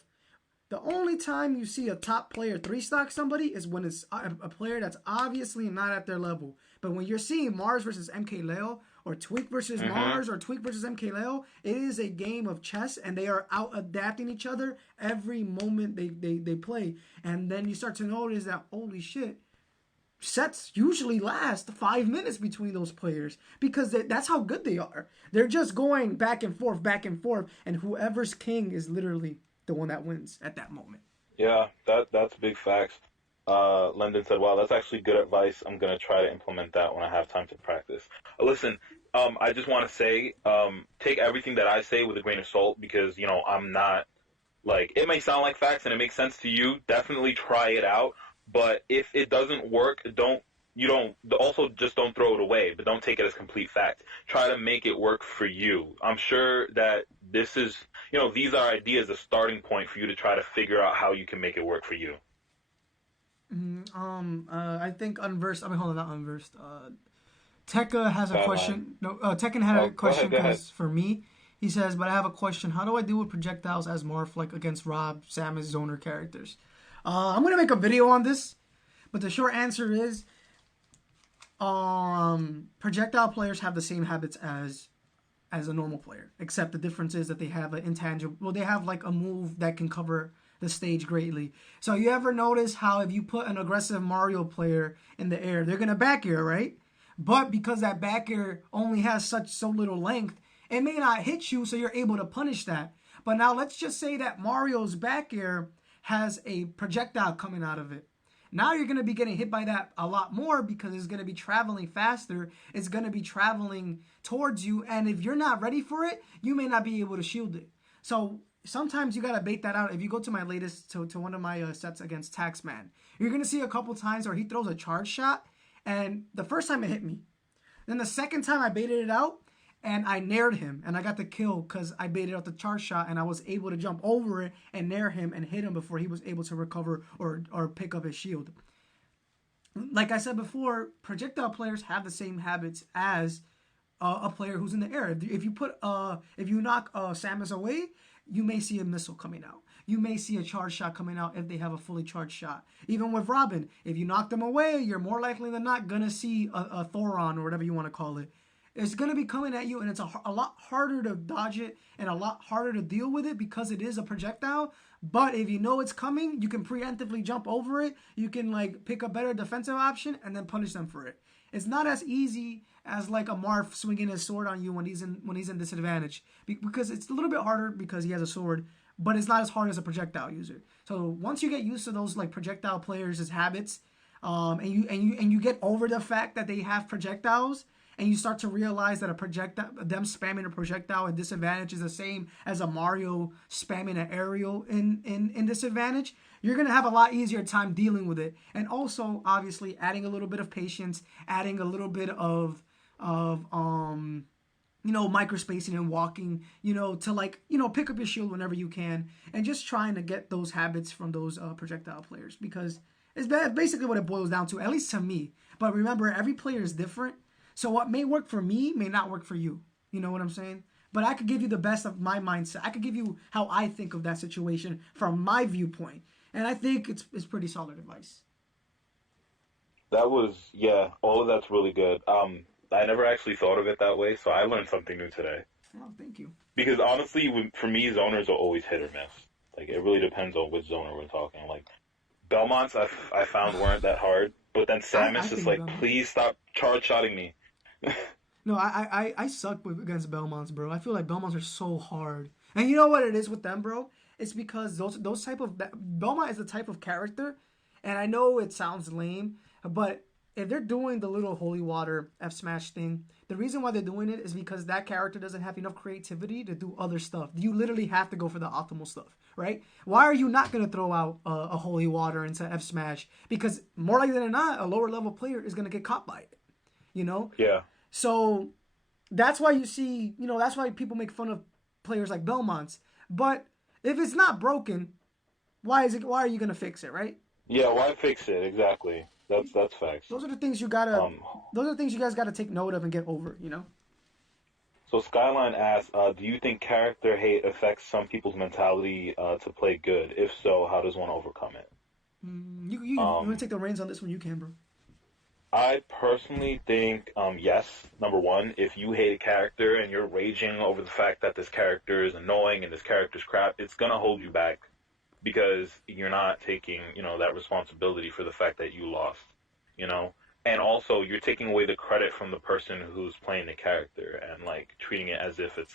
The only time you see a top player 3-stock somebody is when it's a player that's obviously not at their level. But when you're seeing Mars versus MK Leo, or Tweak versus Mars, or Tweak versus MK Leo, it is a game of chess, and they are out-adapting each other every moment they play. And then you start to notice that, holy shit, sets usually last 5 minutes between those players because that's how good they are. They're just going back and forth, and whoever's king is literally the one that wins at that moment. Yeah, that's big facts. Lyndon said, wow, that's actually good advice. I'm going to try to implement that when I have time to practice. Listen, I just want to say, take everything that I say with a grain of salt because, you know, I'm not, like, it may sound like facts and it makes sense to you. Definitely try it out. But if it doesn't work, don't throw it away, but don't take it as complete fact. Try to make it work for you. I'm sure that this is, you know, these are ideas, a starting point for you to try to figure out how you can make it work for you. I think Unversed. I mean, hold on, not Unversed. Tekka has a question. No, Tekken had a question because for me, he says, but I have a question. How do I deal with projectiles as Morph, like against Rob, Samus, Zoner characters? I'm gonna make a video on this, but the short answer is, projectile players have the same habits as a normal player, except the difference is that they have an intangible. Well, they have like a move that can cover the stage greatly. So you ever notice how if you put an aggressive Mario player in the air, they're gonna back air, right? But because that back air only has so little length, it may not hit you, so you're able to punish that. But now let's just say that Mario's back air has a projectile coming out of it. Now you're going to be getting hit by that a lot more because it's going to be traveling faster. It's going to be traveling towards you. And if you're not ready for it, you may not be able to shield it. So sometimes you got to bait that out. If you go to my latest, to one of my sets against Taxman, you're going to see a couple times where he throws a charge shot. And the first time it hit me. Then the second time I baited it out and I nared him. And I got the kill because I baited out the charge shot and I was able to jump over it and nair him and hit him before he was able to recover or pick up his shield. Like I said before, projectile players have the same habits as a player who's in the air. If you knock Samus away, you may see a missile coming out. You may see a charge shot coming out if they have a fully charged shot. Even with Robin, if you knock them away, you're more likely than not going to see a Thoron or whatever you want to call it. It's going to be coming at you, and it's a lot harder to dodge it and a lot harder to deal with it because it is a projectile. But if you know it's coming, you can preemptively jump over it. You can like pick a better defensive option and then punish them for it. It's not as easy as like a Marth swinging his sword on you when he's in disadvantage because it's a little bit harder because he has a sword. But it's not as hard as a projectile user. So once you get used to those like projectile players' habits, and you get over the fact that they have projectiles, and you start to realize that them spamming a projectile in disadvantage is the same as a Mario spamming an aerial in disadvantage, you're gonna have a lot easier time dealing with it. And also, obviously, adding a little bit of patience, adding a little bit of microspacing and walking, to pick up your shield whenever you can, and just trying to get those habits from those projectile players, because it's basically what it boils down to, at least to me. But remember, every player is different, so what may work for me may not work for you. You know what I'm saying? But I could give you the best of my mindset. I could give you how I think of that situation from my viewpoint, and I think it's pretty solid advice. That was, yeah, all of that's really good. I never actually thought of it that way, so I learned something new today. Oh, thank you. Because honestly, for me, zoners are always hit or miss. Like, it really depends on which zoner we're talking. Like, Belmonts I found weren't that hard, but then Samus is like, please stop charge-shotting me. No, I suck against Belmonts, bro. I feel like Belmonts are so hard. And you know what it is with them, bro? It's because those type of... Belmont is the type of character, and I know it sounds lame, but if they're doing the little holy water F smash thing, the reason why they're doing it is because that character doesn't have enough creativity to do other stuff. You literally have to go for the optimal stuff, right? Why are you not going to throw out a holy water into F smash? Because more likely than not, a lower level player is going to get caught by it, Yeah. So that's why you see, that's why people make fun of players like Belmonts. But if it's not broken, why are you going to fix it, right? Yeah, why fix it? Exactly. That's facts. Those are the things you gotta. Those are the things you guys gotta take note of and get over. So Skyline asks, do you think character hate affects some people's mentality to play good? If so, how does one overcome it? You want to take the reins on this one? You can, bro. I personally think yes. Number one, if you hate a character and you're raging over the fact that this character is annoying and this character's crap, it's gonna hold you back. Because you're not taking, that responsibility for the fact that you lost, And also, you're taking away the credit from the person who's playing the character and, treating it as if it's,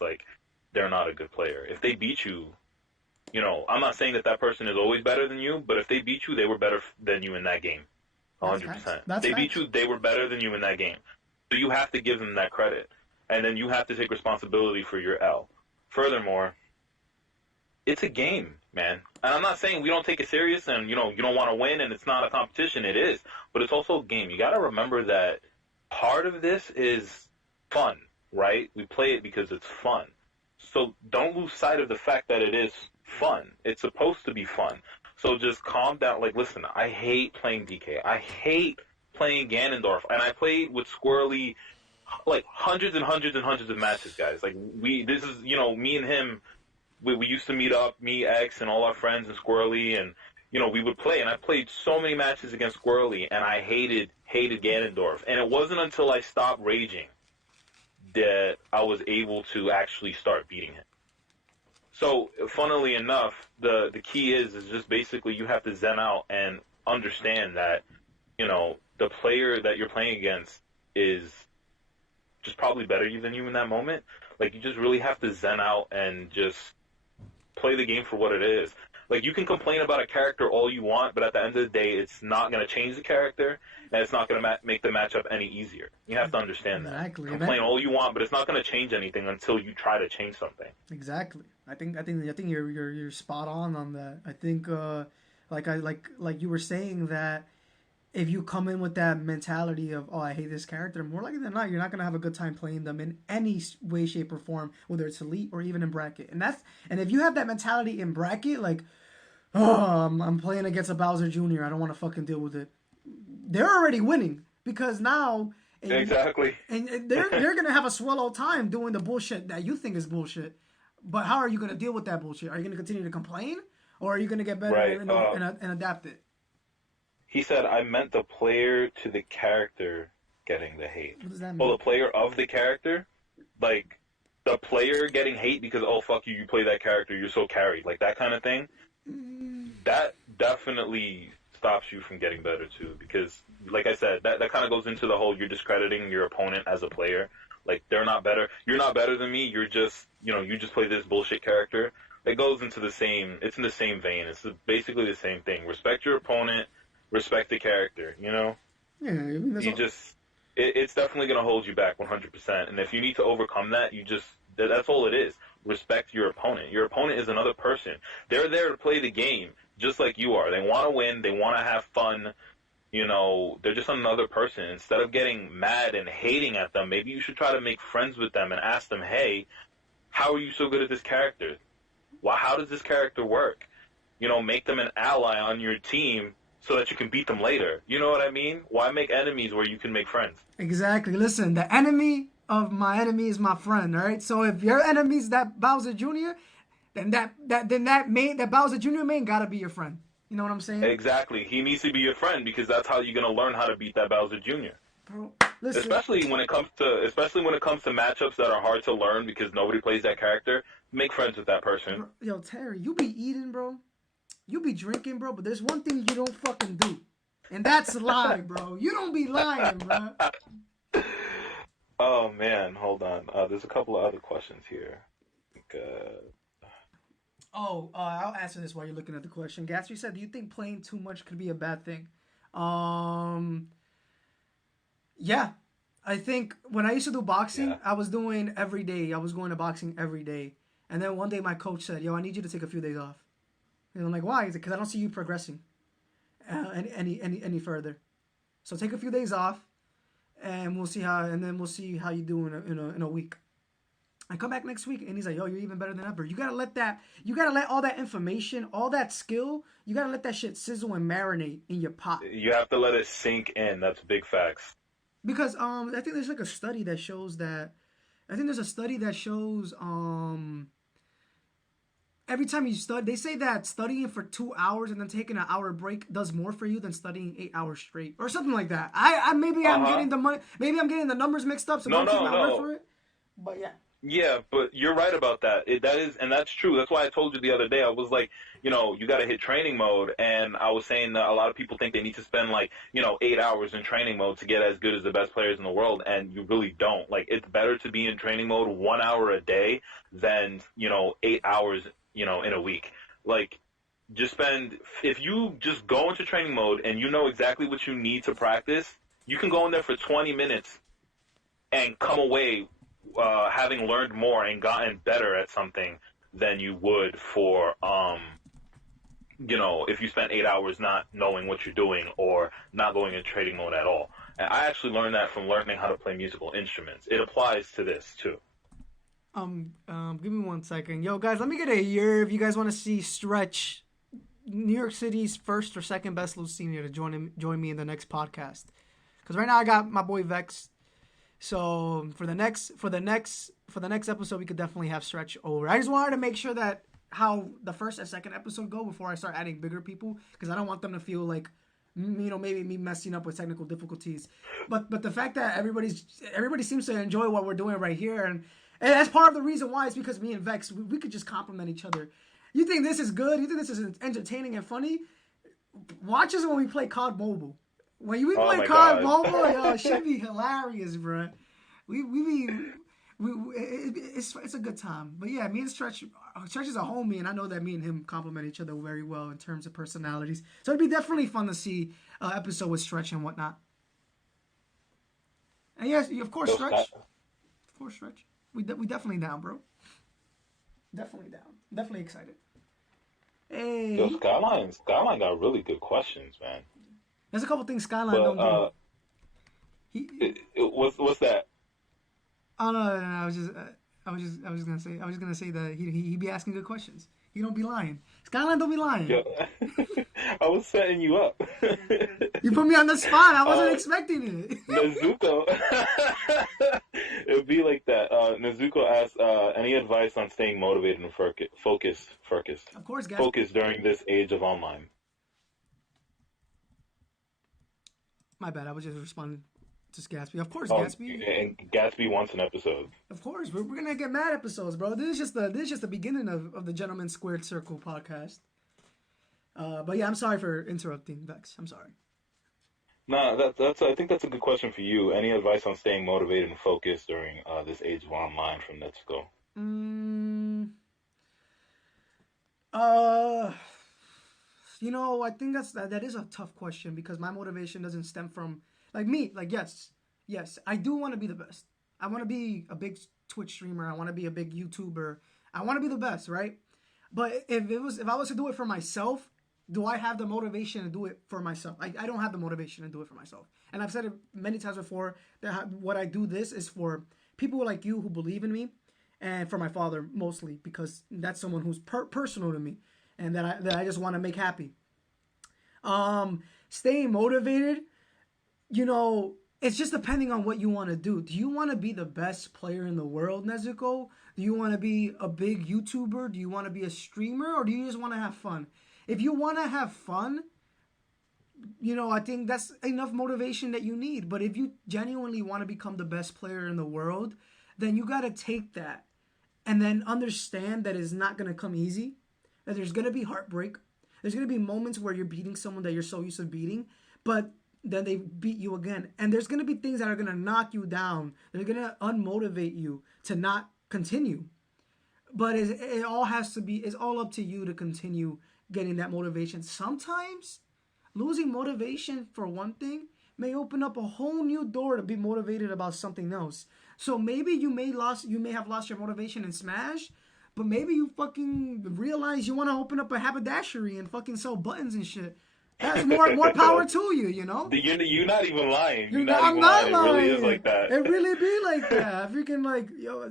they're not a good player. If they beat you, I'm not saying that person is always better than you, but if they beat you, they were better than you in that game. 100%. If they beat you, they were better than you in that game. So you have to give them that credit. And then you have to take responsibility for your L. Furthermore, it's a game, man. And I'm not saying we don't take it serious and, you don't want to win and it's not a competition. It is. But it's also a game. You got to remember that part of this is fun, right? We play it because it's fun. So don't lose sight of the fact that it is fun. It's supposed to be fun. So just calm down. Listen, I hate playing DK. I hate playing Ganondorf. And I played with Squirrely, hundreds and hundreds and hundreds of matches, guys. This is, me and him... We used to meet up, me, X, and all our friends and Squirrely, and, we would play. And I played so many matches against Squirrely, and I hated Ganondorf. And it wasn't until I stopped raging that I was able to actually start beating him. So, funnily enough, the key is just basically you have to zen out and understand that, the player that you're playing against is just probably better than you in that moment. You just really have to zen out and just play the game for what it is. You can complain about a character all you want, but at the end of the day, it's not going to change the character, and it's not going to make the matchup any easier. You have to understand that. Complain all you want, but it's not going to change anything until you try to change something. Exactly. I think you're spot on that. I think like you were saying that if you come in with that mentality of, I hate this character, more likely than not, you're not going to have a good time playing them in any way, shape, or form, whether it's elite or even in bracket. And if you have that mentality in bracket, I'm playing against a Bowser Jr., I don't want to fucking deal with it. They're already winning because now... Exactly. And they're going to have a swell old time doing the bullshit that you think is bullshit. But how are you going to deal with that bullshit? Are you going to continue to complain? Or are you going to get better and adapt it? He said, I meant the player to the character getting the hate. What does that mean? Well, the player of the character? The player getting hate because, fuck you, you play that character, you're so carried. That kind of thing. That definitely stops you from getting better, too. Because, like I said, that kind of goes into the whole you're discrediting your opponent as a player. They're not better. You're not better than me. You're just, you just play this bullshit character. It goes into it's in the same vein. It's basically the same thing. Respect your opponent. respect the character. You know, Yeah, I mean, that's you all. just it's definitely gonna hold you back 100%. And if you need to overcome that, that's all it is. Respect your opponent. Your opponent is another person. They're there to play the game just like you are. They want to win. They want to have fun. You know, they're just another person. Instead of getting mad and hating at them, maybe you should try to make friends with them and ask them, hey, how are you so good at this character? How does this character work? You know, make them an ally on your team so that you can beat them later. You know what I mean? Why make enemies where you can make friends? Exactly. Listen, the enemy of my enemy is my friend. All right. So if your enemy's that Bowser Jr., then that Bowser Jr. main gotta be your friend. You know what I'm saying? Exactly. He needs to be your friend because that's how you're gonna learn how to beat that Bowser Jr. Bro, listen. Especially when it comes to matchups that are hard to learn because nobody plays that character. Make friends with that person. Bro, yo, Terry, you be eating, bro. You be drinking, bro. But there's one thing you don't fucking do, and that's lie, bro. You don't be lying, bro. Oh man, hold on. There's a couple of other questions here. Oh, I'll answer this while you're looking at the question. Gatsby said, "Do you think playing too much could be a bad thing?" Um, yeah. I think when I used to do boxing, Yeah. I was doing every day. I was going to boxing every day. And then one day my coach said, "Yo, I need you to take a few days off." And I'm like, "Why?" He's like, "Because I don't see you progressing any further. So take a few days off, and we'll see how you do in a week." I come back next week, and he's like, "Yo, you're even better than ever." You gotta let all that information, all that skill, you gotta let that shit sizzle and marinate in your pot. You have to let it sink in. That's big facts. Because I think there's like a study that shows that I think there's a study that shows every time you study, they say that studying for 2 hours and then taking an hour break does more for you than studying 8 hours straight or something like that. I maybe Uh I'm huh. getting the money, maybe I'm getting the numbers mixed up, so No, don't take no, my word no. for it. But yeah, Yeah, but you're right about that. And that's true. That's why I told you the other day. I was like, you got to hit training mode, and I was saying that a lot of people think they need to spend like, 8 hours in training mode to get as good as the best players in the world, and you really don't. Like, it's better to be in training mode 1 hour a day than 8 hours, in a week. Like, if you just go into training mode and you know exactly what you need to practice, you can go in there for 20 minutes and come away having learned more and gotten better at something than you would for if you spent 8 hours not knowing what you're doing or not going in trading mode at all. And I actually learned that from learning how to play musical instruments. It applies to this too. give me 1 second, yo guys, let me get a year if you guys want to see Stretch, New York City's first or second best Lucinia, to join me in the next podcast. Because right now I got my boy Vex. So for the next episode, we could definitely have Stretch over. I just wanted to make sure that how the first and second episode go before I start adding bigger people, because I don't want them to feel like maybe me messing up with technical difficulties. But the fact that everybody seems to enjoy what we're doing right here, and that's part of the reason why. It's because me and Vex, we could just compliment each other. You think this is good? You think this is entertaining and funny? Watch us when we play COD Mobile. When we Oh play my COD God. Mobile, yo, it should be hilarious, bro. It's a good time. But yeah, me and Stretch is a homie, and I know that me and him complement each other very well in terms of personalities. So it'd be definitely fun to see an episode with Stretch and whatnot. And yes, of course, Yo, Stretch. Of course, Stretch. We definitely down, bro. Definitely down. Definitely excited. Hey, Skyline got really good questions, man. there's a couple things Skyline But don't do. what's that? Oh no, I was gonna say that he be asking good questions. He don't be lying. Skyline don't be lying. Yo, I was setting you up. You put me on the spot. I wasn't Uh, expecting it. Nezuko. It would be like that. Nezuko asks, any advice on staying motivated and Of course, guys. focus during this age of online? My bad. I was just responding to Gatsby. Of course, Oh, Gatsby. and Gatsby wants an episode. Of course, we're gonna get mad episodes, bro. This is just the beginning of the Gentleman Squared Circle podcast. But yeah, I'm sorry for interrupting, Vex. I'm sorry. No, that's. I think that's a good question for you. Any advice on staying motivated and focused during this age of online from Nezuko? Mm, uh, I think that is a tough question because my motivation doesn't stem from like me. Like yes, I do want to be the best. I want to be a big Twitch streamer. I want to be a big YouTuber. I want to be the best, right? But if I was to do it for myself, do I have the motivation to do it for myself? I don't have the motivation to do it for myself. And I've said it many times before that what I do this is for people like you who believe in me, and for my father mostly because that's someone who's personal to me and that I just want to make happy. Staying motivated, it's just depending on what you want to do. Do you want to be the best player in the world, Nezuko? Do you want to be a big YouTuber? Do you want to be a streamer? Or do you just want to have fun? If you want to have fun, I think that's enough motivation that you need. But if you genuinely want to become the best player in the world, then you got to take that and then understand that it's not going to come easy, that there's going to be heartbreak. There's going to be moments where you're beating someone that you're so used to beating, but then they beat you again. And there's going to be things that are going to knock you down. They're going to unmotivate you to not continue. But it all has to be, it's all up to you to continue getting that motivation. Sometimes losing motivation for one thing may open up a whole new door to be motivated about something else. So maybe you may have lost your motivation in Smash, but maybe you fucking realize you want to open up a haberdashery and fucking sell buttons and shit. That's more power to you, You're not even lying. I'm not lying. It really is like that. It really be like that. If you can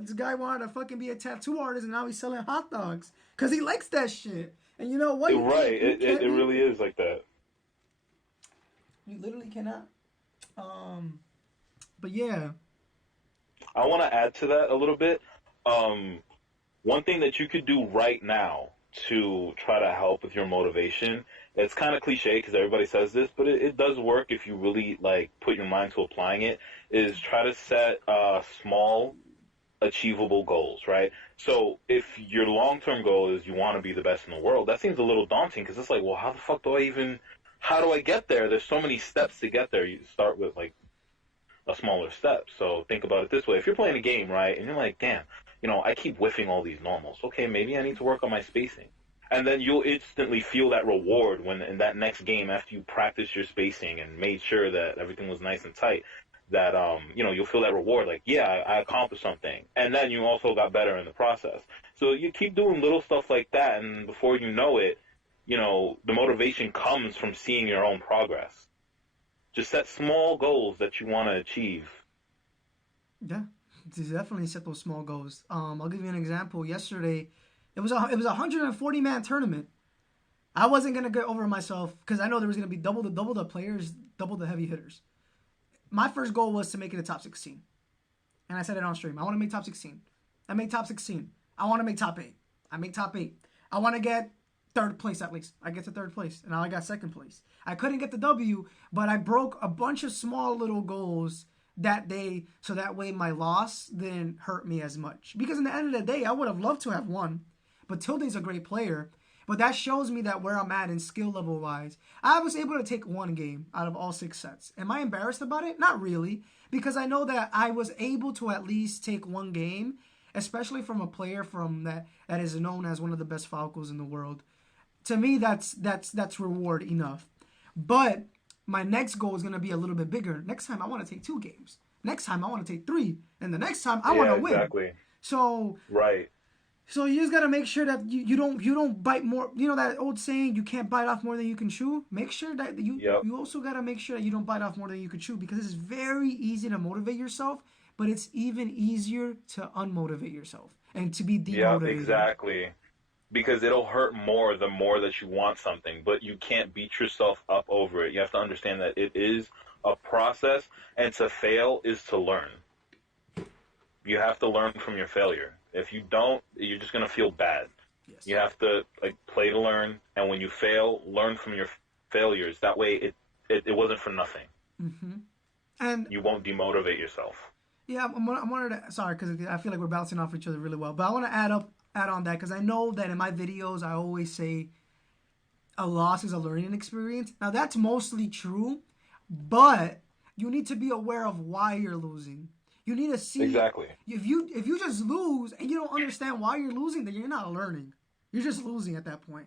this guy wanted to fucking be a tattoo artist and now he's selling hot dogs because he likes that shit. And you know what? Right. It really is like that. You literally cannot. But yeah. I want to add to that a little bit. One thing that you could do right now to try to help with your motivation, it's kind of cliche because everybody says this, but it does work if you really put your mind to applying it, is try to set small achievable goals, right? So if your long-term goal is you want to be the best in the world, that seems a little daunting because it's like, well, how the fuck how do I get there? There's so many steps to get there. You start with a smaller step. So think about it this way. If you're playing a game, right, and you're like, damn, I keep whiffing all these normals. Okay, maybe I need to work on my spacing. And then you'll instantly feel that reward when in that next game after you practice your spacing and made sure that everything was nice and tight, that, you'll feel that reward like, yeah, I accomplished something. And then you also got better in the process. So you keep doing little stuff like that, and before you know it, the motivation comes from seeing your own progress. Just set small goals that you want to achieve. Yeah, definitely set those small goals. I'll give you an example. Yesterday, it was a 140-man tournament. I wasn't gonna get over myself because I know there was gonna be double the players, double the heavy hitters. My first goal was to make it a top 16, and I said it on stream. I want to make top 16. I made top 16. I want to make top 8. I make top 8. I want to get third place at least. I get to third place, and now I got second place. I couldn't get the W, but I broke a bunch of small little goals that day, so that way my loss didn't hurt me as much. Because in the end of the day, I would have loved to have won, but Tilde's a great player. But that shows me that where I'm at in skill level wise, I was able to take one game out of all 6 sets. Am I embarrassed about it? Not really, because I know that I was able to at least take one game, especially from a player that is known as one of the best Falcos in the world. To me, that's reward enough. But my next goal is going to be a little bit bigger. Next time I want to take 2 games. Next time I want to take 3. And the next time I want to win. Exactly. So right. So you just got to make sure that you don't bite more. You know that old saying, you can't bite off more than you can chew? Make sure that you also got to make sure that you don't bite off more than you can chew, because it's very easy to motivate yourself, but it's even easier to unmotivate yourself and to be demotivated. Yeah, exactly. Because it'll hurt more the more that you want something, but you can't beat yourself up over it. You have to understand that it is a process, and to fail is to learn. You have to learn from your failure. If you don't, you're just going to feel bad. Yes. You have to play to learn, and when you fail, learn from your failures. That way it wasn't for nothing. Mm-hmm. And you won't demotivate yourself. Yeah, sorry, because I feel like we're bouncing off each other really well, but I want to add on that, because I know that in my videos I always say a loss is a learning experience. Now that's mostly true, but you need to be aware of why you're losing. You need to see exactly. If you just lose and you don't understand why you're losing, then you're not learning. You're just losing at that point.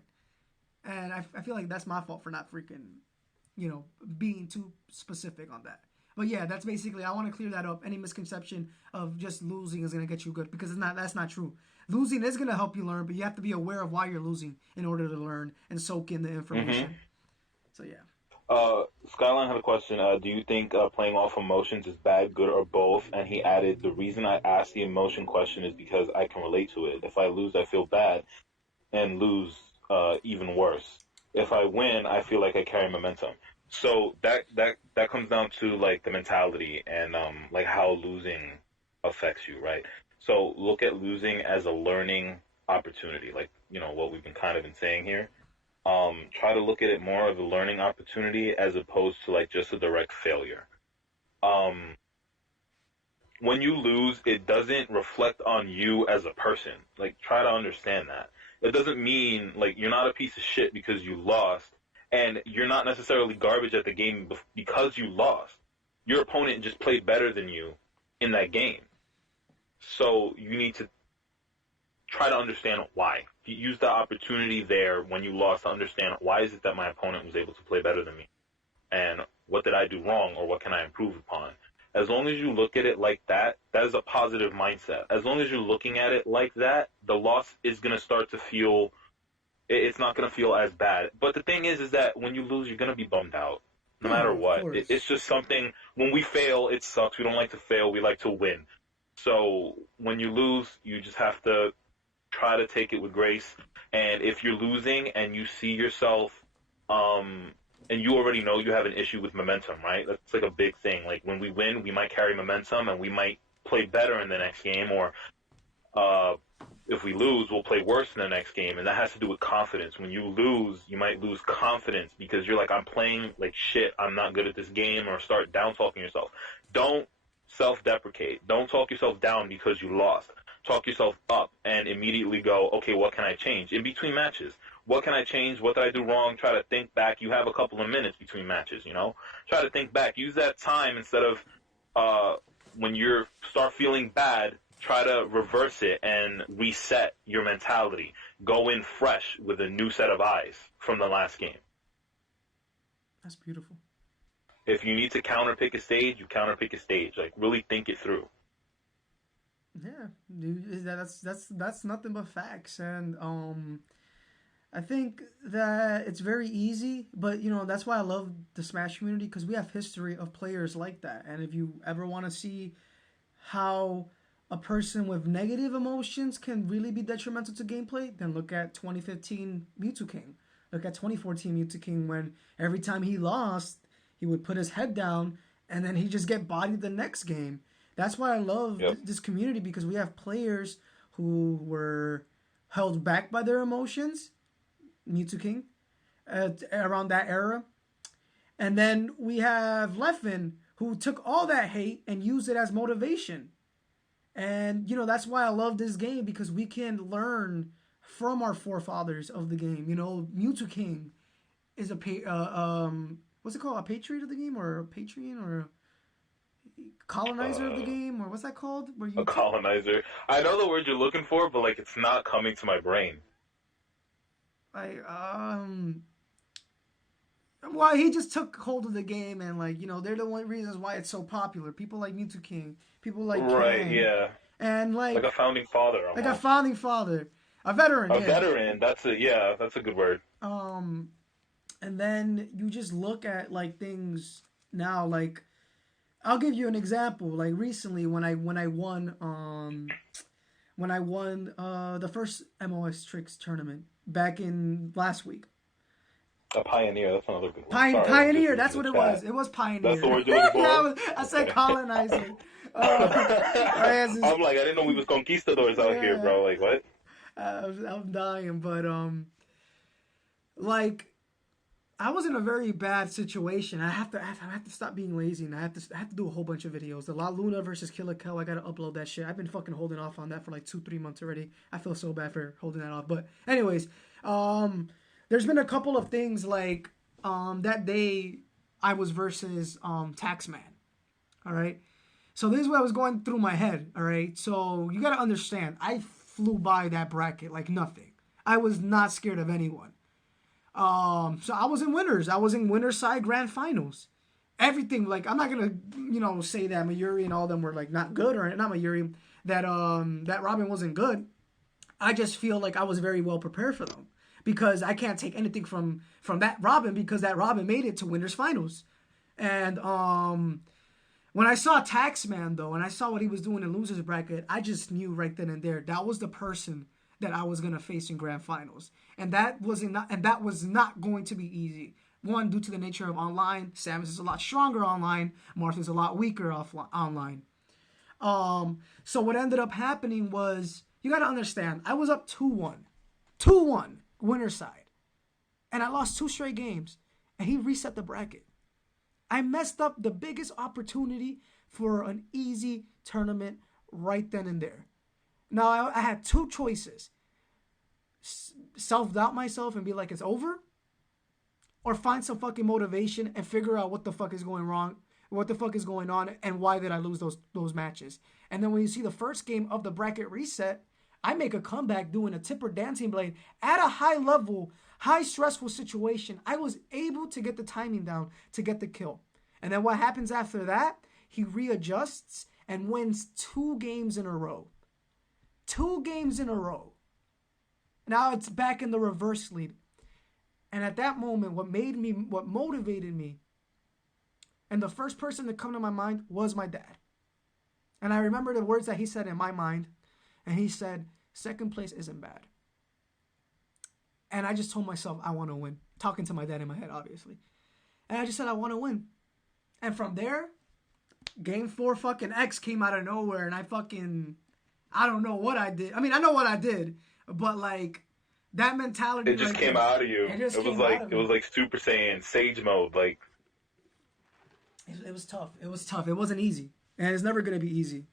And I feel like that's my fault for not freaking, being too specific on that. But yeah, that's basically, I want to clear that up. Any misconception of just losing is going to get you good, because that's not true. Losing is going to help you learn, but you have to be aware of why you're losing in order to learn and soak in the Mm-hmm. information. So yeah. Skyline had a question. Do you think playing off emotions is bad, good, or both? And he added, the reason I asked the emotion question is because I can relate to it. If I lose, I feel bad, and lose even worse. If I win, I feel like I carry momentum. So that comes down to like the mentality and like how losing affects you, right? So look at losing as a learning opportunity, like what we've been kind of been saying here. Try to look at it more of a learning opportunity as opposed to like just a direct failure. Um, when you lose, it doesn't reflect on you as a person. Like, try to understand that. It doesn't mean like you're not a piece of shit because you lost, and you're not necessarily garbage at the game because you lost. Your opponent just played better than you in that game. So you need to try to understand why. Use the opportunity there when you lost to understand why is it that my opponent was able to play better than me, and what did I do wrong, or what can I improve upon. As long as you look at it like that, that is a positive mindset. As long as you're looking at it like that, the loss is going to start to feel, it's not going to feel as bad. But the thing is that when you lose, you're going to be bummed out no Yeah, matter of what. course. It's just something, when we fail, it sucks. We don't like to fail. We like to win. So when you lose, you just have to try to take it with grace. And if you're losing and you see yourself, and you already know you have an issue with momentum, right? That's like a big thing. Like when we win, we might carry momentum and we might play better in the next game, or uh, if we lose, we'll play worse in the next game. And that has to do with confidence. When you lose, you might lose confidence because you're like, I'm playing like shit. I'm not good at this game, or start down talking yourself. Don't self-deprecate. Don't talk yourself down because you lost. Talk yourself up and immediately go, okay, what can I change in between matches? What can I change? What did I do wrong? Try to think back. You have a couple of minutes between matches, Try to think back. Use that time instead of when you start feeling bad, try to reverse it and reset your mentality. Go in fresh with a new set of eyes from the last game. That's beautiful. If you need to counterpick a stage, you counterpick a stage. Like, really think it through. Yeah, dude, that's nothing but facts, and I think that it's very easy, but that's why I love the Smash community, because we have history of players like that. And if you ever want to see how a person with negative emotions can really be detrimental to gameplay, then look at 2015 Mewtwo King. Look at 2014 Mewtwo King, when every time he lost, he would put his head down and then he just get bodied the next game. That's why I love Yep. this community, because we have players who were held back by their emotions, Mewtwo King, around that era. And then we have Leffen, who took all that hate and used it as motivation. And, that's why I love this game, because we can learn from our forefathers of the game. Mewtwo King is what's it called? A patriot of the game, or a patriot, or a colonizer of the Uh, game, or what's that called? Where a colonizer. I know the word you're looking for, but like it's not coming to my brain. like well, he just took hold of the game, and they're the one reasons why it's so popular. People like Mewtwo King, people like Right, Ken, yeah. and Like a founding father like a almost. founding father, a veteran, A yeah. veteran, that's a good word. Um, and then you just look at things now. Like, I'll give you an example. Like recently, when I won the first MOS Tricks tournament back in last week. A pioneer, that's another good word. Sorry, I'm just Pioneer, reading that's the what it chat. was. It was That's Pioneer. the word you're looking for? Yeah, I said Okay. colonizer. I'm like, I didn't know we was conquistadors out here, Yeah, bro. Like, what? I'm dying, but like I was in a very bad situation. I have to stop being lazy, and I have to do a whole bunch of videos. The La Luna versus Killer Kel, I gotta upload that shit. I've been fucking holding off on that for like 2-3 months already. I feel so bad for holding that off. But anyways, there's been a couple of things like that day I was versus Taxman. All right. So this is what I was going through my head. All right. So you gotta understand, I flew by that bracket like nothing. I was not scared of anyone. So I was in winners. I was in winners side grand finals. Everything, like, I'm not gonna, say that Mayuri and all them were like not good, or not Mayuri, that Robin wasn't good. I just feel like I was very well prepared for them, because I can't take anything from that Robin, because that Robin made it to winners finals. And when I saw Taxman though, and I saw what he was doing in losers bracket, I just knew right then and there that was the person that I was gonna face in grand finals, and that was not going to be easy. One, due to the nature of online, Samus is a lot stronger online, Martha's a lot weaker online. So what ended up happening was, you got to understand, I was up 2-1, 2-1 winner side, and I lost 2 straight games, and he reset the bracket. I messed up the biggest opportunity for an easy tournament right then and there. Now, I had 2 choices. Self-doubt myself and be like, it's over, or find some fucking motivation and figure out what the fuck is going wrong, what the fuck is going on, and why did I lose those matches. And then when you see the first game of the bracket reset, I make a comeback doing a tipper dancing blade at a high level, high stressful situation. I was able to get the timing down to get the kill. And then what happens after that? He readjusts and wins 2 games in a row. 2 games in a row. Now it's back in the reverse lead. And at that moment, what motivated me, and the first person to come to my mind was my dad. And I remember the words that he said in my mind. And he said, second place isn't bad. And I just told myself, I want to win. Talking to my dad in my head, obviously. And I just said, I want to win. And from there, game 4 fucking X came out of nowhere. And I don't know what I did. I mean, I know what I did. But like, that mentality. It just came out of you. It was like Super Saiyan, Sage mode. Like, it was tough. It was tough. It wasn't easy. And it's never going to be easy.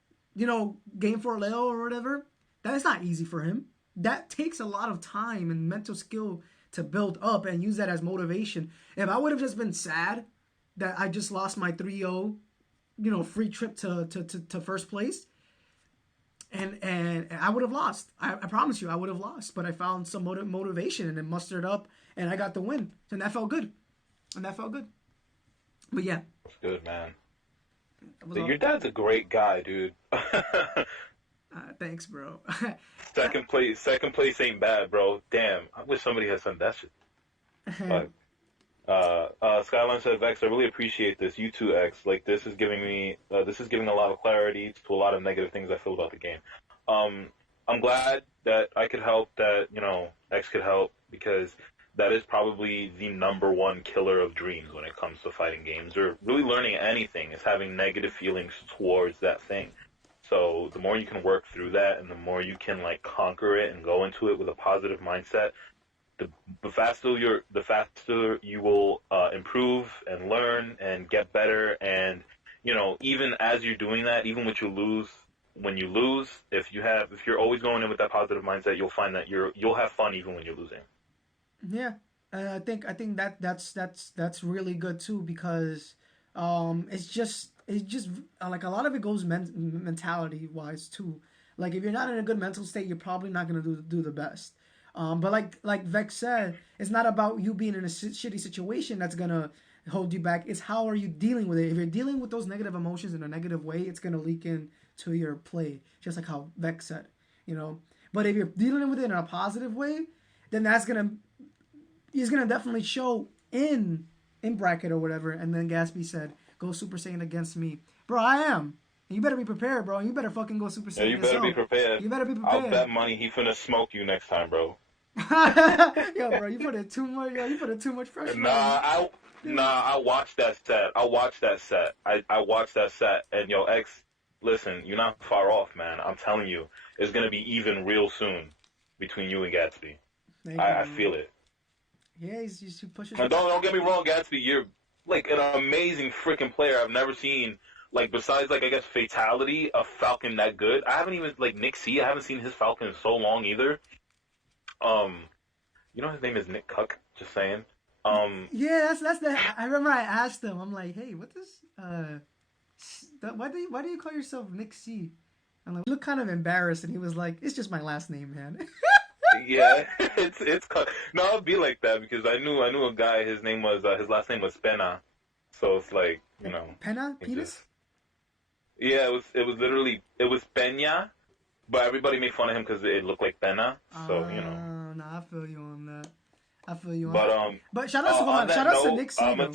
Game 4 Leo or whatever, that's not easy for him. That takes a lot of time and mental skill to build up and use that as motivation. If I would have just been sad that I just lost my 3-0, free trip to first place, and I would have lost. I promise you, I would have lost. But I found some motivation and then mustered up, and I got the win. And that felt good. But yeah. That's good, man. Your dad's a great guy, dude. Thanks, bro. Second place ain't bad, bro. Damn, I wish somebody had done that shit. But Skyline said, Vex, I really appreciate this. You too, X. Like, this is giving a lot of clarity to a lot of negative things I feel about the game. I'm glad that I could help, that X could help, because that is probably the number one killer of dreams when it comes to fighting games, or really learning anything, is having negative feelings towards that thing. So the more you can work through that, and the more you can conquer it and go into it with a positive mindset, the faster you will improve and learn and get better. And even as you're doing that, even when you lose, if you're always going in with that positive mindset, you'll find that you'll have fun even when you're losing. Yeah, I think that's really good too, because it's just like a lot of it goes mentality wise too. Like, if you're not in a good mental state, you're probably not gonna do the best. But like Vex said, it's not about you being in a shitty situation that's gonna hold you back. It's how are you dealing with it. If you're dealing with those negative emotions in a negative way, it's gonna leak into your play, just like how Vex said, But if you're dealing with it in a positive way, then he's gonna definitely show in bracket or whatever. And then Gatsby said, "Go Super Saiyan against me, bro." I am. You better be prepared, bro. You better fucking go Super Saiyan. Yeah, you better be prepared. You better be prepared. I'll bet money he finna smoke you next time, bro. Yo, bro, you put in too much pressure. I watched that set. I watched that set, and X, listen, you're not far off, man. I'm telling you, it's gonna be even real soon between you and Gatsby. I feel it. Yeah, he's pushing. And don't get me wrong, Gatsby, you're an amazing freaking player. I've never seen, besides I guess Fatality, a Falcon that good. I haven't even Nick C. I haven't seen his Falcon in so long either. His name is Nick Cuck. Just saying. Yeah, that's the. I remember I asked him. I'm like, hey, what this? Why do you call yourself Nick C? I'm like, you look kind of embarrassed, and he was like, it's just my last name, man. Yeah, no, I'll be like that because I knew a guy. His last name was Pena, so it's like Penna? he just Penis? yeah. It was literally it was Pena, but everybody made fun of him because it looked like Pena. So Nah, I feel you on that. I feel you on but that. But shout outs to, hold on on, shout that outs to note, Nick C though.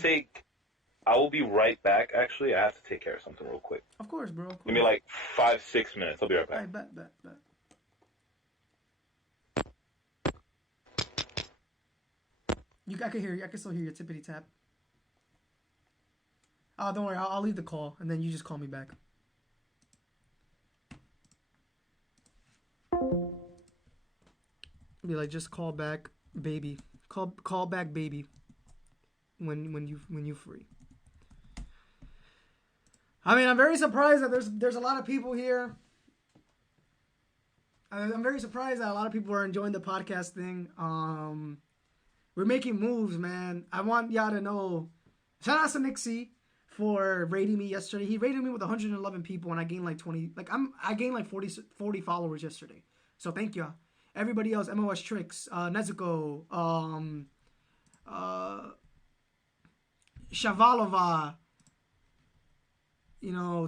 I will be right back. Actually, I have to take care of something real quick. Of course, bro. Of Give me course. like 5-6 minutes. I'll be right back. Alright, bet. I can hear you. I can still hear your tippity tap. Oh, don't worry. I'll leave the call, and then you just call me back. Be like, just call back, baby. Call back, baby. When you free. I mean, I'm very surprised that there's a lot of people here. I'm very surprised that a lot of people are enjoying the podcast thing. We're making moves, man. I want y'all to know. Shout out to Nick C for rating me yesterday. He rated me with 111 people, and I gained like 20. I gained like 40 followers yesterday. So thank y'all. Everybody else, MOS Tricks, Nezuko, Shavalova.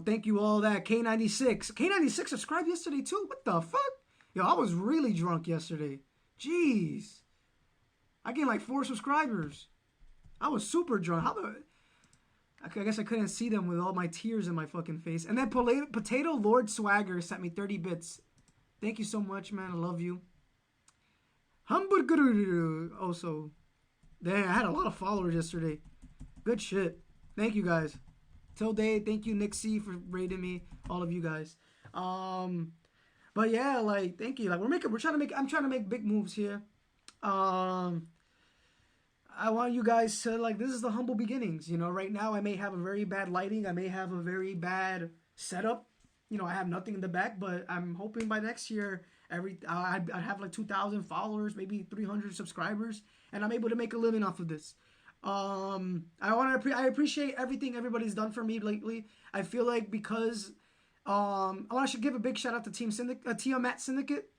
Thank you all that. K96 subscribed yesterday too. What the fuck? Yo, I was really drunk yesterday. Jeez. I gained like 4 subscribers. I was super drunk. I guess I couldn't see them with all my tears in my fucking face. And then Potato Lord Swagger sent me 30 bits. Thank you so much, man. I love you. Hamburger also. Damn, I had a lot of followers yesterday. Good shit. Thank you guys. Till day, thank you Nick C for rating me. All of you guys. But yeah, like thank you. Like I'm trying to make big moves here. I want you guys to this is the humble beginnings. Right now I may have a very bad lighting. I may have a very bad setup. I have nothing in the back, but I'm hoping by next year I'd have like 2,000 followers, maybe 300 subscribers, and I'm able to make a living off of this. I appreciate everything everybody's done for me lately. I feel like because I should give a big shout out to Tiamat Syndicate.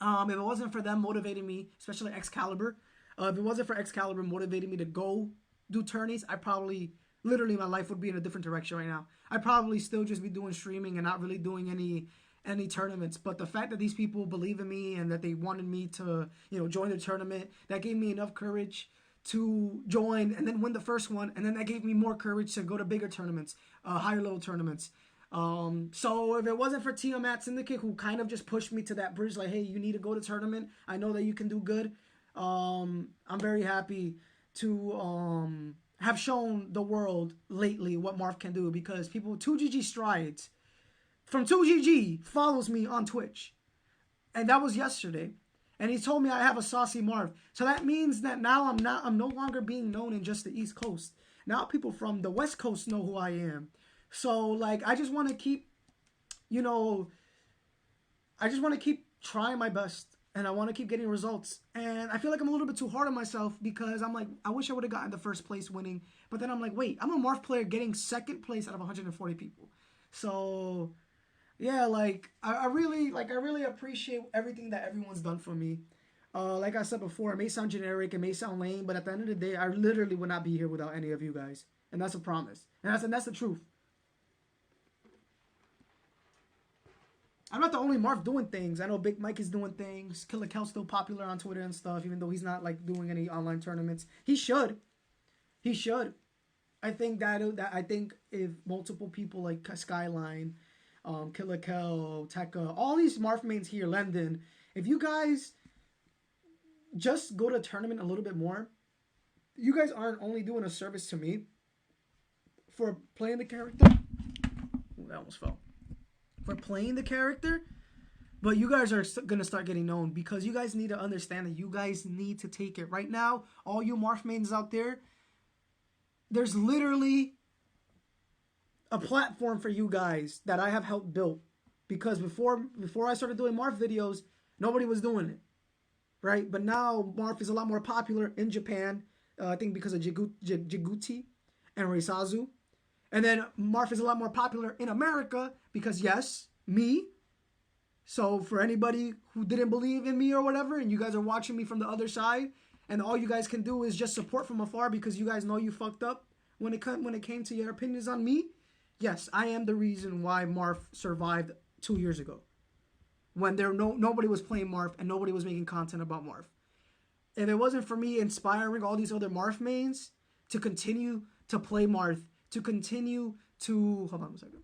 If it wasn't for them motivating me, especially Excalibur, if it wasn't for Excalibur motivating me to go do tourneys, literally my life would be in a different direction right now. I'd probably still just be doing streaming and not really doing any tournaments. But the fact that these people believe in me and that they wanted me to, join the tournament, that gave me enough courage to join and then win the first one. And then that gave me more courage to go to bigger tournaments, higher level tournaments. So if it wasn't for Tiamat Syndicate, who kind of just pushed me to that bridge, like, hey, you need to go to tournament. I know that you can do good. I'm very happy to have shown the world lately what Marv can do, because 2GG Strides from 2GG follows me on Twitch, and that was yesterday, and he told me I have a saucy Marv. So that means that now I'm no longer being known in just the East Coast. Now people from the West Coast know who I am. So I just want to keep trying my best, and I want to keep getting results. And I feel like I'm a little bit too hard on myself, because I'm like, I wish I would have gotten the first place winning. But then I'm like, wait, I'm a Marv player getting second place out of 140 people. So yeah, I really appreciate everything that everyone's done for me. Like I said before, it may sound generic, it may sound lame, but at the end of the day, I literally would not be here without any of you guys. And that's a promise. And that's the truth. I'm not the only Marv doing things. I know Big Mike is doing things. Killer Kel's still popular on Twitter and stuff, even though he's not doing any online tournaments. He should. I think I think if multiple people like Skyline, Killer Kel, Tekka, all these Marv mains here, Lendon, if you guys just go to a tournament a little bit more, you guys aren't only doing a service to me for playing the character. Ooh, that almost fell. For playing the character, but you guys are gonna start getting known, because you guys need to understand that you guys need to take it right now. All you Marv mains out there, there's literally a platform for you guys that I have helped build, because before I started doing Marv videos, nobody was doing it, right? But now Marv is a lot more popular in Japan, I think because of Jiguti and Reisazu. And then Marv is a lot more popular in America because, yes, me, So for anybody who didn't believe in me or whatever, and you guys are watching me from the other side, and all you guys can do is just support from afar because you guys know you fucked up when it came to your opinions on me. Yes, I am the reason why Marth survived 2 years ago, when nobody was playing Marth and nobody was making content about Marth. If it wasn't for me inspiring all these other Marth mains to continue to play Marth, to continue to hold on a second,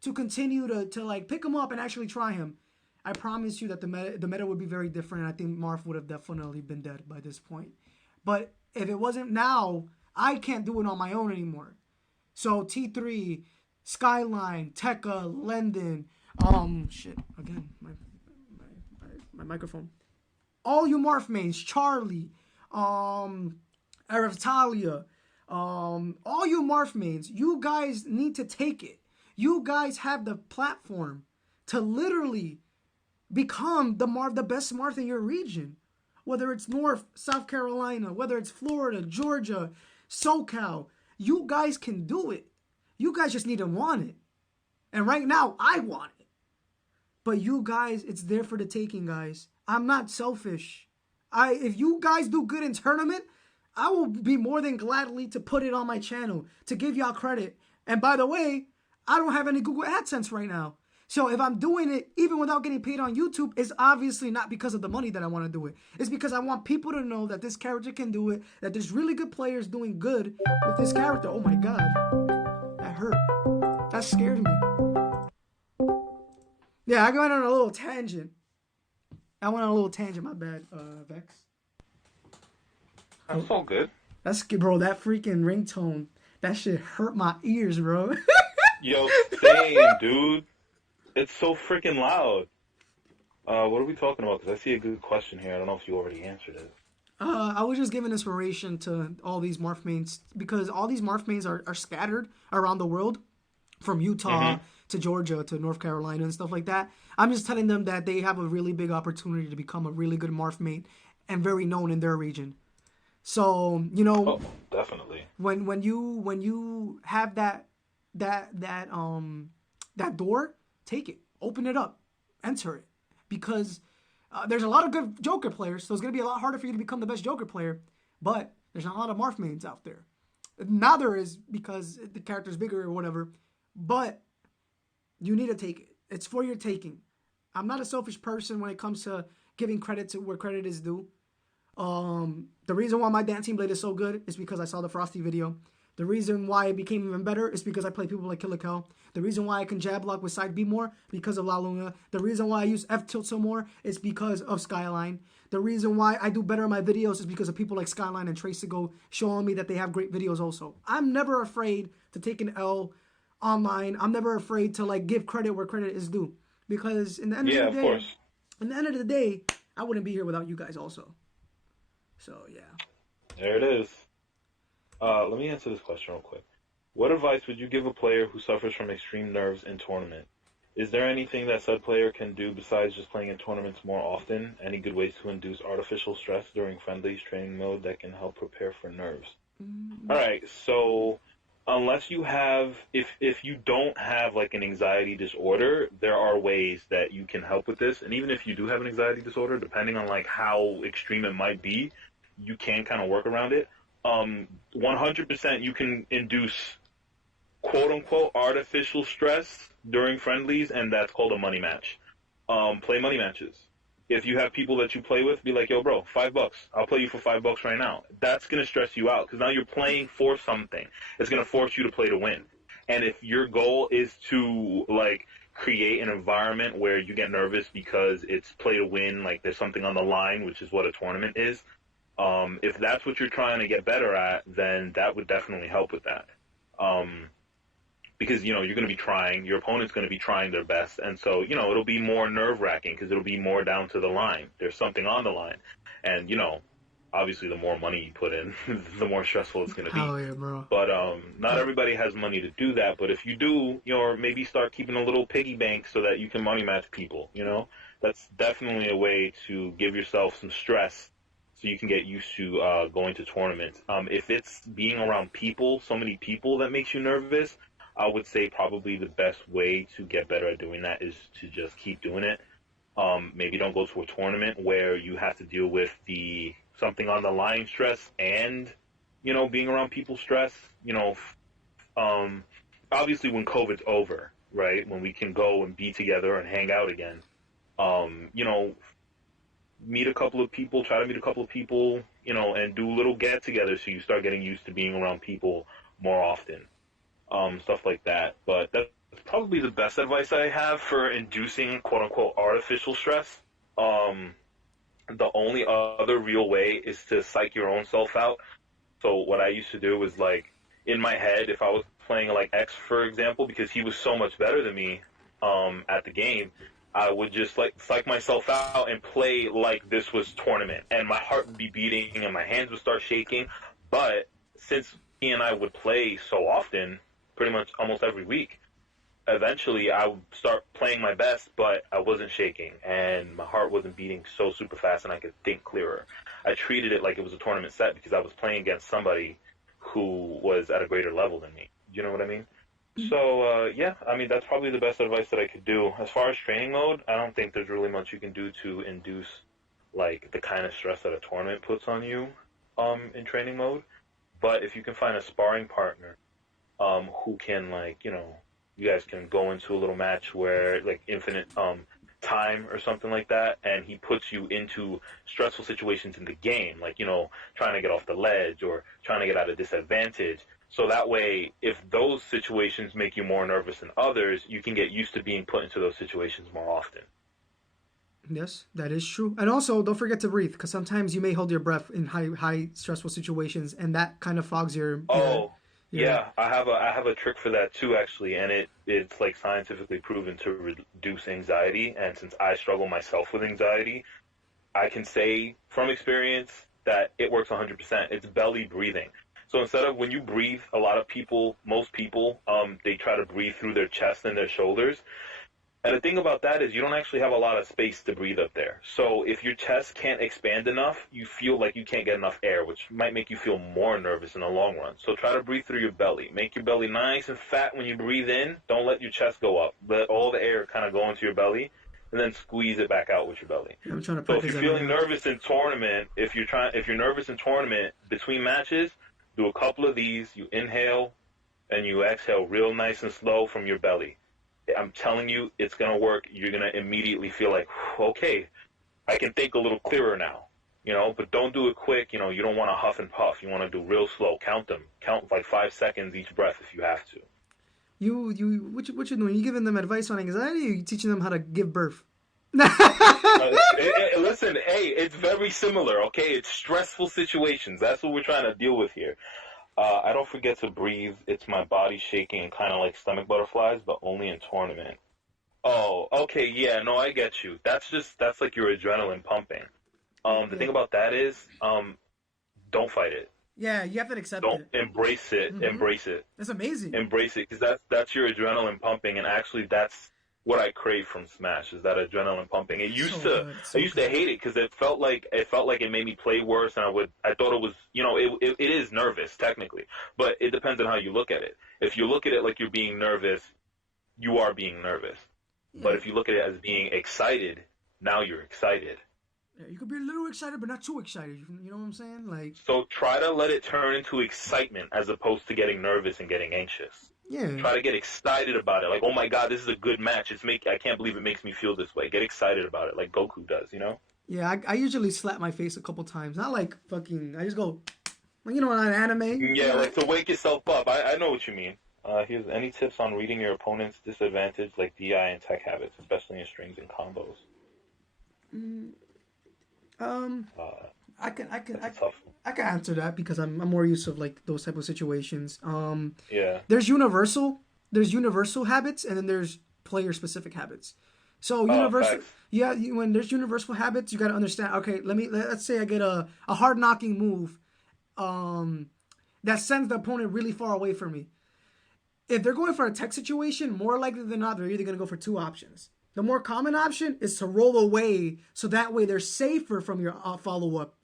to continue to like pick him up and actually try him, I promise you that the meta would be very different. And I think Marth would have definitely been dead by this point. But if it wasn't now, I can't do it on my own anymore. So T3, Skyline, Tekka, Lendon, shit again, my microphone. All you Marth mains, Charlie, Arevtalia, all you Marth mains, you guys need to take it. You guys have the platform to literally become the best Marth in your region. Whether it's North, South Carolina, whether it's Florida, Georgia, SoCal, you guys can do it. You guys just need to want it. And right now, I want it. But you guys, it's there for the taking, guys. I'm not selfish. If you guys do good in tournament, I will be more than gladly to put it on my channel to give y'all credit. And by the way, I don't have any Google AdSense right now. So if I'm doing it even without getting paid on YouTube, it's obviously not because of the money that I want to do it. It's because I want people to know that this character can do it, that there's really good players doing good with this character. Oh my god. That hurt. That scared me. Yeah, I went on a little tangent. My bad, Vex. That's all good. Bro, that freaking ringtone, that shit hurt my ears, bro. Yo, same, dude. It's so freaking loud. What are we talking about? Because I see a good question here. I don't know if you already answered it. I was just giving inspiration to all these Marth mains because all these Marth mains are scattered around the world, from Utah to Georgia to North Carolina and stuff like that. I'm just telling them that they have a really big opportunity to become a really good Marth main and very known in their region. So, you know, definitely. When you have that door, take it, open it up, enter it, because there's a lot of good Joker players, so it's gonna be a lot harder for you to become the best Joker player. But there's not a lot of Marth mains out there. Now there is, because the character's bigger or whatever. But you need to take it. It's for your taking. I'm not a selfish person when it comes to giving credit to where credit is due. The reason why my Dancing Blade is so good is because I saw the Frosty video. The reason why it became even better is because I play people like Killer Kel. The reason why I can jab block with side B more because of La Luna. The reason why I use F tilt so more is because of Skyline. The reason why I do better in my videos is because of people like Skyline and Tracigo showing me that they have great videos also. I'm never afraid to take an L online. I'm never afraid to like give credit where credit is due. Because in the end of the day, in the end of the day, I wouldn't be here without you guys also. So yeah. There it is. Let me answer this question real quick. What advice would you give a player who suffers from extreme nerves in tournament? Is there anything that said player can do besides just playing in tournaments more often? Any good ways to induce artificial stress during friendlies training mode that can help prepare for nerves? All right, so unless you have, if you don't have like an anxiety disorder, there are ways that you can help with this. And even if you do have an anxiety disorder, depending on like how extreme it might be, you can kind of work around it. 100% you can induce quote-unquote artificial stress during friendlies, and that's called a money match. Play money matches. If you have people that you play with, be like, yo, bro, $5. I'll play you for $5 right now. That's going to stress you out because now you're playing for something. It's going to force you to play to win. And if your goal is to, like, create an environment where you get nervous because it's play to win, like there's something on the line, which is what a tournament is, if that's what you're trying to get better at, then that would definitely help with that. Because, you know, you're going to be trying, your opponent's going to be trying their best, and so, you know, it'll be more nerve-wracking because it'll be more down to the line. There's something on the line. And, you know, obviously the more money you put in, the more stressful it's going to be. Hell yeah, bro. But not everybody has money to do that, but if you do, you know, or maybe start keeping a little piggy bank so that you can money match people, you know? That's definitely a way to give yourself some stress so you can get used to going to tournaments. If it's being around people, so many people that makes you nervous, I would say probably the best way to get better at doing that is to just keep doing it. Maybe don't go to a tournament where you have to deal with the something on the line stress and, being around people stress. Um, Obviously when COVID's over, right, when we can go and be together and hang out again, you know, meet a couple of people, try to meet a couple of people, and do little get-togethers so you start getting used to being around people more often, stuff like that. But that's probably the best advice I have for inducing quote-unquote artificial stress. Um, the only other real way is to psych your own self out. So what I used to do was like in my head, if I was playing like X, for example, because he was so much better than me at the game, I would just like psych myself out and play like this was tournament, and my heart would be beating and my hands would start shaking. But since he and I would play so often, pretty much almost every week, eventually I would start playing my best, but I wasn't shaking and my heart wasn't beating so super fast and I could think clearer. I treated it like it was a tournament set because I was playing against somebody who was at a greater level than me. You know what I mean? So, yeah, I mean, that's probably the best advice that I could do. As far as training mode, I don't think there's really much you can do to induce, like, the kind of stress that a tournament puts on you in training mode. But if you can find a sparring partner who can, like, you guys can go into a little match where, like, infinite time or something like that, and he puts you into stressful situations in the game, like, trying to get off the ledge or trying to get out of disadvantage. So that way, if those situations make you more nervous than others, you can get used to being put into those situations more often. Yes, that is true. And also, don't forget to breathe, because sometimes you may hold your breath in high stressful situations, and that kind of fogs your. Oh, yeah, I have a trick for that too, actually, and it's like scientifically proven to reduce anxiety. And since I struggle myself with anxiety, I can say from experience that it works 100%. It's belly breathing. So instead of when you breathe, most people, they try to breathe through their chest and their shoulders. And the thing about that is you don't actually have a lot of space to breathe up there. So if your chest can't expand enough, you feel like you can't get enough air, which might make you feel more nervous in the long run. So try to breathe through your belly. Make your belly nice and fat when you breathe in. Don't let your chest go up. Let all the air kind of go into your belly, and then squeeze it back out with your belly. I'm trying to So if practice you're that feeling right now. nervous in tournament, if you're nervous in tournament between matches, do a couple of these. You inhale and you exhale real nice and slow from your belly. I'm telling you, it's going to work. You're going to immediately feel like, okay, I can think a little clearer now, but don't do it quick. You don't want to huff and puff. You want to do real slow. Count them. Count like 5 seconds each breath if you have to. What you doing? You giving them advice on anxiety, or you teaching them how to give birth? Listen, hey, it's very similar, okay? It's stressful situations. That's what we're trying to deal with here. I don't forget to breathe. It's my body shaking and kind of like stomach butterflies, but only in tournament. Oh, okay, yeah, no, I get you. That's like your adrenaline pumping. The thing about that is, don't fight it. Yeah, you have to accept Don't it. embrace it. Mm-hmm. Embrace it. That's amazing. Embrace it, because that's your adrenaline pumping, and actually that's what I crave from Smash is that adrenaline pumping. I used to hate it because it felt like it made me play worse, and I thought it was it is nervous technically, but it depends on how you look at it. If you look at it like you're being nervous, you are being nervous. Yeah. But if you look at it as being excited, now you're excited. Yeah, you could be a little excited, but not too excited. You know what I'm saying? Like, so try to let it turn into excitement as opposed to getting nervous and getting anxious. Yeah. Try to get excited about it. Like, oh my God, this is a good match. I can't believe it makes me feel this way. Get excited about it, like Goku does. Yeah, I usually slap my face a couple times. Not like fucking. I just go, in anime. Yeah, like to wake yourself up. I know what you mean. Here's any tips on reading your opponent's disadvantage, like DI and tech habits, especially in strings and combos. I can answer that because I'm more used to like those type of situations. Yeah. There's universal habits, and then there's player specific habits. So universal, when there's universal habits, you got to understand. Okay, let's say I get a hard knocking move, that sends the opponent really far away from me. If they're going for a tech situation, more likely than not, they're either going to go for two options. The more common option is to roll away, so that way they're safer from your follow-up.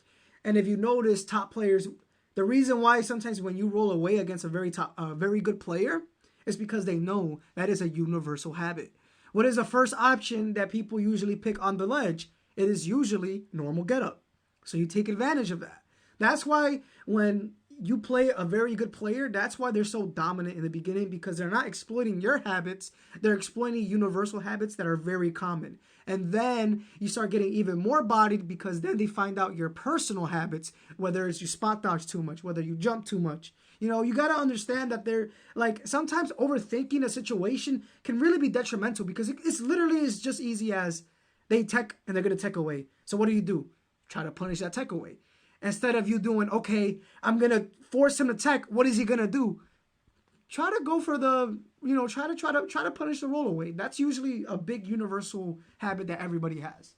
And if you notice, top players, the reason why sometimes when you roll away against a very good player is because they know that is a universal habit. what is the first option that people usually pick on the ledge? It is usually normal getup. So you take advantage of that. That's why when you play a very good player, that's why they're so dominant in the beginning, because they're not exploiting your habits. They're exploiting universal habits that are very common. And then you start getting even more bodied because then they find out your personal habits, whether it's you spot dodge too much, whether you jump too much. You know, you got to understand that they're like sometimes overthinking a situation can really be detrimental because it's literally as just easy as they tech and they're going to tech away. So what do? Try to punish that tech away. Instead of you doing, okay, I'm going to force him to tech, what is he going to do? Try to go for the, you know, try to punish the roll away. That's usually a big universal habit that everybody has,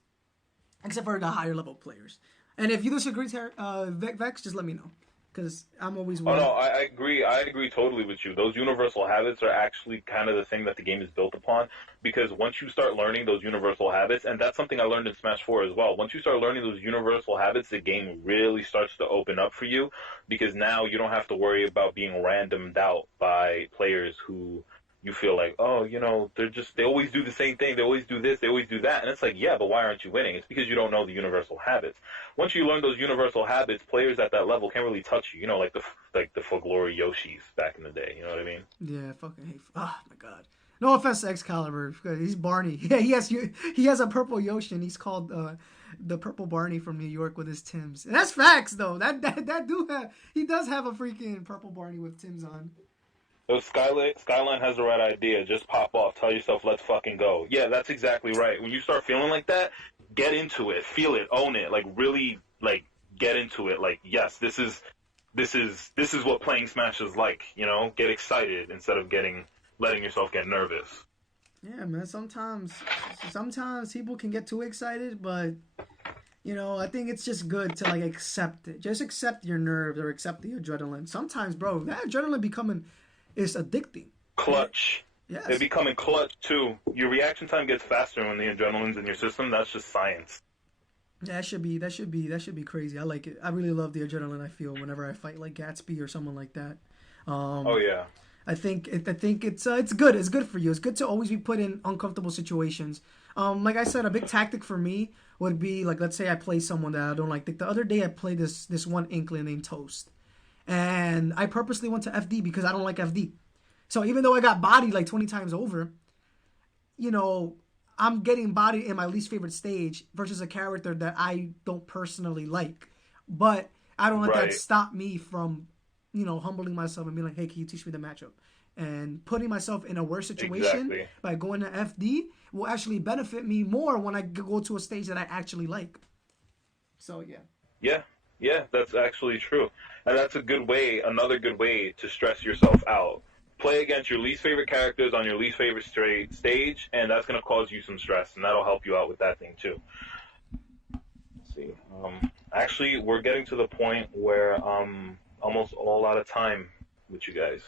except for the higher level players. And if you disagree, Vex, just let me know, because I'm always willing. Oh no, I agree. I agree totally with you. Those universal habits are actually kind of the thing that the game is built upon, because once you start learning those universal habits, and that's something I learned in Smash 4 as well. Once you start learning those universal habits, the game really starts to open up for you, because now you don't have to worry about being randomed out by players who you feel like, oh, you know, they always do the same thing. They always do this. They always do that. And it's like, yeah, but why aren't you winning? It's because you don't know the universal habits. Once you learn those universal habits, players at that level can't really touch you. You know, like the For Glory Yoshis back in the day. You know what I mean? Yeah, fucking hate. Oh my god. No offense to Excalibur. He's Barney. Yeah, he has a purple Yoshi, and he's called the Purple Barney from New York with his Tims. And that's facts though. He does have a freaking purple Barney with Tims on. So Skyline has the right idea. Just pop off. Tell yourself, let's fucking go. Yeah, that's exactly right. When you start feeling like that, get into it. Feel it. Own it. Like, really, like, get into it. Like, yes, this is what playing Smash is like, you know? Get excited instead of letting yourself get nervous. Yeah, man. Sometimes people can get too excited, but, you know, I think it's just good to, like, accept it. Just accept your nerves or accept the adrenaline. Sometimes, bro, that adrenaline is addicting. Clutch. Yes. They're becoming clutch, too. Your reaction time gets faster when the adrenaline's in your system. That's just science. Yeah, that should be crazy. I like it. I really love the adrenaline I feel whenever I fight like Gatsby or someone like that. Oh, yeah. I think it's good. It's good for you. It's good to always be put in uncomfortable situations. Like I said, a big tactic for me would be, like, let's say I play someone that I don't like. The other day I played this one Inkling named Toast. And I purposely went to FD because I don't like FD. So even though I got bodied like 20 times over, you know, I'm getting bodied in my least favorite stage versus a character that I don't personally like. But I don't let that stop me from, you know, humbling myself and being like, hey, can you teach me the matchup? And putting myself in a worse situation by going to FD will actually benefit me more when I go to a stage that I actually like. So, yeah. Yeah, that's actually true. And that's another good way to stress yourself out. Play against your least favorite characters on your least favorite stage, and that's going to cause you some stress, and that'll help you out with that thing, too. Let's see. Actually, we're getting to the point where I'm almost all out of time with you guys.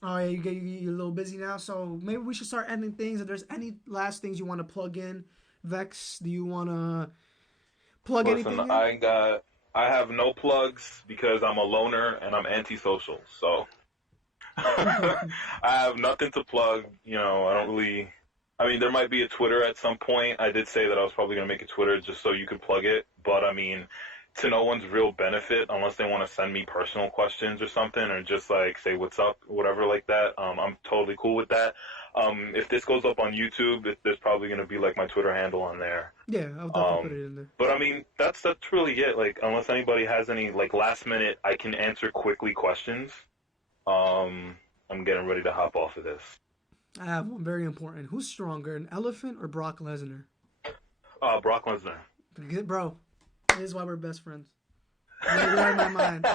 Oh, yeah, you're a little busy now, so maybe we should start ending things. If there's any last things you want to plug in, Vex, do you want to plug anything in? I have no plugs because I'm a loner and I'm antisocial, so I have nothing to plug. You know, I don't really. I mean, there might be a Twitter at some point. I did say that I was probably going to make a Twitter just so you could plug it, but I mean, to no one's real benefit unless they want to send me personal questions or something, or just like say what's up, whatever like that. I'm totally cool with that. If this goes up on YouTube, there's probably going to be like my Twitter handle on there. Yeah, I'll definitely put it in there. But I mean, that's really it. Like, unless anybody has any like last minute, I can answer quickly questions. I'm getting ready to hop off of this. I have one very important. Who's stronger, an elephant or Brock Lesnar? Brock Lesnar. Bro, this is why we're best friends. You read my mind.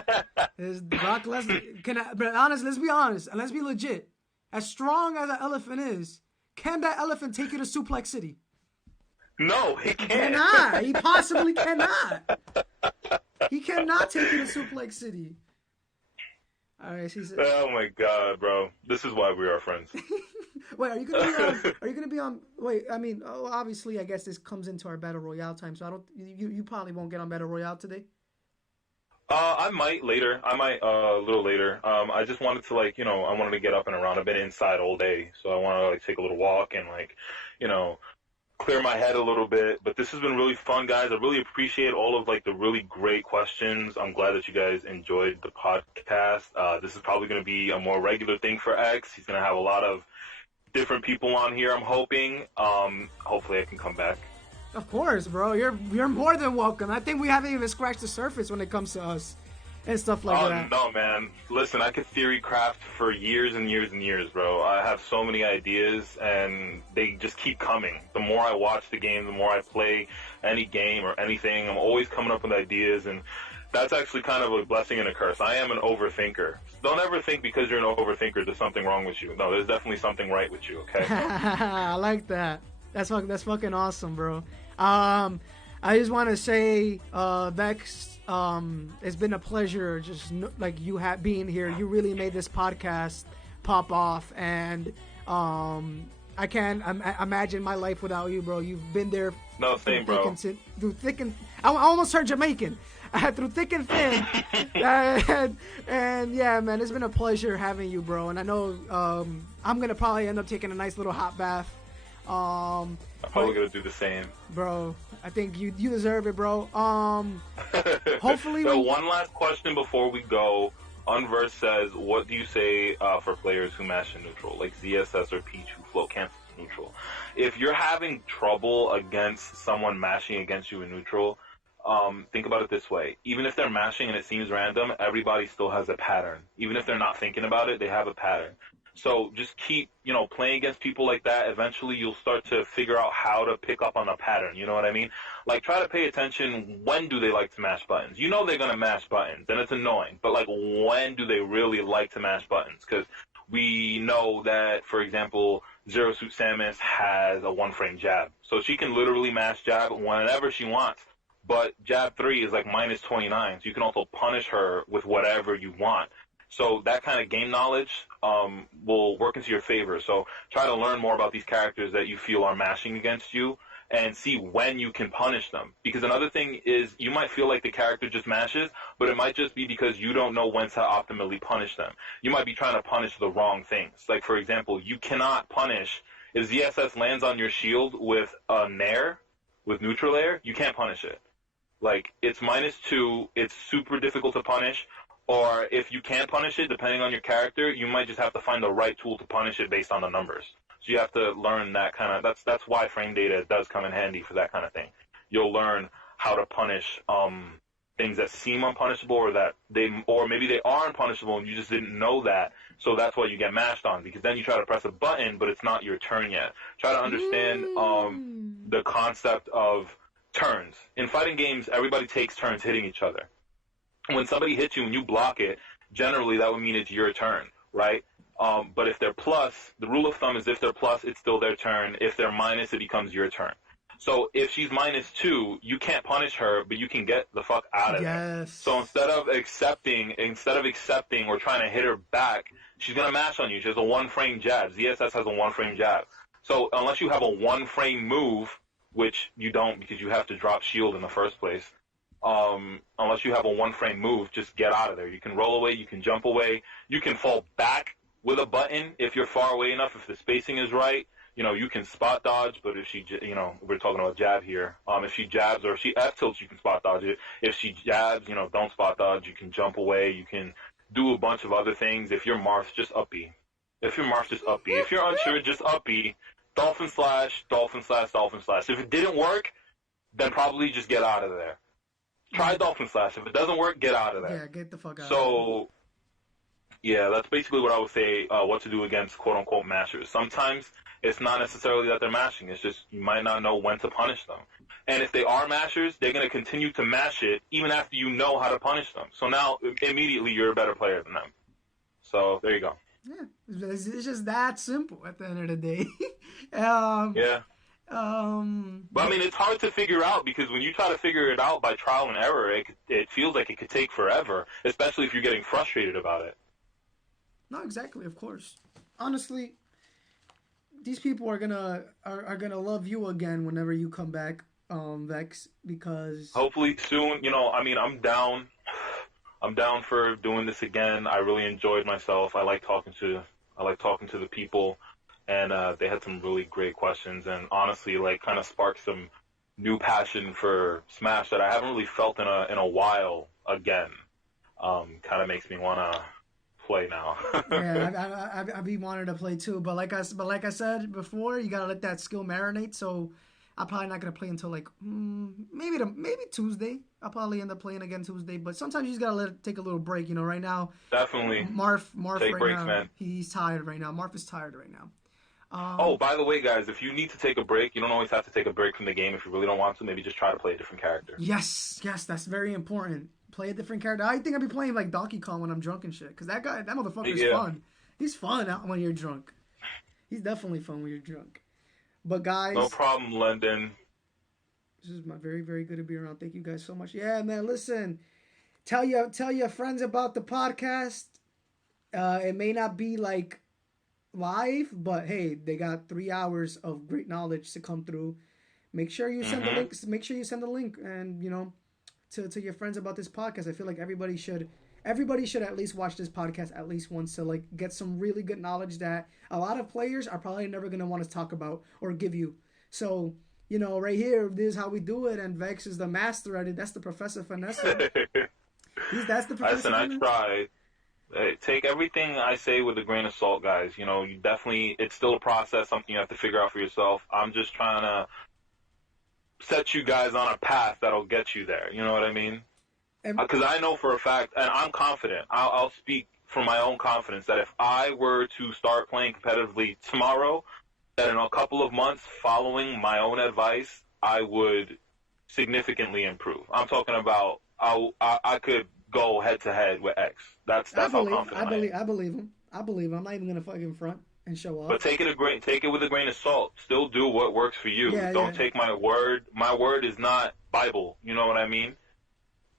Is Brock Lesnar? But honestly, let's be honest and let's be legit. As strong as an elephant is, can that elephant take you to Suplex City? No, he can't. He cannot. He possibly cannot. He cannot take you to Suplex City. All right, she said. Oh my god, bro! This is why we are friends. Wait, are you gonna be on? Wait, I mean, obviously, I guess this comes into our battle royale time, so I don't. You probably won't get on battle royale today. I might later. I might a little later. I just wanted to like, I wanted to get up and around. I've been inside all day, so I want to like take a little walk and like, you know, clear my head a little bit. But this has been really fun, guys. I really appreciate all of like the really great questions. I'm glad that you guys enjoyed the podcast. This is probably going to be a more regular thing for X. He's going to have a lot of different people on here, I'm hoping. Hopefully I can come back. Of course, bro. You're more than welcome. I think we haven't even scratched the surface when it comes to us and stuff like that. Oh, no, man. Listen, I could theory craft for years and years and years, bro. I have so many ideas, and they just keep coming. The more I watch the game, the more I play any game or anything, I'm always coming up with ideas, and that's actually kind of a blessing and a curse. I am an overthinker. Don't ever think because you're an overthinker there's something wrong with you. No, there's definitely something right with you, okay? I like that. That's fucking awesome, bro. I just want to say, Vex, it's been a pleasure just like you being here. You really made this podcast pop off, and I can't imagine my life without you, bro. You've been there. No, same, bro. Through thick and I almost turned Jamaican. Through thick and thin. And yeah, man, it's been a pleasure having you, bro. And I know I'm gonna probably end up taking a nice little hot bath. I'm probably gonna do the same, bro. I think you deserve it, bro. Hopefully. So one last question before we go. Unverse says, what do you say for players who mash in neutral, like ZSS or Peach who float cancels neutral? If you're having trouble against someone mashing against you in neutral, think about it this way. Even if they're mashing and it seems random, everybody still has a pattern. Even if they're not thinking about it, they have a pattern. So just keep, playing against people like that. Eventually you'll start to figure out how to pick up on a pattern. You know what I mean? Like, try to pay attention. When do they like to mash buttons? You know they're going to mash buttons, and it's annoying. But, like, when do they really like to mash buttons? Because we know that, for example, Zero Suit Samus has a one-frame jab. So she can literally mash jab whenever she wants. But jab 3 is, like, minus 29. So you can also punish her with whatever you want. So that kind of game knowledge will work into your favor. So try to learn more about these characters that you feel are mashing against you and see when you can punish them. Because another thing is you might feel like the character just mashes, but it might just be because you don't know when to optimally punish them. You might be trying to punish the wrong things. Like, for example, you cannot punish, if ZSS lands on your shield with a Nair, with neutral air, you can't punish it. Like, it's -2, it's super difficult to punish. Or if you can punish it, depending on your character, you might just have to find the right tool to punish it based on the numbers. So you have to learn that kind of, that's why frame data does come in handy for that kind of thing. You'll learn how to punish things that seem unpunishable, or maybe they are unpunishable and you just didn't know that. So that's why you get mashed on, because then you try to press a button, but it's not your turn yet. Try to understand the concept of turns. In fighting games, everybody takes turns hitting each other. When somebody hits you and you block it, generally that would mean it's your turn, right? But if they're plus, the rule of thumb is if they're plus, it's still their turn. If they're minus, it becomes your turn. So if she's -2, you can't punish her, but you can get the fuck out of there. So instead of accepting or trying to hit her back, she's gonna mash on you. She has a one-frame jab. ZSS has a one-frame jab. So unless you have a one-frame move, which you don't because you have to drop shield in the first place, unless you have a one-frame move, just get out of there. You can roll away, you can jump away, you can fall back with a button if you're far away enough, if the spacing is right. You can spot dodge, but if she, we're talking about jab here. If she jabs or if she F-tilts, you can spot dodge it. If she jabs, don't spot dodge, you can jump away, you can do a bunch of other things. If you're Marth, just up B. If you're Marth, just up B. If you're unsure, just up B. Dolphin slash, dolphin slash, dolphin slash. If it didn't work, then probably just get out of there. Try dolphin slash. If it doesn't work, get out of there. Yeah, get the fuck out. So, yeah, that's basically what I would say. What to do against quote unquote mashers. Sometimes it's not necessarily that they're mashing. It's just you might not know when to punish them. And if they are mashers, they're going to continue to mash it even after you know how to punish them. So now immediately you're a better player than them. So there you go. Yeah, it's just that simple at the end of the day. Yeah. But I mean, it's hard to figure out because when you try to figure it out by trial and error, it feels like it could take forever, especially if you're getting frustrated about it. No, exactly, of course. Honestly, these people are gonna love you again whenever you come back, Vex, because hopefully soon. I mean, I'm down. I'm down for doing this again. I really enjoyed myself. I like talking to the people, and they had some really great questions, and honestly, like, kind of sparked some new passion for Smash that I haven't really felt in a while again. Kind of makes me wanna play now. Yeah, I be wanting to play too, but like I said before, you gotta let that skill marinate. So I'm probably not gonna play until like maybe Tuesday. I'll probably end up playing again Tuesday, but sometimes you just gotta let it take a little break. You know, right now, Definitely. Marth Take right breaks, now, man. he's tired right now. Marth is tired right now. Oh, by the way, guys, if you need to take a break, you don't always have to take a break from the game. If you really don't want to, maybe just try to play a different character. Yes, that's very important. Play a different character. I think I'll be playing like Donkey Kong when I'm drunk and shit, because that motherfucker's fun. He's fun when you're drunk. He's definitely fun when you're drunk. But guys, no problem, London. This is my very, very good to be around. Thank you guys so much. Yeah, man. Listen, tell your friends about the podcast. It may not be like live, but hey, they got 3 hours of great knowledge to come through. Make sure you send the links. Make sure you send the link, and to your friends about this podcast. I feel like everybody should at least watch this podcast at least once to like get some really good knowledge that a lot of players are probably never gonna want to talk about or give you. So, right here, this is how we do it, and Vex is the master at it. That's the Professor Finesse. That's the Professor. Listen, I try. Take everything I say with a grain of salt, guys. You definitely, it's still a process, something you have to figure out for yourself. I'm just trying to set you guys on a path that'll get you there. You know what I mean? Because I know for a fact, and I'm confident, I'll speak from my own confidence, that if I were to start playing competitively tomorrow, that in a couple of months following my own advice, I would significantly improve. I'm talking about I could go head to head with X. That's how confident I am. I believe him. I'm not even gonna fucking front and show off. But take it with a grain of salt. Still do what works for you. Don't take my word. My word is not Bible. You know what I mean?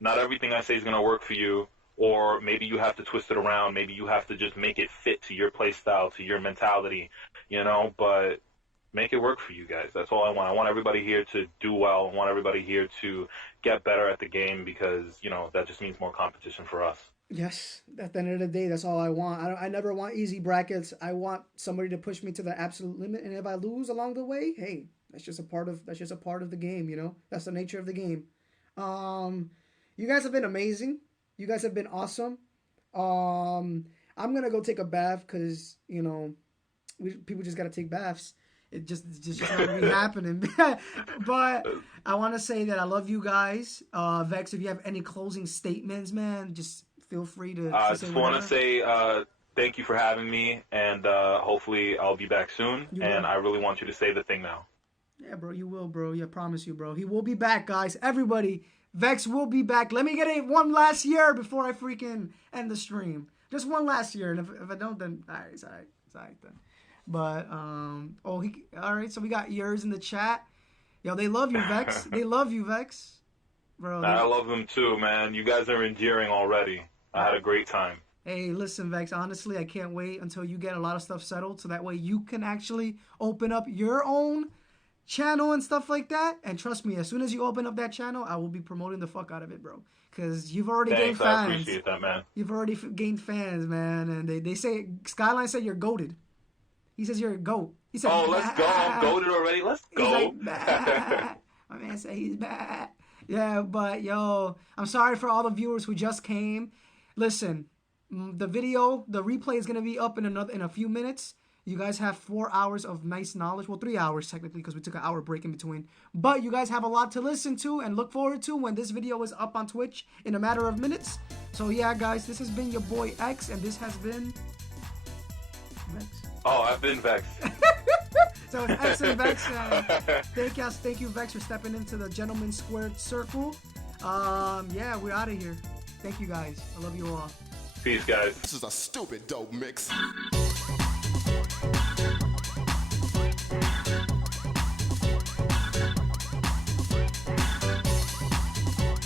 Not everything I say is gonna work for you. Or maybe you have to twist it around. Maybe you have to just make it fit to your play style, to your mentality. But make it work for you guys. That's all I want. I want everybody here to do well. I want everybody here to get better at the game because, that just means more competition for us. Yes. At the end of the day, that's all I want. I never want easy brackets. I want somebody to push me to the absolute limit. And if I lose along the way, hey, that's just a part of the game, That's the nature of the game. You guys have been amazing. You guys have been awesome. I'm going to go take a bath because, people just got to take baths. It just not be happening. But I want to say that I love you guys. Vex, if you have any closing statements, man, just feel free to I just want to say thank you for having me, and hopefully I'll be back soon. I really want you to say the thing now. Yeah, bro, you will, bro. I promise you, bro. He will be back, guys. Everybody, Vex will be back. Let me get it one last year before I freaking end the stream. Just one last year, and if I don't, then all right, it's all right then. But all right. So we got ears in the chat. Yo, they love you, Vex. They love you, Vex, bro. I love them too, man. You guys are endearing already. I had a great time. Hey, listen, Vex. Honestly, I can't wait until you get a lot of stuff settled, so that way you can actually open up your own channel and stuff like that. And trust me, as soon as you open up that channel, I will be promoting the fuck out of it, bro. Because you've already gained fans. I appreciate that, man. You've already gained fans, man. And they say Skyline said you're goated. He says you're a goat. He said, let's go. I'm goated already. Let's go. He's like, my man said he's bad. Yeah, but yo, I'm sorry for all the viewers who just came. Listen, the replay is gonna be up in a few minutes. You guys have 4 hours of nice knowledge. Well, 3 hours technically because we took an hour break in between. But you guys have a lot to listen to and look forward to when this video is up on Twitch in a matter of minutes. So yeah, guys, this has been your boy X, and this has been Vex. Oh, I've been Vexed. So it's X and Vex. Thank you, Vex, for stepping into the Gentleman's Squared Circle. Yeah, we're out of here. Thank you, guys. I love you all. Peace, guys. This is a stupid dope mix.